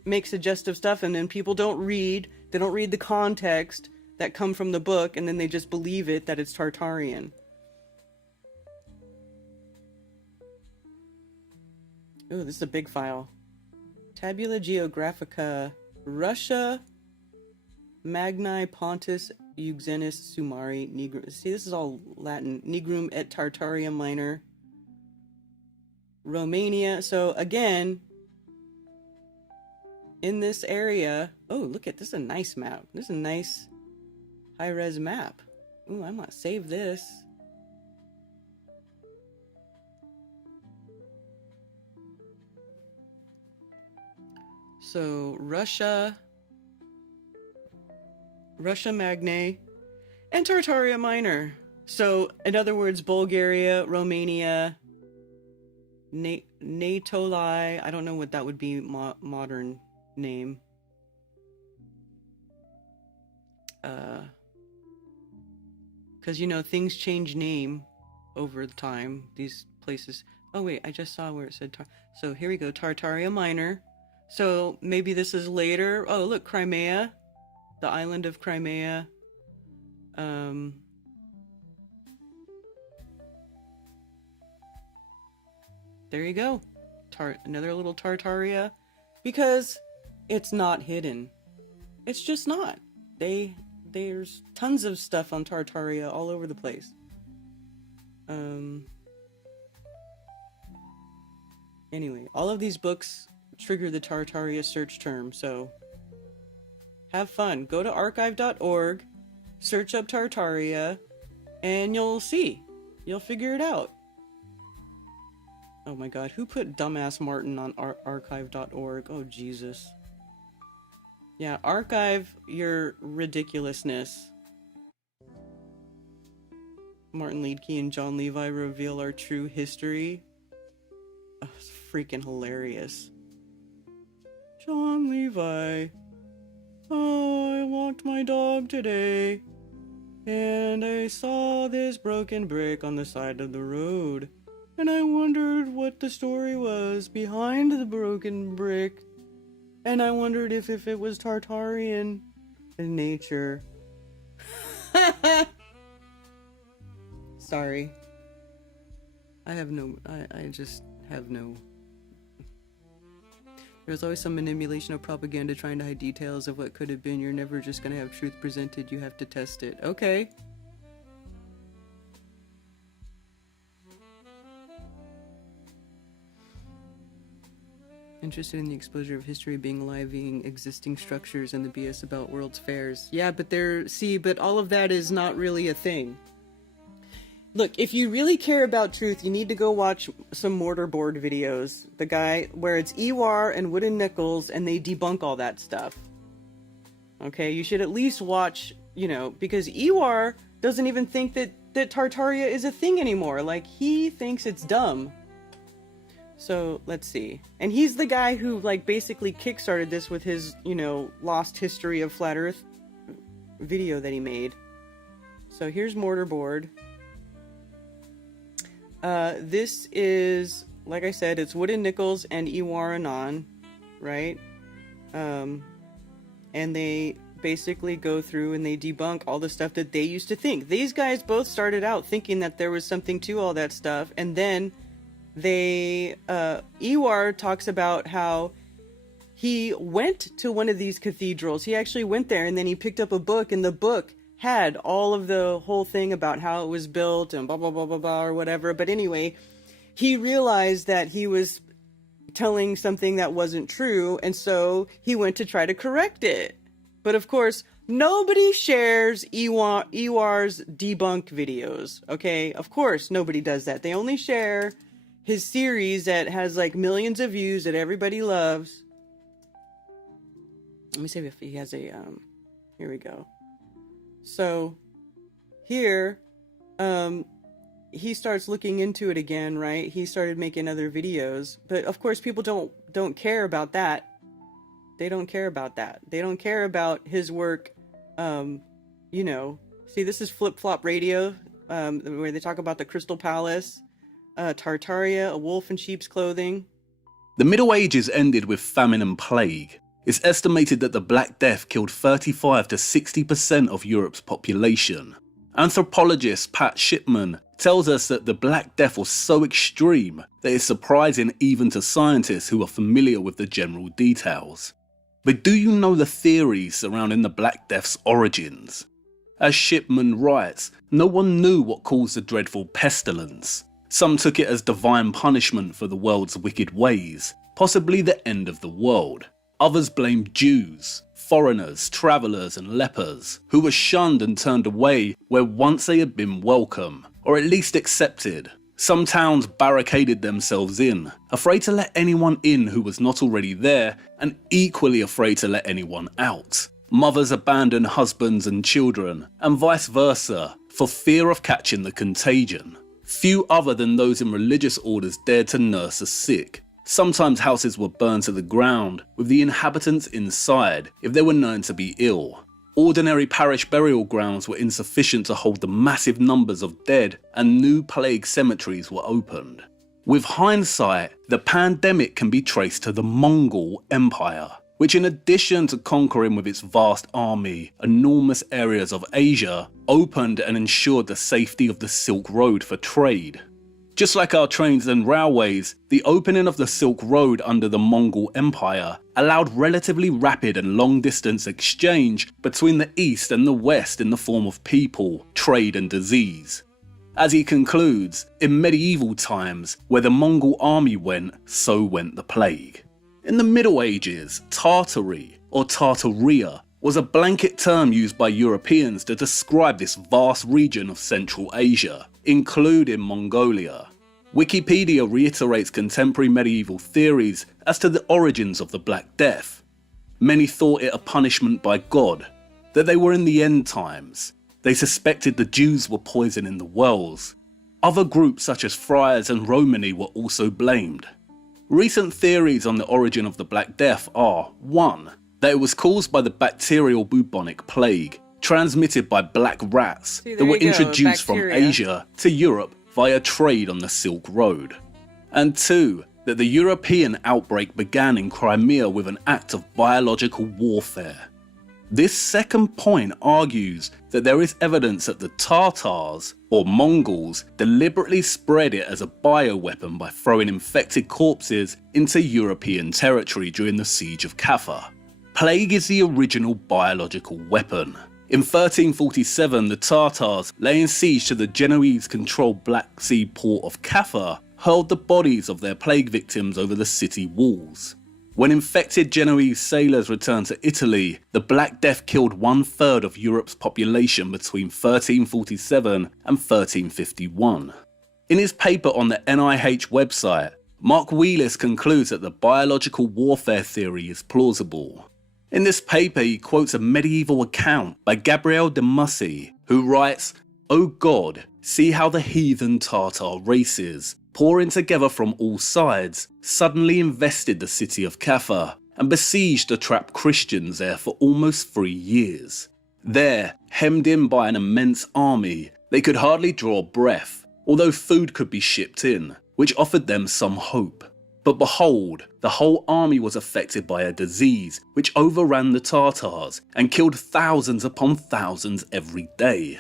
make suggestive stuff, and then people don't read. They don't read the context that come from the book, and then they just believe it, that it's Tartarian. Ooh, this is a big file. Tabula Geographica, Russia, Magni Pontus Euxenus Sumari Nigrum. See, this is all Latin. Nigrum et Tartaria Minor. Romania. So again, in this area. Oh, look at this. Is a nice map. This is a nice high-res map. Ooh, I'm gonna save this. So Russia Magna, and Tartaria Minor. So, in other words, Bulgaria, Romania, Natoli, I don't know what that would be modern name. Because, you know, things change name over the time. These places. Oh, wait, I just saw where it said. So here we go. Tartaria Minor. So maybe this is later. Oh, look, Crimea. The island of Crimea. There you go. Another little Tartaria. Because it's not hidden. It's just not. There's tons of stuff on Tartaria all over the place. Anyway, all of these books trigger the Tartaria search term, so have fun. Go to archive.org, search up Tartaria, and you'll see. You'll figure it out. Oh my god, who put dumbass Martin on archive.org? Oh Jesus. Yeah, archive your ridiculousness. Martin Liedtke and John Levi reveal our true history. Oh, it's freaking hilarious. John Levi. Oh, I walked my dog today, and I saw this broken brick on the side of the road, and I wondered what the story was behind the broken brick. And I wondered if it was Tartarian in nature. Sorry. I just have no... There's always some manipulation of propaganda trying to hide details of what could have been. You're never just gonna have truth presented. You have to test it. Okay. Interested in the exposure of history being living existing structures and the BS about World's Fairs. Yeah, but but all of that is not really a thing. Look, if you really care about truth, you need to go watch some mortarboard videos. The guy where it's Ewar and wooden nickels and they debunk all that stuff. Okay, you should at least watch, you know, because Ewar doesn't even think that Tartaria is a thing anymore. Like, he thinks it's dumb. So, let's see. And he's the guy who, like, basically kickstarted this with his, you know, lost history of Flat Earth video that he made. So, here's Mortarboard. This is, like I said, it's Wooden Nickels and Iwaranon, right? And they basically go through and they debunk all the stuff that they used to think. These guys both started out thinking that there was something to all that stuff, and then Ewar talks about how he went to one of these cathedrals. He actually went there, and then he picked up a book, and the book had all of the whole thing about how it was built and blah, blah, blah, blah, blah, or whatever. But anyway, he realized that he was telling something that wasn't true, and so he went to try to correct it. But of course, nobody shares Ewar's debunk videos, okay? Of course, nobody does that. They only share his series that has like millions of views that everybody loves. Let me see if he has a, here we go. So here, he starts looking into it again, right? He started making other videos, but of course people don't care about that. They don't care about that. They don't care about his work. You know, see, this is Flip Flop Radio, where they talk about the Crystal Palace. Tartaria, a wolf in sheep's clothing. The Middle Ages ended with famine and plague. It's estimated that the Black Death killed 35 to 60% of Europe's population. Anthropologist Pat Shipman tells us that the Black Death was so extreme that it's surprising even to scientists who are familiar with the general details. But do you know the theories surrounding the Black Death's origins? As Shipman writes, no one knew what caused the dreadful pestilence. Some took it as divine punishment for the world's wicked ways, possibly the end of the world. Others blamed Jews, foreigners, travellers and lepers, who were shunned and turned away where once they had been welcome, or at least accepted. Some towns barricaded themselves in, afraid to let anyone in who was not already there, and equally afraid to let anyone out. Mothers abandoned husbands and children, and vice versa. for fear of catching the contagion. Few other than those in religious orders dared to nurse the sick. Sometimes houses were burned to the ground, with the inhabitants inside if they were known to be ill. Ordinary parish burial grounds were insufficient to hold the massive numbers of dead, and new plague cemeteries were opened. With hindsight, the pandemic can be traced to the Mongol Empire, which in addition to conquering with its vast army enormous areas of Asia, opened and ensured the safety of the Silk Road for trade. Just like our trains and railways, the opening of the Silk Road under the Mongol Empire allowed relatively rapid and long-distance exchange between the East and the West in the form of people, trade and disease. As he concludes, in medieval times, where the Mongol army went, so went the plague. In the Middle Ages, Tartary, or Tartaria, was a blanket term used by Europeans to describe this vast region of Central Asia, including Mongolia. Wikipedia reiterates contemporary medieval theories as to the origins of the Black Death. Many thought it a punishment by God, that they were in the end times. They suspected the Jews were poisoning the wells. Other groups such as Friars and Romani were also blamed. Recent theories on the origin of the Black Death are 1. That it was caused by the bacterial bubonic plague, transmitted by black rats that were introduced from Asia to Europe via trade on the Silk Road. And 2. That the European outbreak began in Crimea with an act of biological warfare. This second point argues that there is evidence that the Tartars, or Mongols, deliberately spread it as a bioweapon by throwing infected corpses into European territory during the siege of Kaffa. Plague is the original biological weapon. In 1347, the Tartars, laying siege to the Genoese-controlled Black Sea port of Kaffa, hurled the bodies of their plague victims over the city walls. When infected Genoese sailors returned to Italy, the Black Death killed 1/3 of Europe's population between 1347 and 1351. In his paper on the NIH website, Mark Wheelis concludes that the biological warfare theory is plausible. In this paper, he quotes a medieval account by Gabriel de Mussy, who writes, "O God, see how the heathen Tartar races, pouring together from all sides, suddenly invested the city of Kaffa and besieged the trapped Christians there for almost 3 years. There, hemmed in by an immense army, they could hardly draw breath, although food could be shipped in, which offered them some hope. But behold, the whole army was affected by a disease which overran the Tartars and killed thousands upon thousands every day.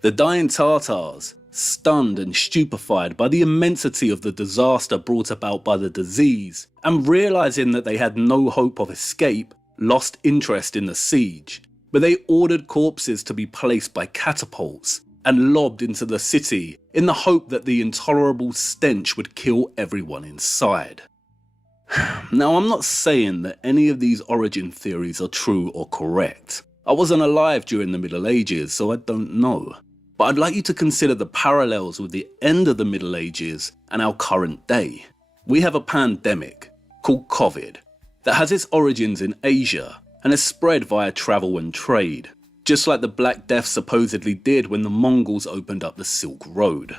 The dying Tartars, stunned and stupefied by the immensity of the disaster brought about by the disease, and realizing that they had no hope of escape, lost interest in the siege, but they ordered corpses to be placed by catapults and lobbed into the city in the hope that the intolerable stench would kill everyone inside." Now, I'm not saying that any of these origin theories are true or correct. I wasn't alive during the Middle Ages, so I don't know. But I'd like you to consider the parallels with the end of the Middle Ages and our current day. We have a pandemic called COVID that has its origins in Asia and has spread via travel and trade, just like the Black Death supposedly did when the Mongols opened up the Silk Road.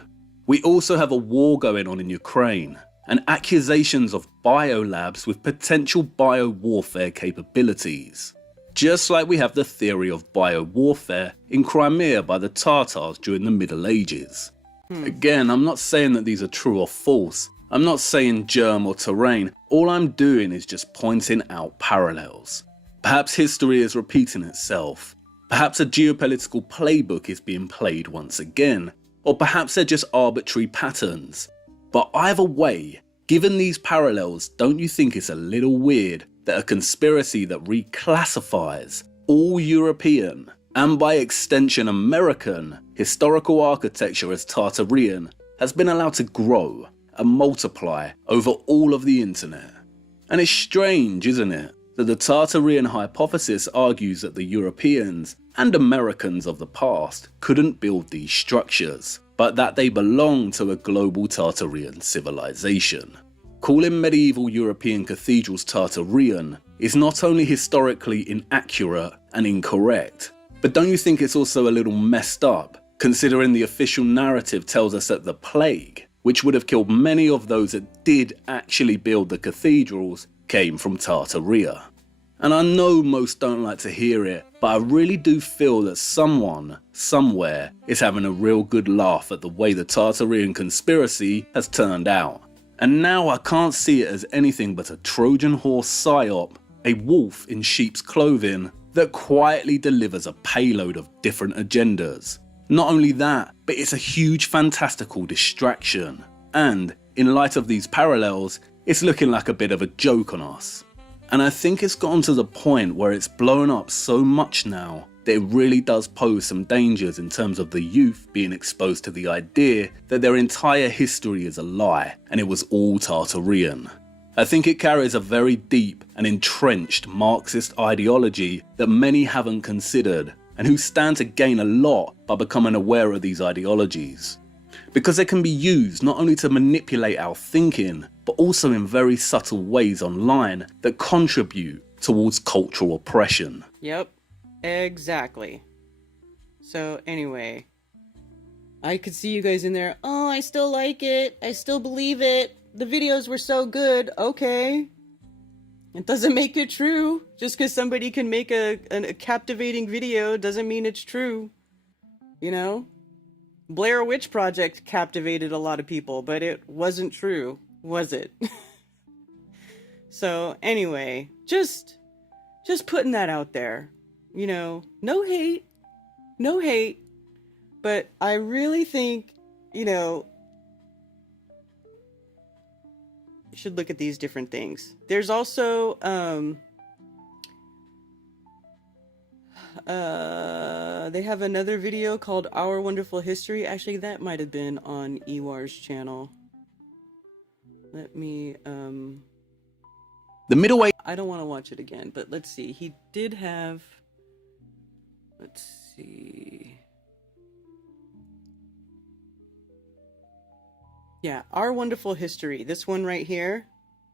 We also have a war going on in Ukraine and accusations of biolabs with potential bio-warfare capabilities. Just like we have the theory of bio-warfare in Crimea by the Tartars during the Middle Ages. Again, I'm not saying that these are true or false. I'm not saying germ or terrain. All I'm doing is just pointing out parallels. Perhaps history is repeating itself. Perhaps a geopolitical playbook is being played once again. Or perhaps they're just arbitrary patterns. But either way, given these parallels, don't you think it's a little weird that a conspiracy that reclassifies all European, and by extension American, historical architecture as Tartarian has been allowed to grow and multiply over all of the internet? And it's strange, isn't it, that the Tartarian hypothesis argues that the Europeans and Americans of the past couldn't build these structures, but that they belong to a global Tartarian civilization. Calling medieval European cathedrals Tartarian is not only historically inaccurate and incorrect, but don't you think it's also a little messed up, considering the official narrative tells us that the plague, which would have killed many of those that did actually build the cathedrals, came from Tartaria. And I know most don't like to hear it, but I really do feel that someone, somewhere, is having a real good laugh at the way the Tartarian conspiracy has turned out. And now I can't see it as anything but a Trojan horse psyop, a wolf in sheep's clothing that quietly delivers a payload of different agendas. Not only that, but it's a huge fantastical distraction. And, in light of these parallels, it's looking like a bit of a joke on us. And I think it's gotten to the point where it's blown up so much now that it really does pose some dangers in terms of the youth being exposed to the idea that their entire history is a lie and it was all Tartarian. I think it carries a very deep and entrenched Marxist ideology that many haven't considered and who stand to gain a lot by becoming aware of these ideologies. Because they can be used not only to manipulate our thinking, but also in very subtle ways online that contribute towards cultural oppression. Yep, exactly. So anyway, I could see you guys in there, oh, I still like it, I still believe it, the videos were so good, okay. It doesn't make it true. Just because somebody can make a captivating video doesn't mean it's true. You know? Blair Witch Project captivated a lot of people, but it wasn't true, was it? So anyway, just putting that out there. You know, no hate, but I really think, you know, you should look at these different things. There's also, they have another video called Our Wonderful History. Actually, that might have been on Ewar's channel. Let me, The middleweight. I don't want to watch it again, but let's see. He did have, let's see. Yeah, Our Wonderful History. This one right here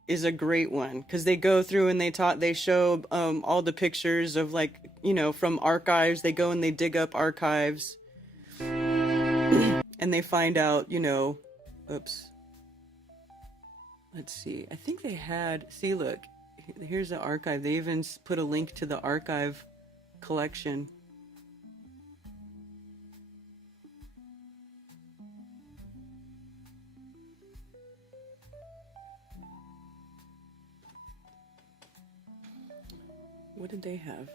is a great one because they go through and they show all the pictures of, like, you know, from archives. They go and they dig up archives and they find out, you know, oops. Let's see. I think they had, see, look, here's the archive. They even put a link to the archive collection. What did they have?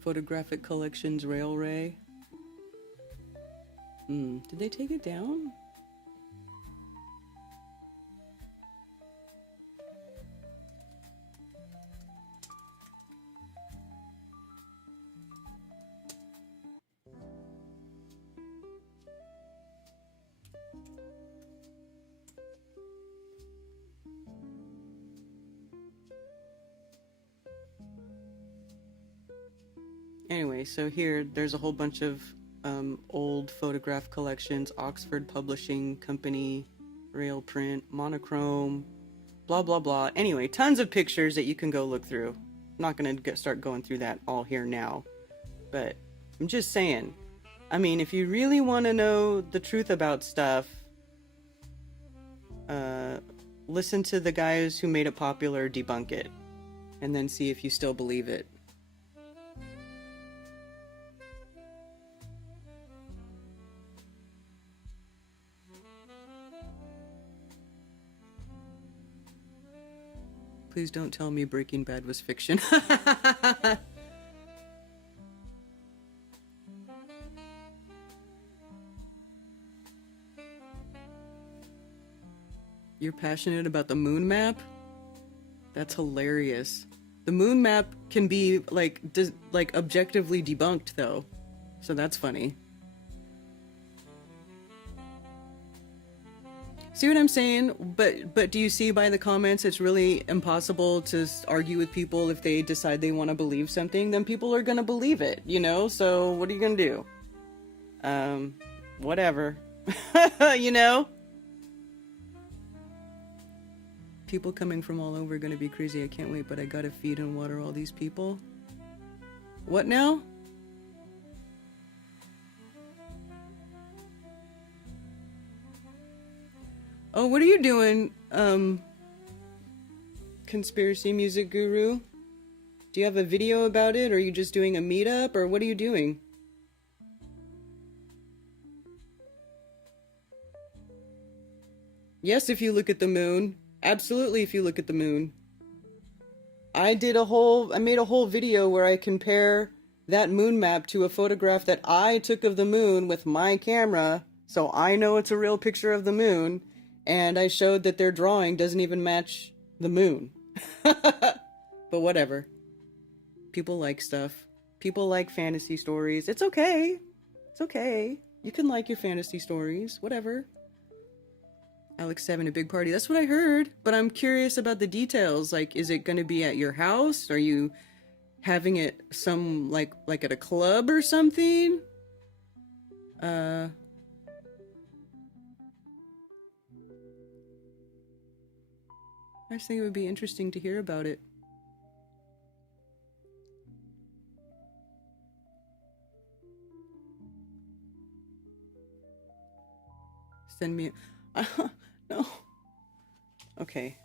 Photographic collections, Railway. Did they take it down? Anyway, so here, there's a whole bunch of old photograph collections, Oxford Publishing Company, Rail Print, Monochrome, blah, blah, blah. Anyway, tons of pictures that you can go look through. I'm not going to start going through that all here now. But I'm just saying, I mean, if you really want to know the truth about stuff, listen to the guys who made it popular debunk it, and then see if you still believe it. Please don't tell me Breaking Bad was fiction. You're passionate about the moon map? That's hilarious. The moon map can be like objectively debunked though. So that's funny. See what I'm saying? But do you see by the comments it's really impossible to argue with people if they decide they want to believe something, then people are going to believe it, you know? So what are you going to do? Whatever. You know? People coming from all over are going to be crazy. I can't wait, but I got to feed and water all these people. What now? Oh, what are you doing, conspiracy music guru? Do you have a video about it, or are you just doing a meetup, or what are you doing? Yes, if you look at the moon. Absolutely, if you look at the moon. I made a whole video where I compare that moon map to a photograph that I took of the moon with my camera, so I know it's a real picture of the moon, and I showed that their drawing doesn't even match the moon. But whatever. People like stuff. People like fantasy stories. It's okay. It's okay. You can like your fantasy stories. Whatever. Alex having a big party. That's what I heard. But I'm curious about the details. Like, is it going to be at your house? Are you having it like at a club or something? I just think it would be interesting to hear about it. Send me... no. Okay.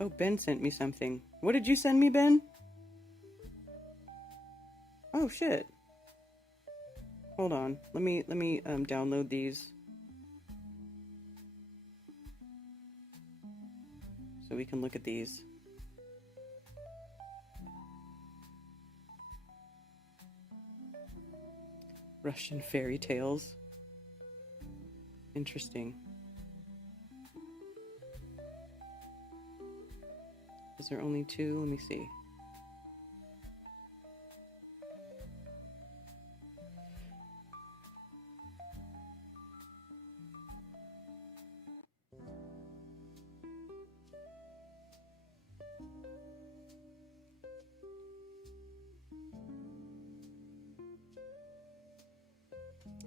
Oh, Ben sent me something. What did you send me, Ben? Oh, shit. Hold on. Let me download these. So we can look at these. Russian fairy tales. Interesting. Is there only two? Let me see.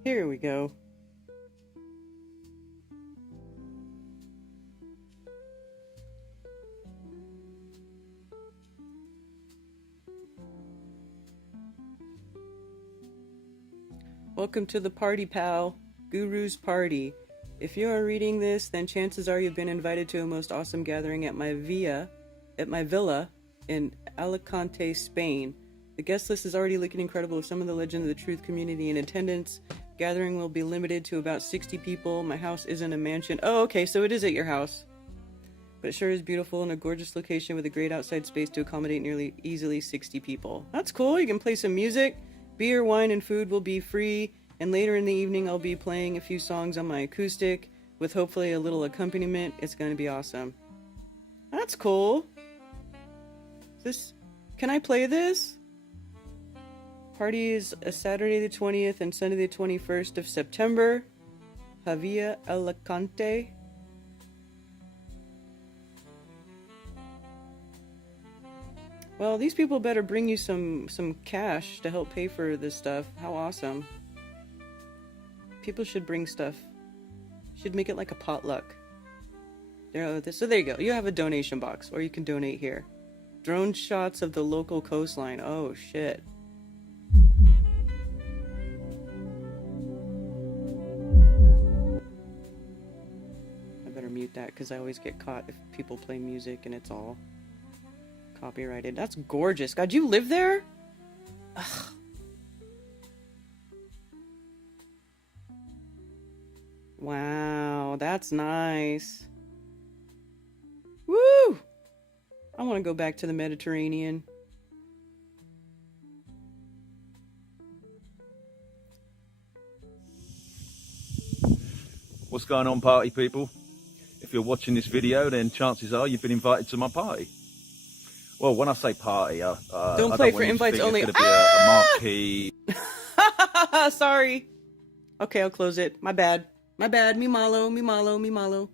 Here we go. Welcome to the party, pal. Guru's party. If you are reading this, then chances are you've been invited to a most awesome gathering at my villa in Alicante, Spain. The guest list is already looking incredible with some of the Legend of the Truth community in attendance. Gathering will be limited to about 60 people. My house isn't a mansion. Oh, okay, so it is at your house. But it sure is beautiful in a gorgeous location with a great outside space to accommodate nearly easily 60 people. That's cool. You can play some music. Beer, wine, and food will be free. And later in the evening, I'll be playing a few songs on my acoustic with hopefully a little accompaniment. It's going to be awesome. That's cool. Can I play this? Party is a Saturday the 20th and Sunday the 21st of September. Havia Alicante. Well, these people better bring you some cash to help pay for this stuff. How awesome. People should bring stuff. Should make it like a potluck. So there you go. You have a donation box, or you can donate here. Drone shots of the local coastline. Oh, shit. I better mute that, because I always get caught if people play music and it's all copyrighted. That's gorgeous. God, you live there? Ugh. Wow, that's nice. Woo! I want to go back to the Mediterranean. What's going on, party people? If you're watching this video, then chances are you've been invited to my party. Well, when I say party, don't play for invites only. It's going to be a marquee. Sorry. Okay, I'll close it. My bad. My bad. Me malo, me malo, me malo.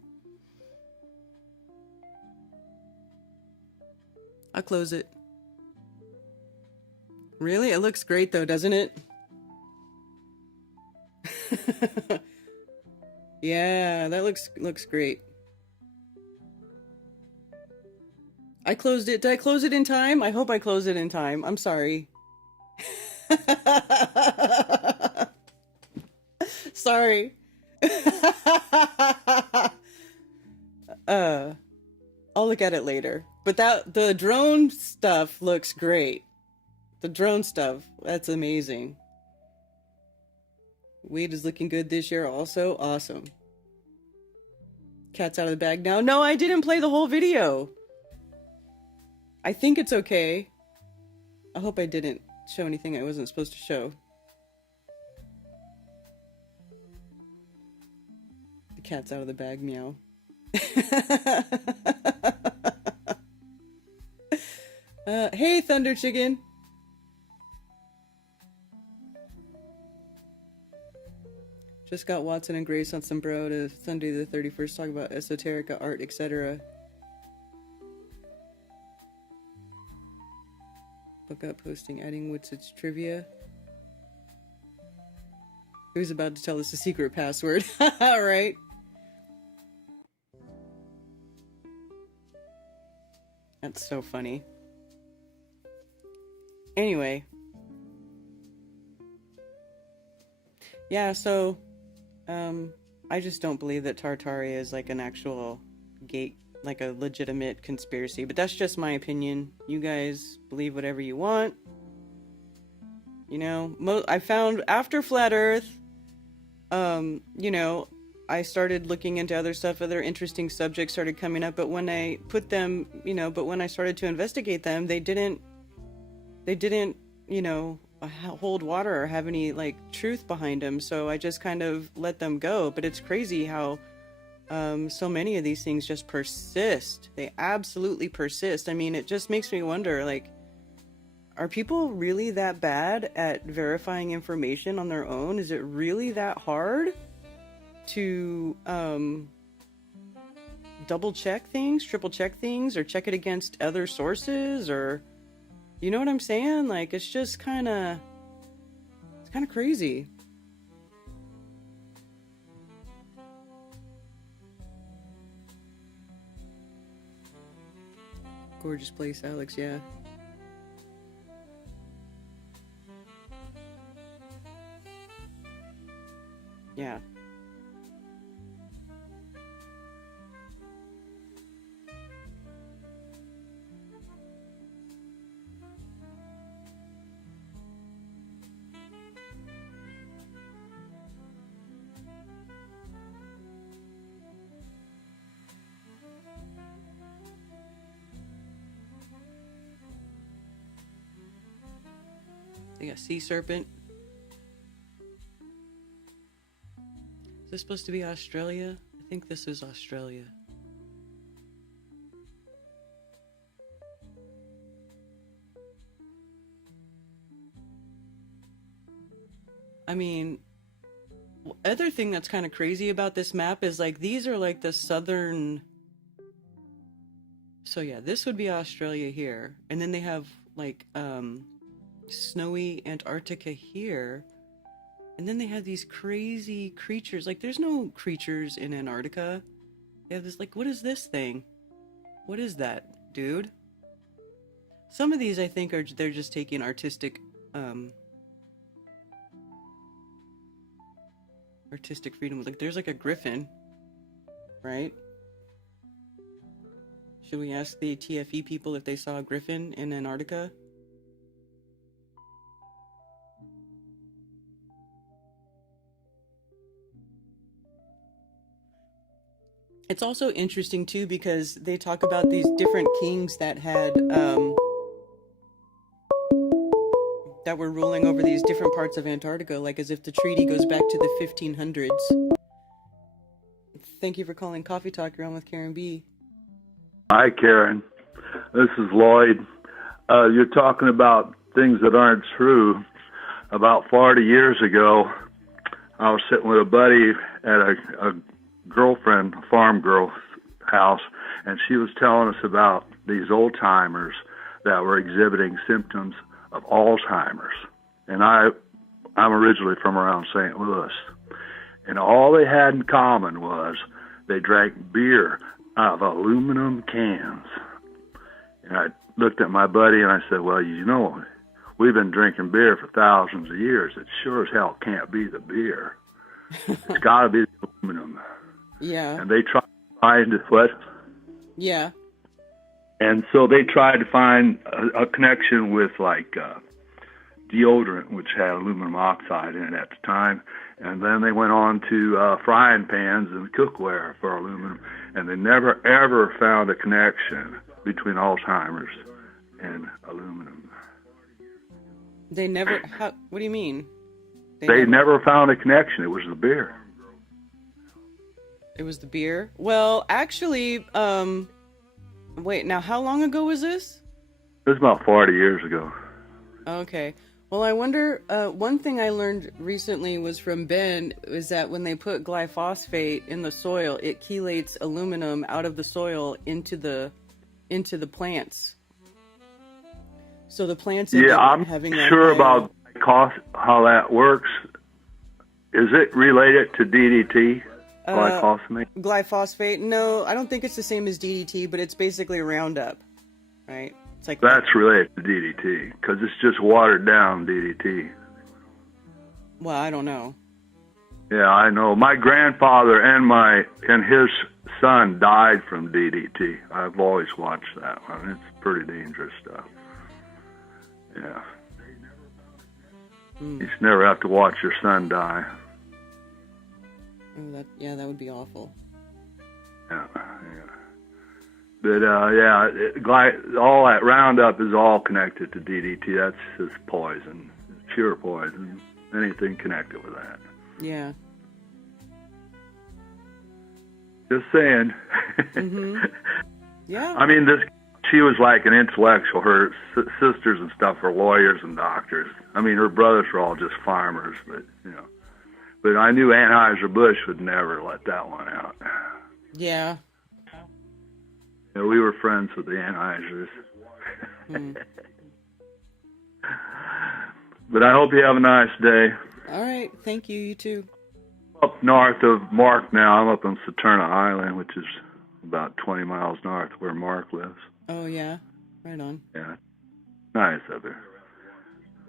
I'll close it. Really? It looks great though, doesn't it? Yeah, that looks great. I closed it. Did I close it in time? I hope I closed it in time. I'm sorry. Sorry. I'll look at it later. But the drone stuff looks great. The drone stuff, that's amazing. Weed is looking good this year also. Awesome. Cat's out of the bag now. No, I didn't play the whole video. I think it's okay. I hope I didn't show anything I wasn't supposed to show. The cat's out of the bag, meow. Hey, Thunder Chicken. Just got Watson and Grace on some bro to Sunday the 31st, talk about Esoterica, art, etc. Book up posting, adding Woodsage trivia. Who's about to tell us the secret password? Alright. That's so funny. Anyway. Yeah, so I just don't believe that Tartaria is like an actual like a legitimate conspiracy, but that's just my opinion. You guys believe whatever you want. You know, I found after Flat Earth, you know, I started looking into other stuff, other interesting subjects started coming up, but when I put them, you know, but when I started to investigate them, they didn't, you know, hold water or have any like truth behind them, so I just kind of let them go. But it's crazy how so many of these things just persist. They absolutely persist. I mean, it just makes me wonder, like, are people really that bad at verifying information on their own? Is it really that hard to double check things, triple check things, or check it against other sources? Or, you know what I'm saying? Like, it's just kind of crazy. Gorgeous place, Alex, yeah. Yeah. They got sea serpent. Is this supposed to be Australia? I think this is Australia. I mean, other thing that's kind of crazy about this map is like these are like the southern. So yeah, this would be Australia here, and then they have like snowy Antarctica here, and then they have these crazy creatures. Like, there's no creatures in Antarctica. They have this, like, what is this thing? What is that, dude? Some of these I think they're just taking artistic freedom. Like, there's like a griffin, right? Should we ask the TFE people if they saw a griffin in Antarctica? It's also interesting too because they talk about these different kings that had that were ruling over these different parts of Antarctica, like as if the treaty goes back to the 1500s. Thank you for calling Coffee Talk. You're on with Karen B. Hi, Karen. This is Lloyd. You're talking about things that aren't true. About 40 years ago, I was sitting with a buddy at a girlfriend, a farm girl's house, and she was telling us about these old timers that were exhibiting symptoms of Alzheimer's. And I'm originally from around St. Louis, and all they had in common was they drank beer out of aluminum cans. And I looked at my buddy and I said, well, you know, we've been drinking beer for thousands of years. It sure as hell can't be the beer. It's got to be the aluminum. Yeah. And they tried to find what? Yeah. And so they tried to find a connection with like deodorant, which had aluminum oxide in it at the time. And then they went on to frying pans and cookware for aluminum. And they never, ever found a connection between Alzheimer's and aluminum. They never, what do you mean? They never found a connection. It was the beer. It was the beer? Well, actually, wait, now how long ago was this? It was about 40 years ago. Okay. Well, I wonder, one thing I learned recently was from Ben, is that when they put glyphosate in the soil, it chelates aluminum out of the soil into the plants. So the plants end up having I'm sure about how that works. Is it related to DDT? Glyphosate? Glyphosate? No, I don't think it's the same as DDT, but it's basically Roundup, right? It's like that's related to DDT because it's just watered down DDT. Well, I don't know. Yeah, I know. My grandfather and his son died from DDT. I've always watched that one. It's pretty dangerous stuff. Yeah. You should never have to watch your son die. Oh, that would be awful. Yeah. But all that Roundup is all connected to DDT. That's just poison, it's pure poison. Anything connected with that. Yeah. Just saying. Mm-hmm. Yeah. I mean, she was like an intellectual. Her sisters and stuff were lawyers and doctors. I mean, her brothers were all just farmers, but But I knew Anheuser-Busch would never let that one out. Yeah. We were friends with the Anheisers. But I hope you have a nice day. All right. Thank you. You too. Up north of Mark now. I'm up on Saturna Island, which is about 20 miles north where Mark lives. Oh, yeah. Right on. Yeah. Nice up there.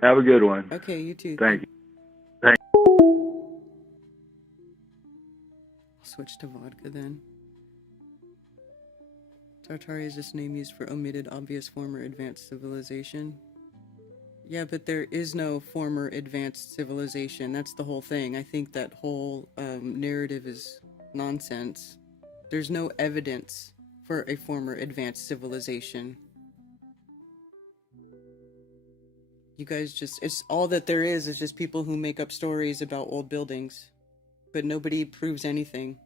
Have a good one. Okay, you too. Thank you. Switch to vodka then. Tartaria is just name used for omitted obvious former advanced civilization. Yeah, but there is no former advanced civilization. That's the whole thing. I think that whole narrative is nonsense. There's no evidence for a former advanced civilization. You guys it's all that there is just people who make up stories about old buildings. But nobody proves anything.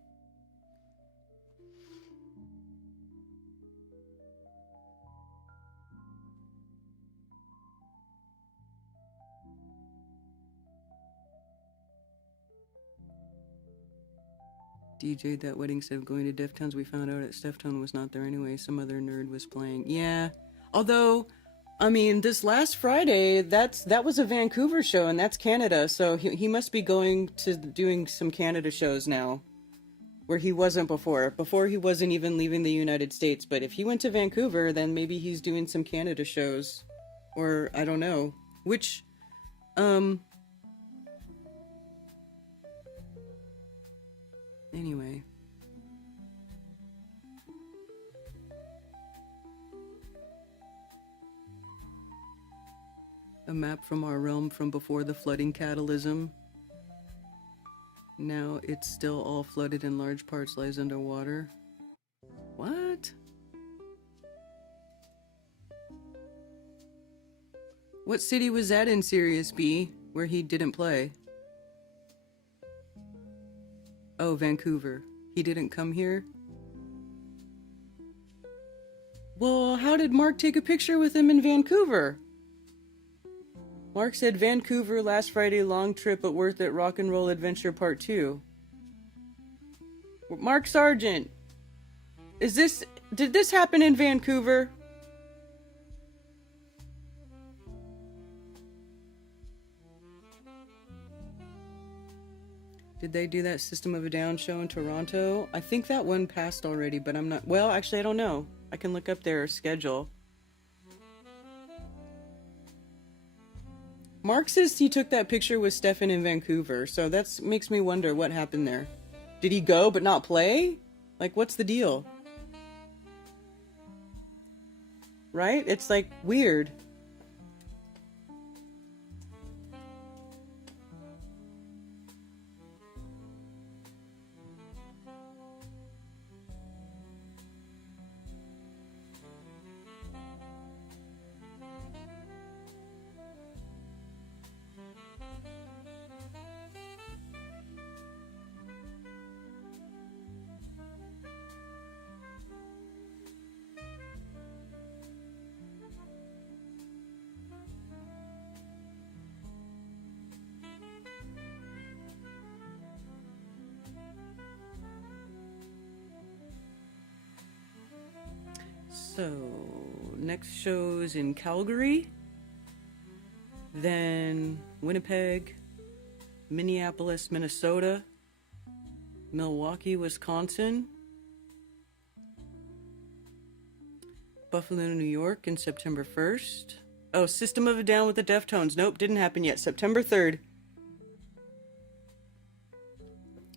DJ that wedding said going to Deftones. We found out that Steftone was not there anyway. Some other nerd was playing. Yeah. Although, I mean, this last Friday, that was a Vancouver show, and that's Canada, so he must be going to doing some Canada shows now, where he wasn't before. Before he wasn't even leaving the United States, but if he went to Vancouver, then maybe he's doing some Canada shows, or I don't know. Which, anyway. A map from our realm from before the flooding catalysm. Now it's still all flooded and large parts lies underwater. What? What city was that in Sirius B, where he didn't play? Oh, Vancouver. He didn't come here? Well, how did Mark take a picture with him in Vancouver? Mark said Vancouver last Friday, long trip but worth it, rock and roll adventure part 2. Mark Sargent, did this happen in Vancouver? Did they do that System of a Down show in Toronto? I think that one passed already, but I'm not, well, actually I don't know. I can look up their schedule. Mark says he took that picture with Stefan in Vancouver, so that makes me wonder what happened there. Did he go but not play? Like, what's the deal? Right? It's like weird. So, next show is in Calgary, then Winnipeg, Minneapolis, Minnesota, Milwaukee, Wisconsin, Buffalo, New York in September 1st. Oh, System of a Down with the Deftones. Nope, didn't happen yet. September 3rd.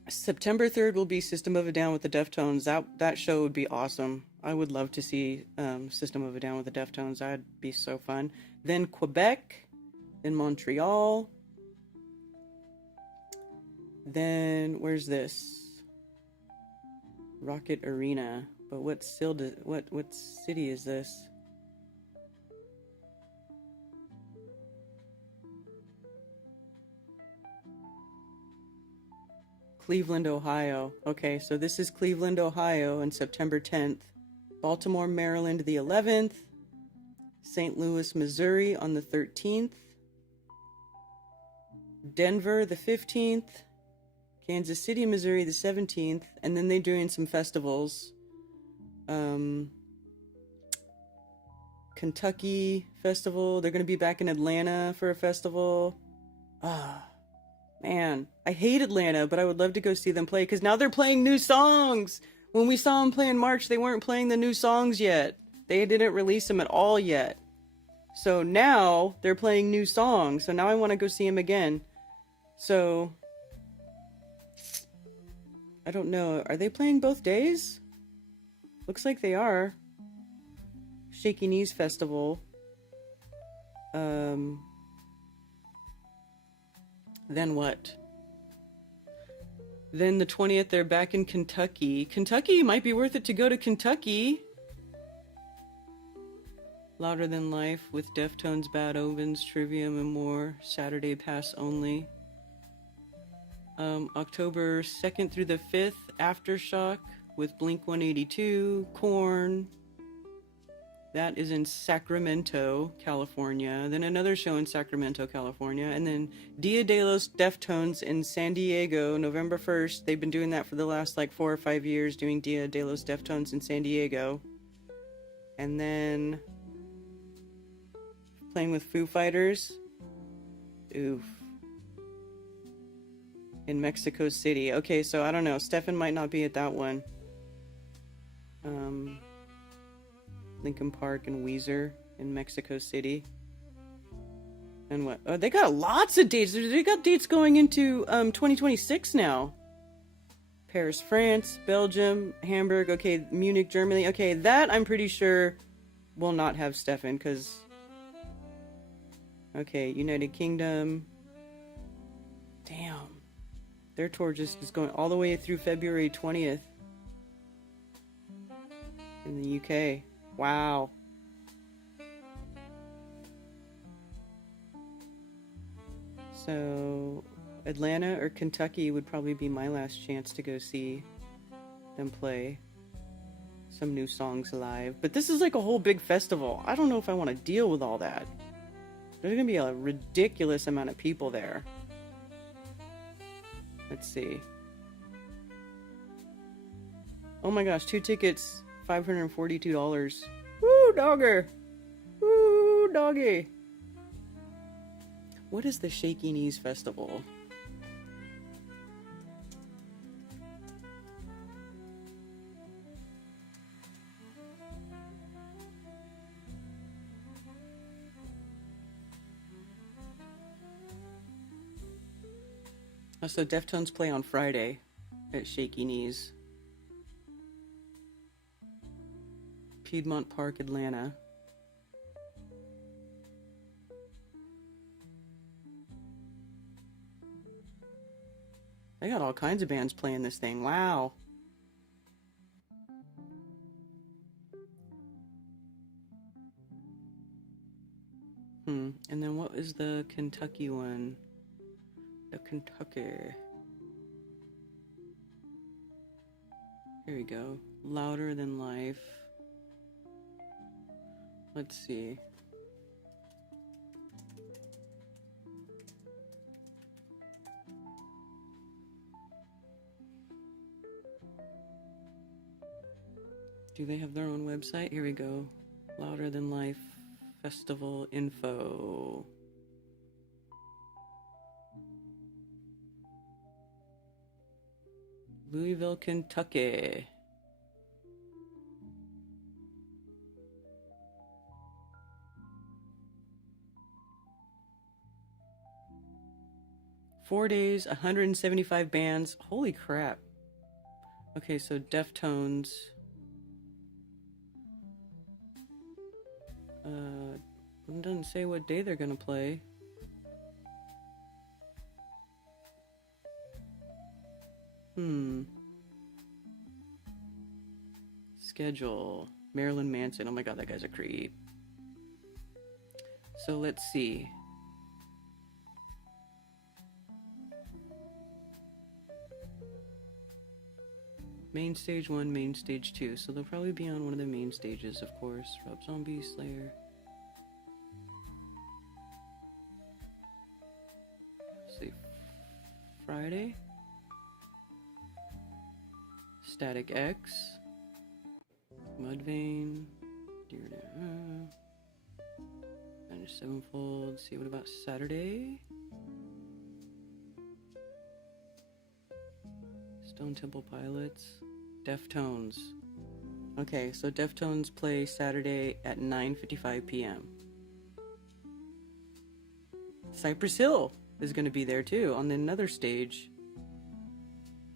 September 3rd will be System of a Down with the Deftones. That show would be awesome. I would love to see System of a Down with the Deftones. That'd be so fun. Then Quebec, then Montreal. Then where's this? Rocket Arena. But what city is this? Cleveland, Ohio. Okay, so this is Cleveland, Ohio on September 10th. Baltimore, Maryland the 11th. St. Louis, Missouri on the 13th. Denver the 15th. Kansas City, Missouri the 17th. And then they're doing some festivals. Kentucky festival. They're going to be back in Atlanta for a festival. Man, I hate Atlanta, but I would love to go see them play because now they're playing new songs. When we saw them play in March, they weren't playing the new songs yet. They didn't release them at all yet. So now they're playing new songs. So now I want to go see them again. So I don't know. Are they playing both days? Looks like they are. Shaky Knees Festival. Then what? Then the 20th, they're back in Kentucky. Kentucky, might be worth it to go to Kentucky. Louder Than Life with Deftones, Bad Omens, Trivium, and more. Saturday pass only. October 2nd through the 5th, Aftershock with Blink 182, Korn. That is in Sacramento, California. Then another show in Sacramento, California. And then Dia de los Deftones in San Diego, November 1st. They've been doing that for the last 4 or 5 years, doing Dia de los Deftones in San Diego. And then playing with Foo Fighters. Oof. In Mexico City. Okay, so I don't know. Stefan might not be at that one. Linkin Park and Weezer in Mexico City. And what? Oh, they got lots of dates. They got dates going into 2026 now. Paris, France, Belgium, Hamburg. Okay, Munich, Germany. Okay, that I'm pretty sure will not have Stefan because. Okay, United Kingdom. Damn. Their tour just is going all the way through February 20th. In the UK. Wow. So, Atlanta or Kentucky would probably be my last chance to go see them play some new songs live. But this is like a whole big festival. I don't know if I want to deal with all that. There's going to be a ridiculous amount of people there. Let's see. Oh my gosh, 2 tickets. $542. Woo, dogger! Woo, doggy! What is the Shaky Knees Festival? So Deftones play on Friday at Shaky Knees. Piedmont Park, Atlanta. They got all kinds of bands playing this thing. Wow. And then what is the Kentucky one? The Kentucky. Here we go. Louder Than Life. Let's see. Do they have their own website? Here we go. Louder Than Life Festival info. Louisville, Kentucky. Four days, 175 bands. Holy crap. Okay, so Deftones. It doesn't say what day they're gonna play. Schedule. Marilyn Manson. Oh my god, that guy's a creep. So let's see. Main stage 1, main stage 2. So they'll probably be on one of the main stages, of course. Rob Zombie, Slayer. Let's see. Friday. Static X. Mudvayne. Dear Managed Sevenfold. See, what about Saturday? Stone Temple Pilots. Deftones. Okay, so Deftones play Saturday at 9:55 p.m. Cypress Hill is going to be there too on another stage.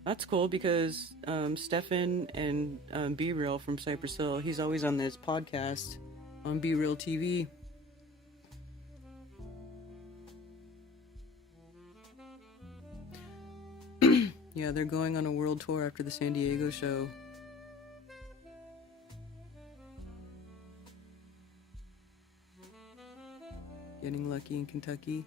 That's cool because Stefan and Be Real from Cypress Hill, he's always on this podcast on Be Real TV. Yeah, they're going on a world tour after the San Diego show. Getting Lucky in Kentucky.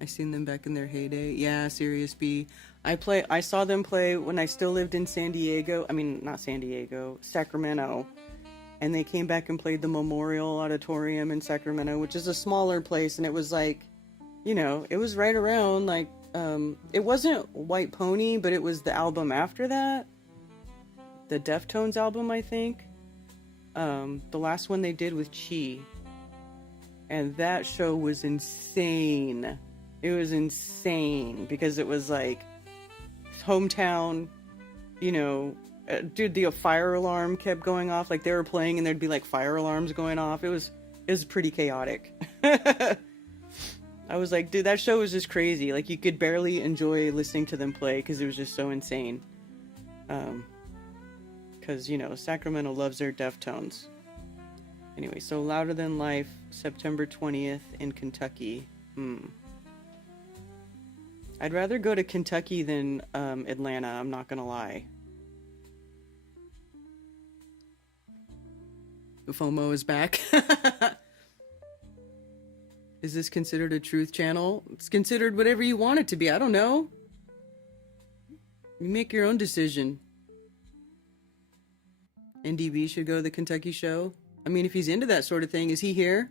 I seen them back in their heyday. Yeah, Sirius B. I saw them play when I still lived in San Diego. I mean, not San Diego, Sacramento. And they came back and played the Memorial Auditorium in Sacramento, which is a smaller place. And it was like, you know, it was right around like, it wasn't White Pony, but it was the album after that. The Deftones album, I think. The last one they did with Chi. And that show was insane. It was insane because it was like hometown, you know, dude, the fire alarm kept going off. Like they were playing and there'd be like fire alarms going off. It was pretty chaotic. I was like, dude, that show was just crazy. Like you could barely enjoy listening to them play because it was just so insane. Because, you know, Sacramento loves their Deftones. Anyway, so Louder Than Life, September 20th in Kentucky. I'd rather go to Kentucky than Atlanta, I'm not gonna lie. FOMO is back. Is this considered a truth channel? It's considered whatever you want it to be. I don't know. You make your own decision. NDB should go to the Kentucky show. I mean, if he's into that sort of thing, is he here?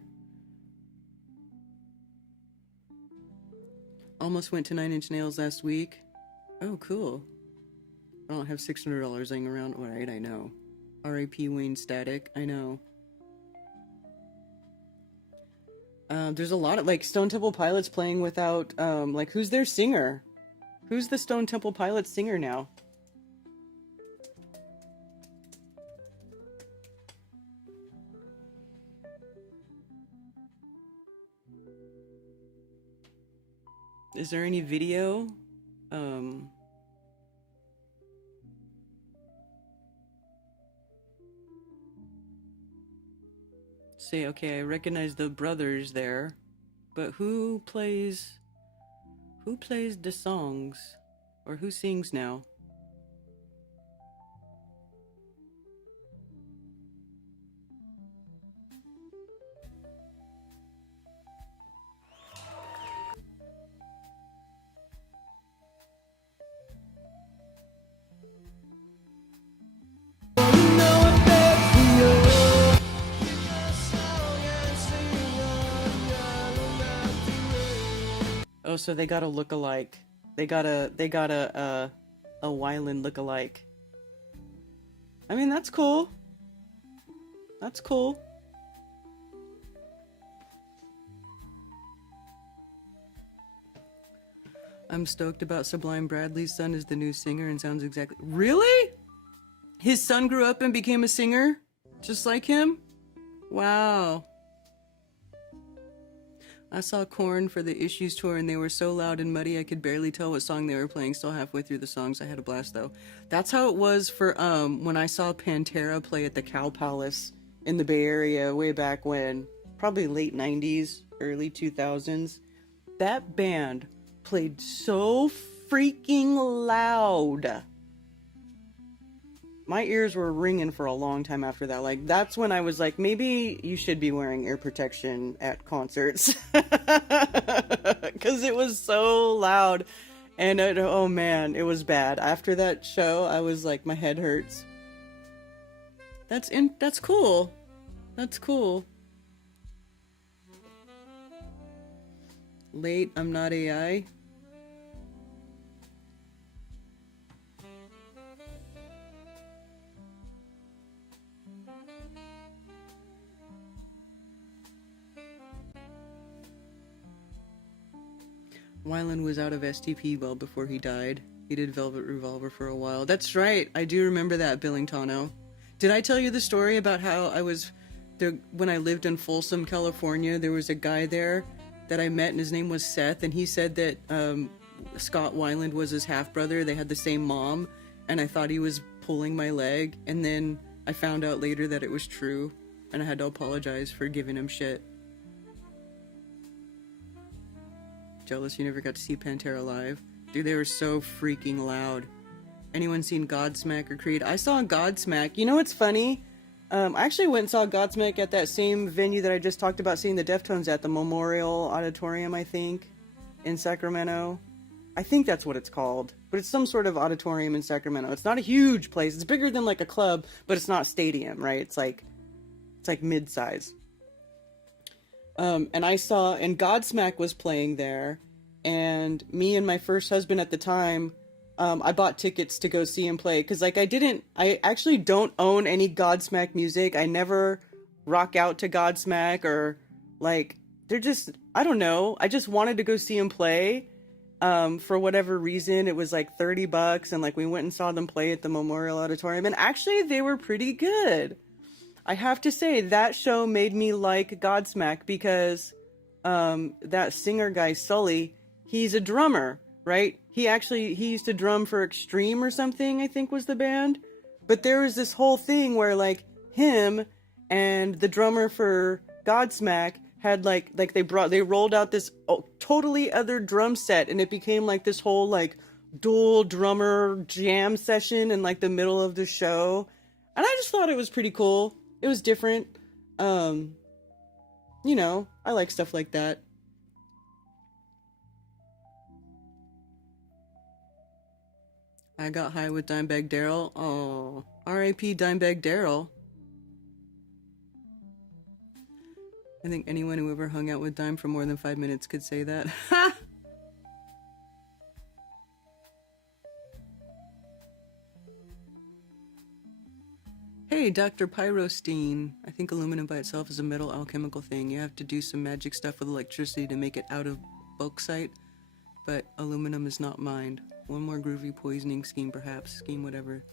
Almost went to 9 Inch Nails last week. Oh, cool. I don't have $600 laying around. All right, I know. R.I.P. Wayne Static. I know. There's a lot of, like, Stone Temple Pilots playing without, like, who's their singer? Who's the Stone Temple Pilots singer now? Is there any video say, okay, I recognize the brothers there, but who plays the songs? Or who sings now? Oh, so they got a look-alike. They got a Wyland look-alike. I mean, that's cool. That's cool. I'm stoked about Sublime Bradley's son is the new singer and sounds exactly... Really? His son grew up and became a singer? Just like him? Wow. I saw Korn for the Issues tour and they were so loud and muddy I could barely tell what song they were playing. Still halfway through the songs. I had a blast though. That's how it was for when I saw Pantera play at the Cow Palace in the Bay Area way back when. Probably late 90s, early 2000s. That band played so freaking loud. My ears were ringing for a long time after that. Like, that's when I was like, maybe you should be wearing ear protection at concerts. Because it was so loud. And oh man, it was bad. After that show, I was like, my head hurts. That's cool. That's cool. Late, I'm not AI. Wyland was out of STP well before he died. He did Velvet Revolver for a while. That's right. I do remember that, Billingtano. Did I tell you the story about how I was there when I lived in Folsom, California? There was a guy there that I met and his name was Seth, and he said that Scott Weiland was his half-brother. They had the same mom, and I thought he was pulling my leg, and then I found out later that it was true, and I had to apologize for giving him shit. Jealous you never got to see Pantera live. Dude, they were so freaking loud. Anyone seen Godsmack or Creed? I saw Godsmack. You know what's funny? I actually went and saw Godsmack at that same venue that I just talked about seeing the Deftones at, the Memorial Auditorium, I think, in Sacramento. I think that's what it's called. But it's some sort of auditorium in Sacramento. It's not a huge place. It's bigger than like a club, but it's not stadium, right? It's like mid-size. And Godsmack was playing there, and me and my first husband at the time, I bought tickets to go see him play, because I actually don't own any Godsmack music. I never rock out to Godsmack, or like, they're just, I don't know, I just wanted to go see him play, for whatever reason. It was like $30, and like, we went and saw them play at the Memorial Auditorium, and actually they were pretty good. I have to say, that show made me like Godsmack, because that singer guy, Sully, he's a drummer, right? He used to drum for Extreme or something, I think was the band. But there was this whole thing where like him and the drummer for Godsmack had like they rolled out this totally other drum set, and it became like this whole like dual drummer jam session in like the middle of the show. And I just thought it was pretty cool. It was different. You know, I like stuff like that. I got high with Dimebag Darrell. Oh, R.I.P. Dimebag Darrell. I think anyone who ever hung out with Dime for more than 5 minutes could say that. Ha! Hey, Dr. Pyrostein. I think aluminum by itself is a metal alchemical thing. You have to do some magic stuff with electricity to make it out of bauxite, but aluminum is not mined. One more groovy poisoning scheme, perhaps. Scheme whatever.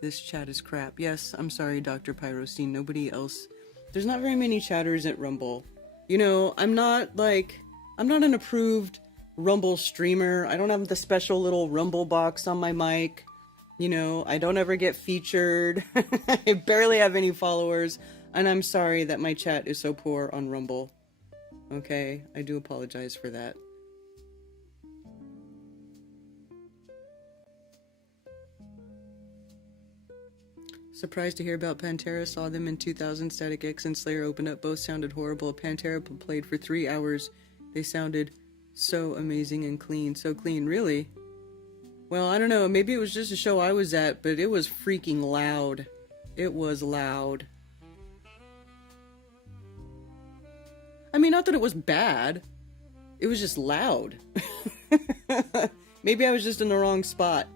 This chat is crap. Yes, I'm sorry, Dr. Pyrostein. Nobody else... There's not very many chatters at Rumble. You know, I'm not an approved Rumble streamer. I don't have the special little Rumble box on my mic. You know, I don't ever get featured. I barely have any followers. And I'm sorry that my chat is so poor on Rumble. Okay, I do apologize for that. Surprised to hear about Pantera. Saw them in 2000. Static X and Slayer opened up. Both sounded horrible. Pantera played for 3 hours. They sounded so amazing and clean. So clean, really? Well, I don't know. Maybe it was just a show I was at, but it was freaking loud. It was loud. I mean, not that it was bad. It was just loud. Maybe I was just in the wrong spot.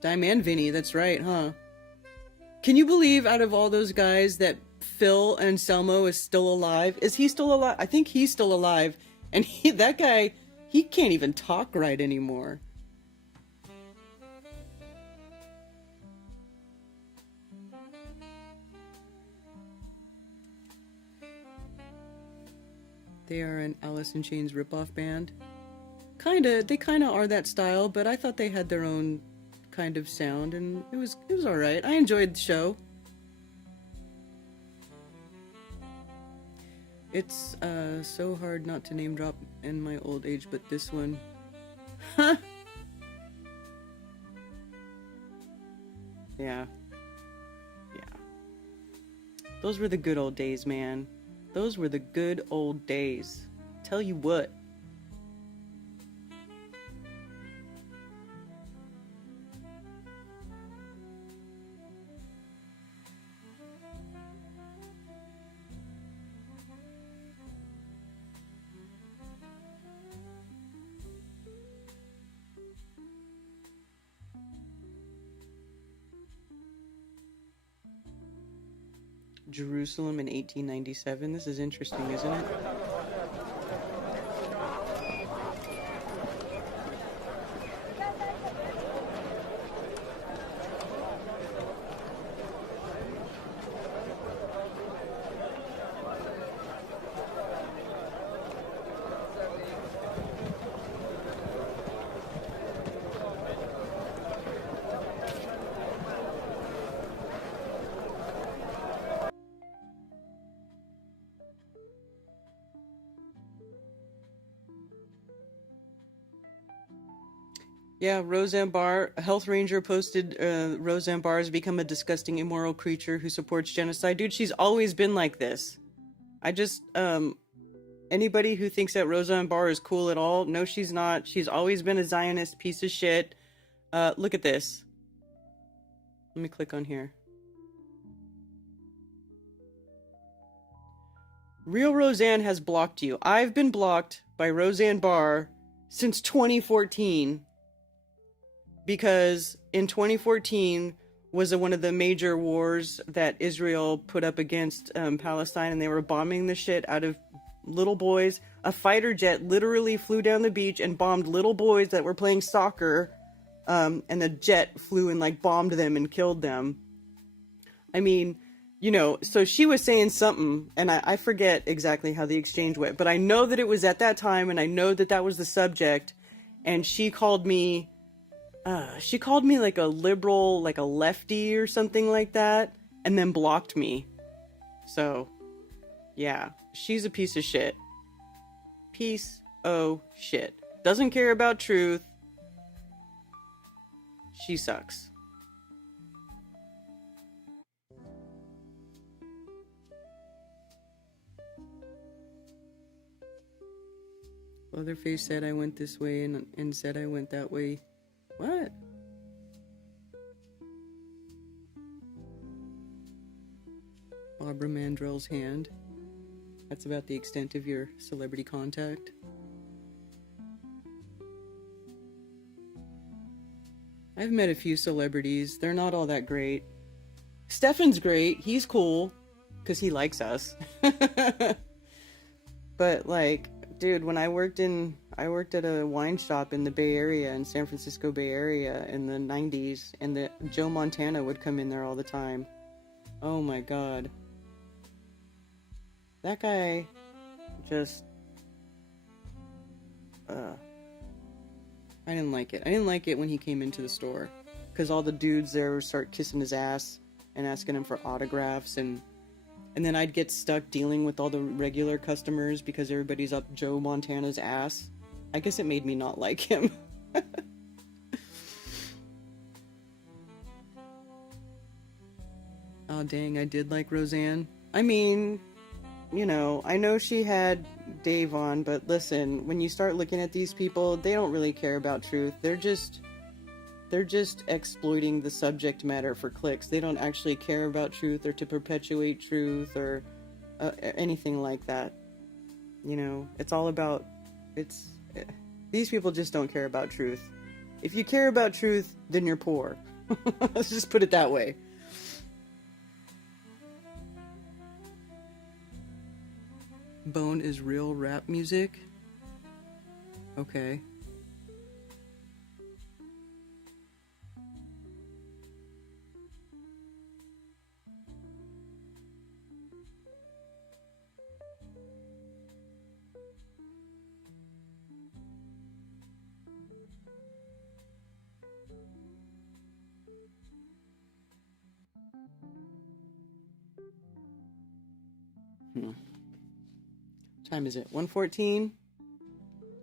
Diamond Vinny, that's right, huh? Can you believe out of all those guys that Phil Anselmo is still alive? Is he still alive? I think he's still alive. And that guy, he can't even talk right anymore. They are an Alice in Chains ripoff band. They kinda are that style, but I thought they had their own kind of sound, and it was alright. I enjoyed the show. It's so hard not to name drop in my old age, but this one. Huh? Yeah. Yeah. Those were the good old days, man. Those were the good old days. Tell you what. Jerusalem in 1897. This is interesting, isn't it? Yeah, Roseanne Barr, a health ranger posted, Roseanne Barr has become a disgusting, immoral creature who supports genocide. Dude, she's always been like this. I just, anybody who thinks that Roseanne Barr is cool at all, no, she's not. She's always been a Zionist piece of shit. Look at this. Let me click on here. Real Roseanne has blocked you. I've been blocked by Roseanne Barr since 2014. Because in 2014 was one of the major wars that Israel put up against Palestine, and they were bombing the shit out of little boys. A fighter jet literally flew down the beach and bombed little boys that were playing soccer, and the jet flew and like bombed them and killed them. I mean, you know, so she was saying something, and I forget exactly how the exchange went, but I know that it was at that time, and I know that that was the subject, and she called me like a liberal, like a lefty or something like that, and then blocked me. So, yeah, she's a piece of shit. Piece of shit. Doesn't care about truth. She sucks. Leatherface said I went this way and said I went that way. What? Barbara Mandrell's hand. That's about the extent of your celebrity contact. I've met a few celebrities. They're not all that great. Stefan's great. He's cool. Because he likes us. But, like, dude, when I worked at a wine shop in the Bay Area, in San Francisco Bay Area in the 90s, and Joe Montana would come in there all the time. Oh my god. That guy just I didn't like it. I didn't like it when he came into the store, because all the dudes there would start kissing his ass and asking him for autographs, and then I'd get stuck dealing with all the regular customers because everybody's up Joe Montana's ass. I guess it made me not like him. Oh dang, I did like Roseanne. I mean, you know, I know she had Dave on, but listen, when you start looking at these people, they don't really care about truth. They're just exploiting the subject matter for clicks. They don't actually care about truth or to perpetuate truth or anything like that. You know, it's all about, these people just don't care about truth. If you care about truth, then you're poor. Let's just put it that way. Bone is real rap music? Okay. What time is it? 1:14?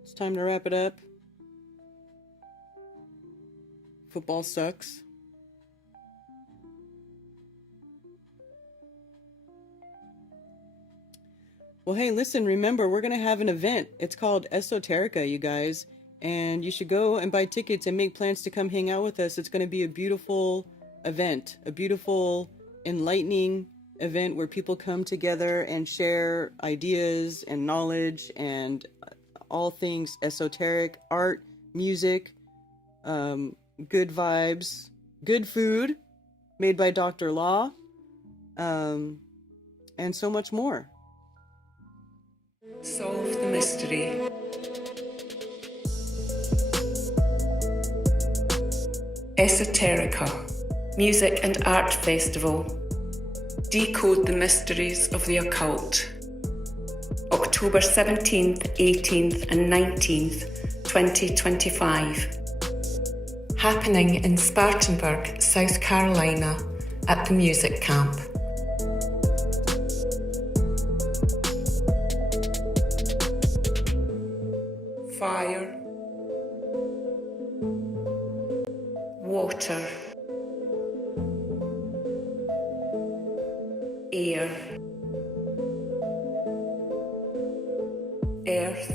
It's time to wrap it up. Football sucks. Well, hey, listen, remember, we're going to have an event. It's called Esoterica, you guys. And you should go and buy tickets and make plans to come hang out with us. It's going to be a beautiful event, a beautiful, enlightening event where people come together and share ideas and knowledge and all things esoteric, art, music, good vibes, good food made by Dr. Law, and so much more. Solve the mystery. Esoterica, Music and Art Festival. Decode the mysteries of the occult. October 17th, 18th and 19th, 2025. Happening in Spartanburg, South Carolina at the Music Camp. Fire. Water. Air, earth,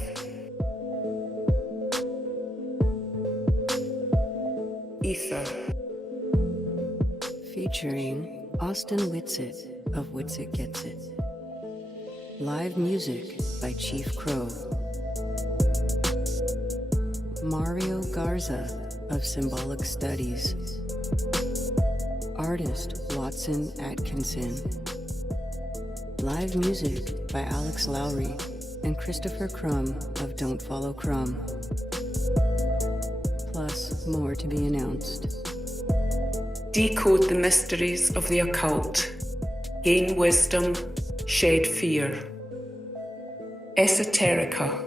ether. Featuring Austin Whitsitt of Whitsitt Gets It. Live music by Chief Crow. Mario Garza of Symbolic Studies. Artist Watson Atkinson. Live music by Alex Lowry and Christopher Crumb of Don't Follow Crumb. Plus more to be announced. Decode the mysteries of the occult. Gain wisdom, shed fear. Esoterica.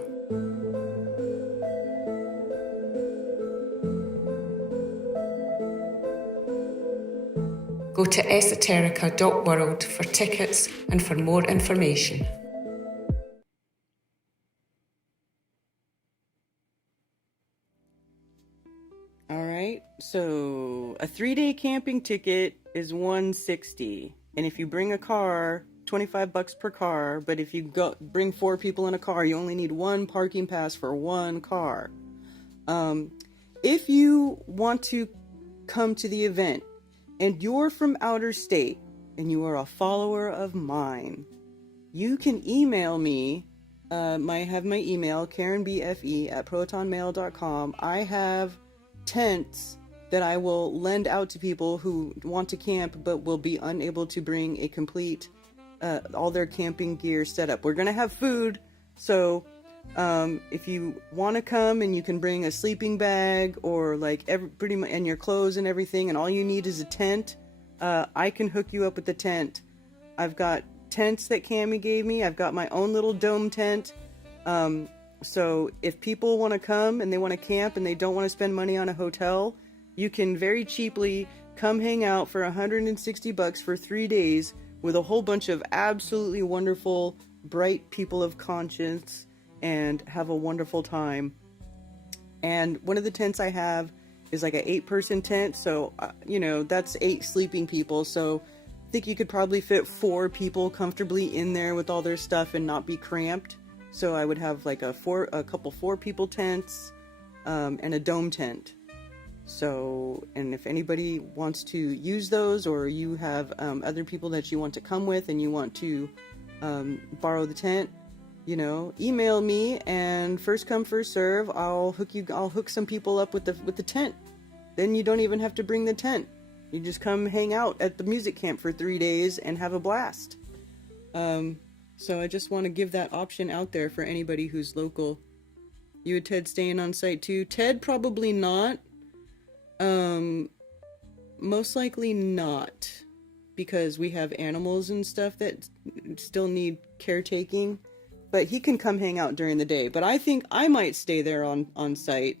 Go to esoterica.world for tickets and for more information. All right, so a 3-day camping ticket is $160, and if you bring a car, $25 per car. But if you bring 4 people in a car, you only need 1 parking pass for 1 car. If you want to come to the event and you're from outer state and you are a follower of mine, you can email me. I have my email, karenbfe@protonmail.com. I have tents that I will lend out to people who want to camp but will be unable to bring a complete all their camping gear set up. We're gonna have food, so if you want to come and you can bring a sleeping bag or like pretty much and your clothes and everything, and all you need is a tent, I can hook you up with the tent. I've got tents that Cammie gave me. I've got my own little dome tent. So if people want to come and they want to camp and they don't want to spend money on a hotel, you can very cheaply come hang out for $160 for 3 days with a whole bunch of absolutely wonderful, bright people of conscience and have a wonderful time. And one of the tents I have is like an 8-person tent. So, that's 8 sleeping people. So I think you could probably fit 4 people comfortably in there with all their stuff and not be cramped. So I would have like a couple 4-people tents, and a dome tent. So, and if anybody wants to use those, or you have other people that you want to come with and you want to borrow the tent, email me, and first come first serve. I'll hook some people up with the tent. Then you don't even have to bring the tent. You just come hang out at the music camp for 3 days and have a blast. So I just want to give that option out there for anybody who's local. You and Ted staying on site too? Ted probably not. Most likely not, because we have animals and stuff that still need caretaking. But he can come hang out during the day. But I think I might stay there on site.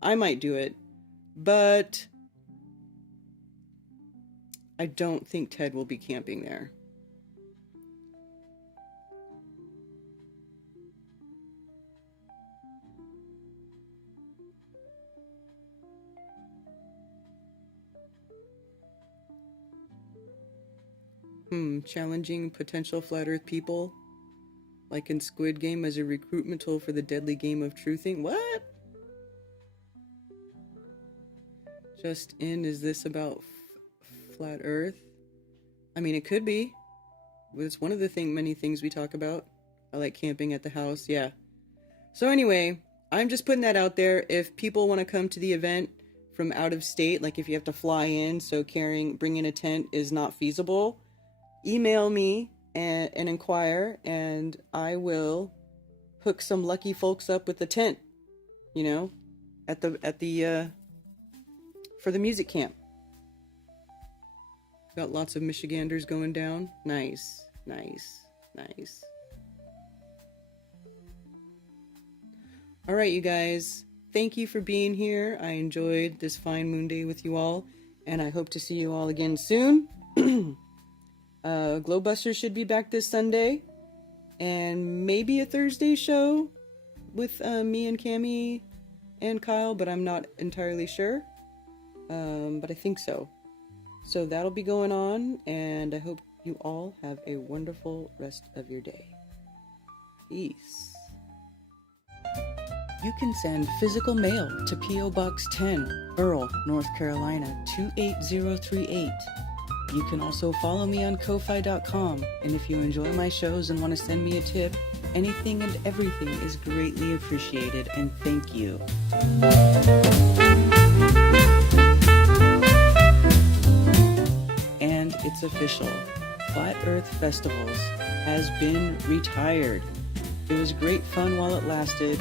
I might do it. But I don't think Ted will be camping there. Challenging potential flat earth people, like in Squid Game, as a recruitment tool for the deadly game of truthing. What? Just in, is this about flat earth? I mean, it could be. But it's one of the many things we talk about. I like camping at the house, yeah. So anyway, I'm just putting that out there. If people want to come to the event from out of state, like if you have to fly in, so bringing a tent is not feasible, email me and inquire, and I will hook some lucky folks up with the tent, for the music camp. Got lots of Michiganders going down. Nice. All right, you guys. Thank you for being here. I enjoyed this fine moon day with you all, and I hope to see you all again soon. Glowbusters should be back this Sunday, and maybe a Thursday show with me and Cammie and Kyle, but I'm not entirely sure. But I think so. So that'll be going on, and I hope you all have a wonderful rest of your day. Peace. You can send physical mail to P.O. Box 10, Earl, North Carolina 28038. You can also follow me on Ko-Fi.com, and if you enjoy my shows and want to send me a tip, anything and everything is greatly appreciated, and thank you. And it's official. Flat Earth Festivals has been retired. It was great fun while it lasted,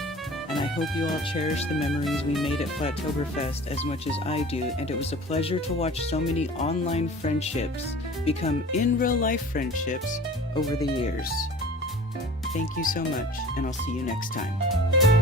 and I hope you all cherish the memories we made at Flattoberfest as much as I do, and it was a pleasure to watch so many online friendships become in real life friendships over the years. Thank you so much, and I'll see you next time.